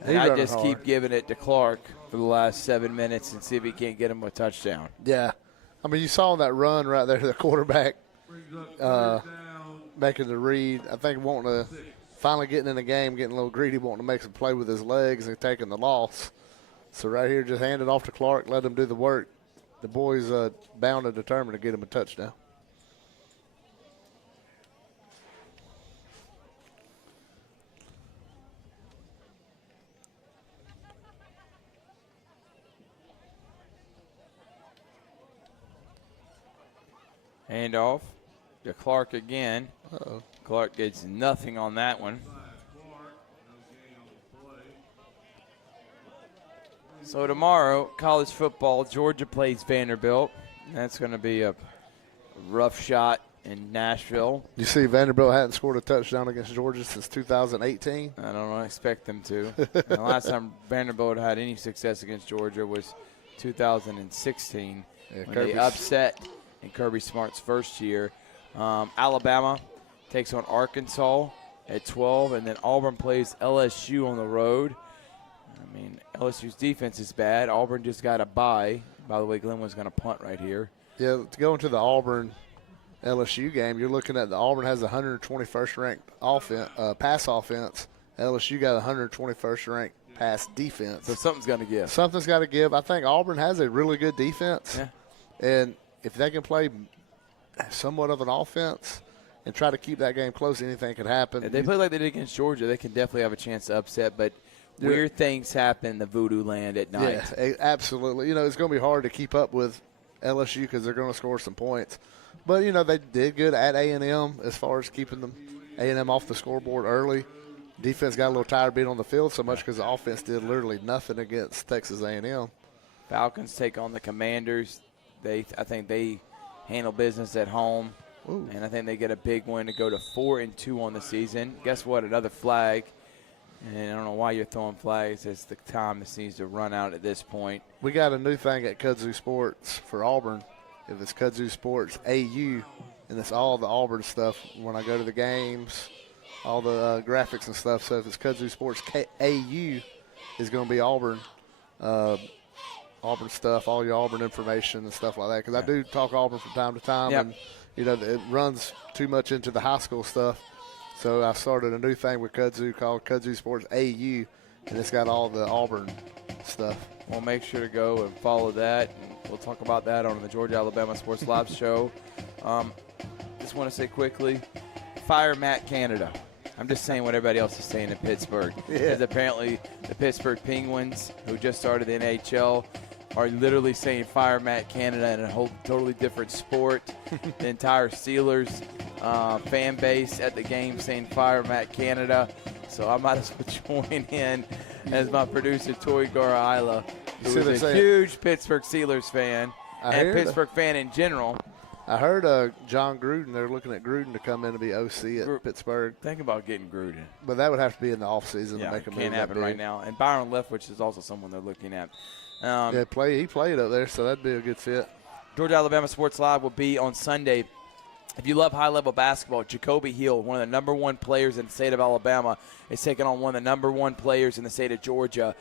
And I just keep giving it to Clark for the last 7 minutes and see if he can't get him a touchdown. Yeah. I mean, you saw that run right there, the quarterback making the read. I think wanting to finally getting in the game, getting a little greedy, wanting to make some play with his legs and taking the loss. So right here, just hand it off to Clark, let him do the work. The boys bound and determined to get him a touchdown. Handoff to Clark again. Uh-oh. Clark gets nothing on that one. So tomorrow, college football, Georgia plays Vanderbilt. That's going to be a rough shot in Nashville. You see Vanderbilt hadn't scored a touchdown against Georgia since 2018. I don't expect them to. The last time Vanderbilt had any success against Georgia was 2016 when they upset in Kirby Smart's first year. Alabama takes on Arkansas at 12, and then Auburn plays LSU on the road. I mean, LSU's defense is bad. Auburn just got a bye. By the way, Glenwood's going to punt right here. Yeah, to go into the Auburn LSU game, you're looking at the Auburn has 121st ranked pass offense. LSU got 121st ranked pass defense. So something's going to give. Something's got to give. I think Auburn has a really good defense. Yeah. And if they can play somewhat of an offense and try to keep that game close, anything could happen. If they play like they did against Georgia, they can definitely have a chance to upset. But weird things happen in the voodoo land at night. Yeah, absolutely. You know, it's going to be hard to keep up with LSU because they're going to score some points. But, you know, they did good at A&M as far as keeping them A&M off the scoreboard early. Defense got a little tired being on the field so much because the offense did literally nothing against Texas A&M. Falcons take on the Commanders. I think they handle business at home. Ooh. And I think they get a big win to go to 4-2 on the season. Guess what? Another flag. And I don't know why you're throwing flags. It's the time this needs to run out at this point. We got a new thing at Kudzu Sports for Auburn. If it's Kudzu Sports AU, and it's all the Auburn stuff when I go to the games, all the graphics and stuff. So if it's Kudzu Sports AU, it's going to be Auburn. Auburn stuff, all your Auburn information and stuff like that. Because I do talk Auburn from time to time, and you know it runs too much into the high school stuff. So I started a new thing with Kudzu called Kudzu Sports AU, and it's got all the Auburn stuff. Well, make sure to go and follow that. And we'll talk about that on the Georgia-Alabama Sports Live show. Just want to say quickly, fire Matt Canada. I'm just saying what everybody else is saying in Pittsburgh. Because apparently the Pittsburgh Penguins, who just started the NHL, are literally saying fire Matt Canada in a whole totally different sport. The entire Steelers fan base at the game saying fire Matt Canada. So I might as well join in as my producer, Tori Gara-Isla, who is a huge Pittsburgh Steelers fan and Pittsburgh fan in general. I heard John Gruden, they're looking at Gruden to come in to be OC at Pittsburgh. Think about getting Gruden. But that would have to be in the offseason to make a move. Can't happen right now. And Byron Leftwich is also someone they're looking at. He played up there, so that'd be a good fit. Georgia-Alabama Sports Live will be on Sunday. If you love high-level basketball, Jacoby Hill, one of the number one players in the state of Alabama, is taking on one of the number one players in the state of Georgia,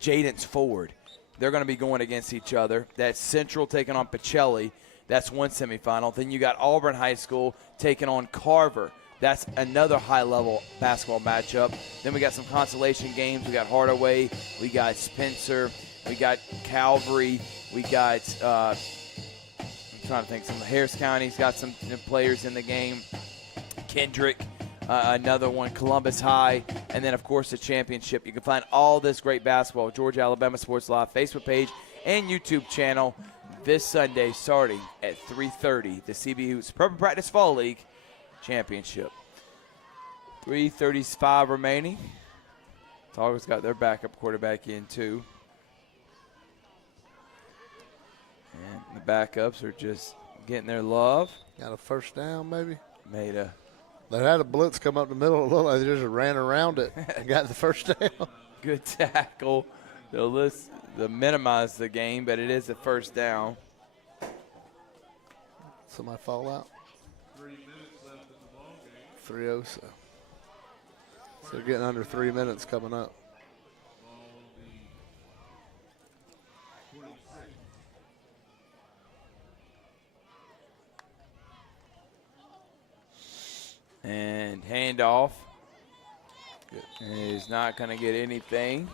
Jadance Ford. They're going to be going against each other. That's Central taking on Pacelli. That's one semifinal. Then you got Auburn High School taking on Carver. That's another high-level basketball matchup. Then we got some consolation games. We got Hardaway. We got Spencer. We got Calvary. We got I'm trying to think. Some Harris County's got some players in the game. Kendrick, another one. Columbus High. And then, of course, the championship. You can find all this great basketball at Georgia-Alabama Sports Live Facebook page and YouTube channel. this Sunday starting at 3:30, the CB Hoops Purple Practice Fall League Championship. 3:35 remaining. Autauga's got their backup quarterback in too. And the backups are just getting their love. Got a first down, maybe? They had a blitz come up the middle. It looked like they just ran around it and got the first down. Good tackle. They'll minimize the game, but it is a first down. Somebody fall out. 3 minutes left in the ball game. 3-0. So getting under 3 minutes coming up. And handoff. Is not going to get anything.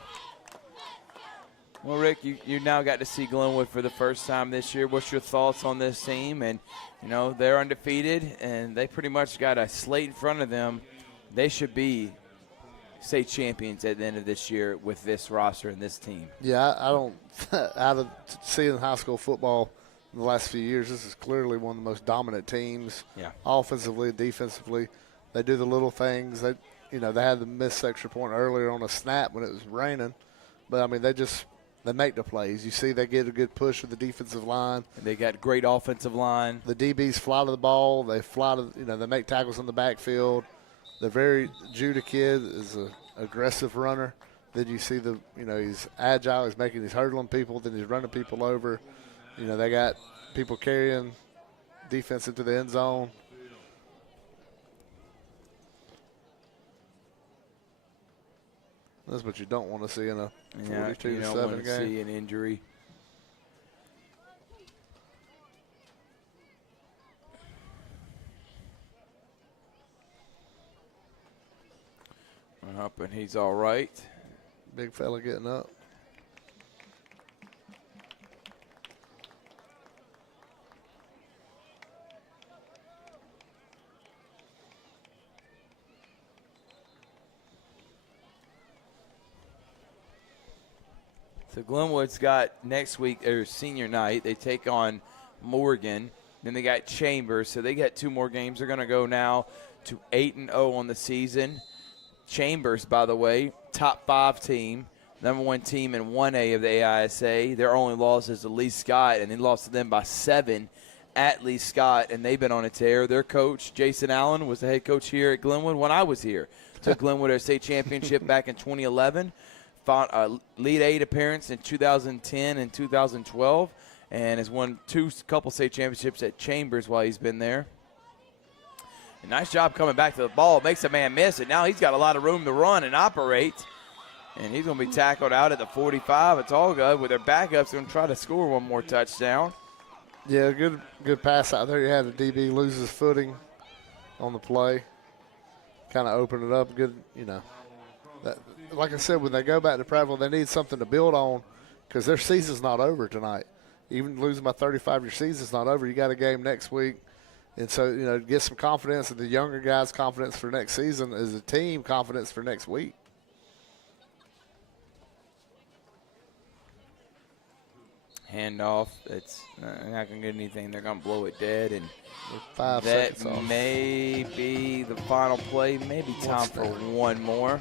Well, Rick, you now got to see Glenwood for the first time this year. What's your thoughts on this team? And, you know, they're undefeated, and they pretty much got a slate in front of them. They should be state champions at the end of this year with this roster and this team. Yeah, I don't – out of seeing high school football in the last few years, this is clearly one of the most dominant teams. Yeah. Offensively, defensively. They do the little things. They had the missed extra point earlier on a snap when it was raining. But, I mean, they make the plays. You see they get a good push with the defensive line. And they got great offensive line. The DBs fly to the ball. They fly to, they make tackles in the backfield. Judah kid is an aggressive runner. Then you see he's agile. He's hurdling people. Then he's running people over. They got people carrying defense into the end zone. That's what you don't want to see in a 42-7 game. You don't want to see an injury. Up, and he's all right. Big fella getting up. So Glenwood's got next week, their senior night. They take on Morgan. Then they got Chambers. So they got 2 more games. They're going to go now to 8-0 on the season. Chambers, by the way, top 5 team, number 1 team in 1A of the AISA. Their only loss is to Lee Scott, and they lost to them by 7 at Lee Scott, and they've been on a tear. Their coach, Jason Allen, was the head coach here at Glenwood when I was here. Took Glenwood to a state championship back in 2011. Fought a Lead 8 appearance in 2010 and 2012, and has won couple state championships at Chambers while he's been there. A nice job coming back to the ball. Makes a man miss it. Now he's got a lot of room to run and operate. And he's going to be tackled out at the 45. Autauga with their backups going to try to score one more touchdown. Yeah, good pass out there. You had the DB lose his footing on the play. Kind of opened it up. Good, like I said, when they go back to Prattville, they need something to build on because their season's not over tonight. Even losing by 35, your season's not over. You got a game next week. And so, get some confidence, and the younger guys' confidence for next season as a team, confidence for next week. Handoff. It's not going to get anything. They're going to blow it dead. And 5 that seconds off. may be the final play. Maybe time for one more.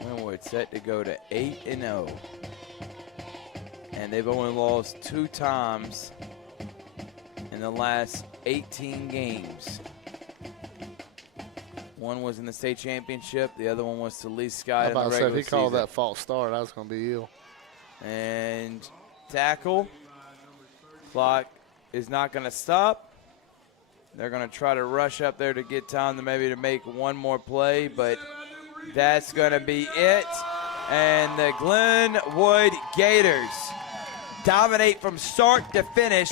Glenwood set to go to 8-0. And they've only lost 2 times in the last 18 games. One was in the state championship. The other one was to Lee Scott in the regular season. If he called that false start, I was going to be ill. And tackle. Clock is not going to stop. They're going to try to rush up there to get time to make one more play, but that's going to be it. And the Glenwood Gators dominate from start to finish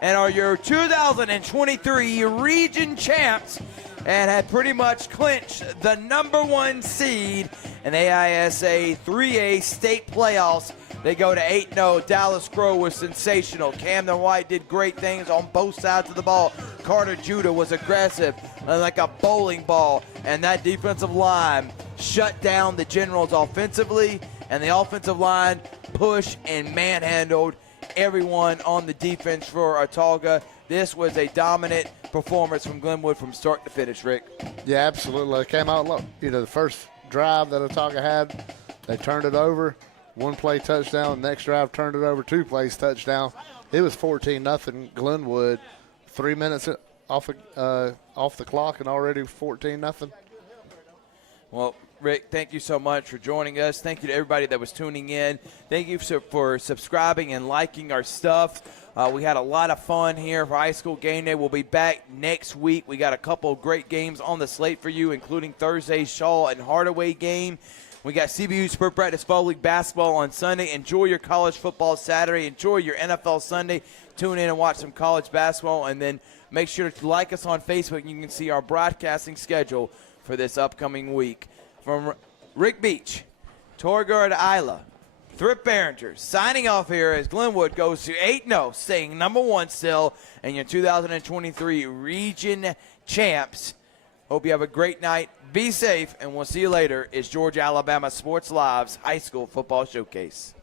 and are your 2023 region champs and have pretty much clinched the #1 seed in AISA 3A state playoffs. They go to 8-0. Dallas Crow was sensational. Camden White did great things on both sides of the ball. Carter Judah was aggressive like a bowling ball. And that defensive line shut down the Generals offensively, and the offensive line pushed and manhandled everyone on the defense for Autauga. This was a dominant performance from Glenwood from start to finish, Rick. Yeah, absolutely. It came out, the first drive that Autauga had, they turned it over, 1-play touchdown. Next drive turned it over, 2 plays touchdown. It was 14-0 Glenwood. 3 minutes off the clock and already 14-0. Well, Rick, thank you so much for joining us. Thank you to everybody that was tuning in. Thank you for subscribing and liking our stuff. We had a lot of fun here for High School Game Day. We'll be back next week. We got a couple of great games on the slate for you, including Thursday's Shaw and Hardaway game. We got CBU Spring Practice Fall League basketball on Sunday. Enjoy your college football Saturday. Enjoy your NFL Sunday. Tune in and watch some college basketball. And then make sure to like us on Facebook. You can see our broadcasting schedule for this upcoming week. From Rick Beach, Torgard Isla, Thrift Barringer, signing off here as Glenwood goes to 8-0, staying number 1 still, and your 2023 region champs. Hope you have a great night. Be safe, and we'll see you later. It's Georgia Alabama Sports Live's High School Football Showcase.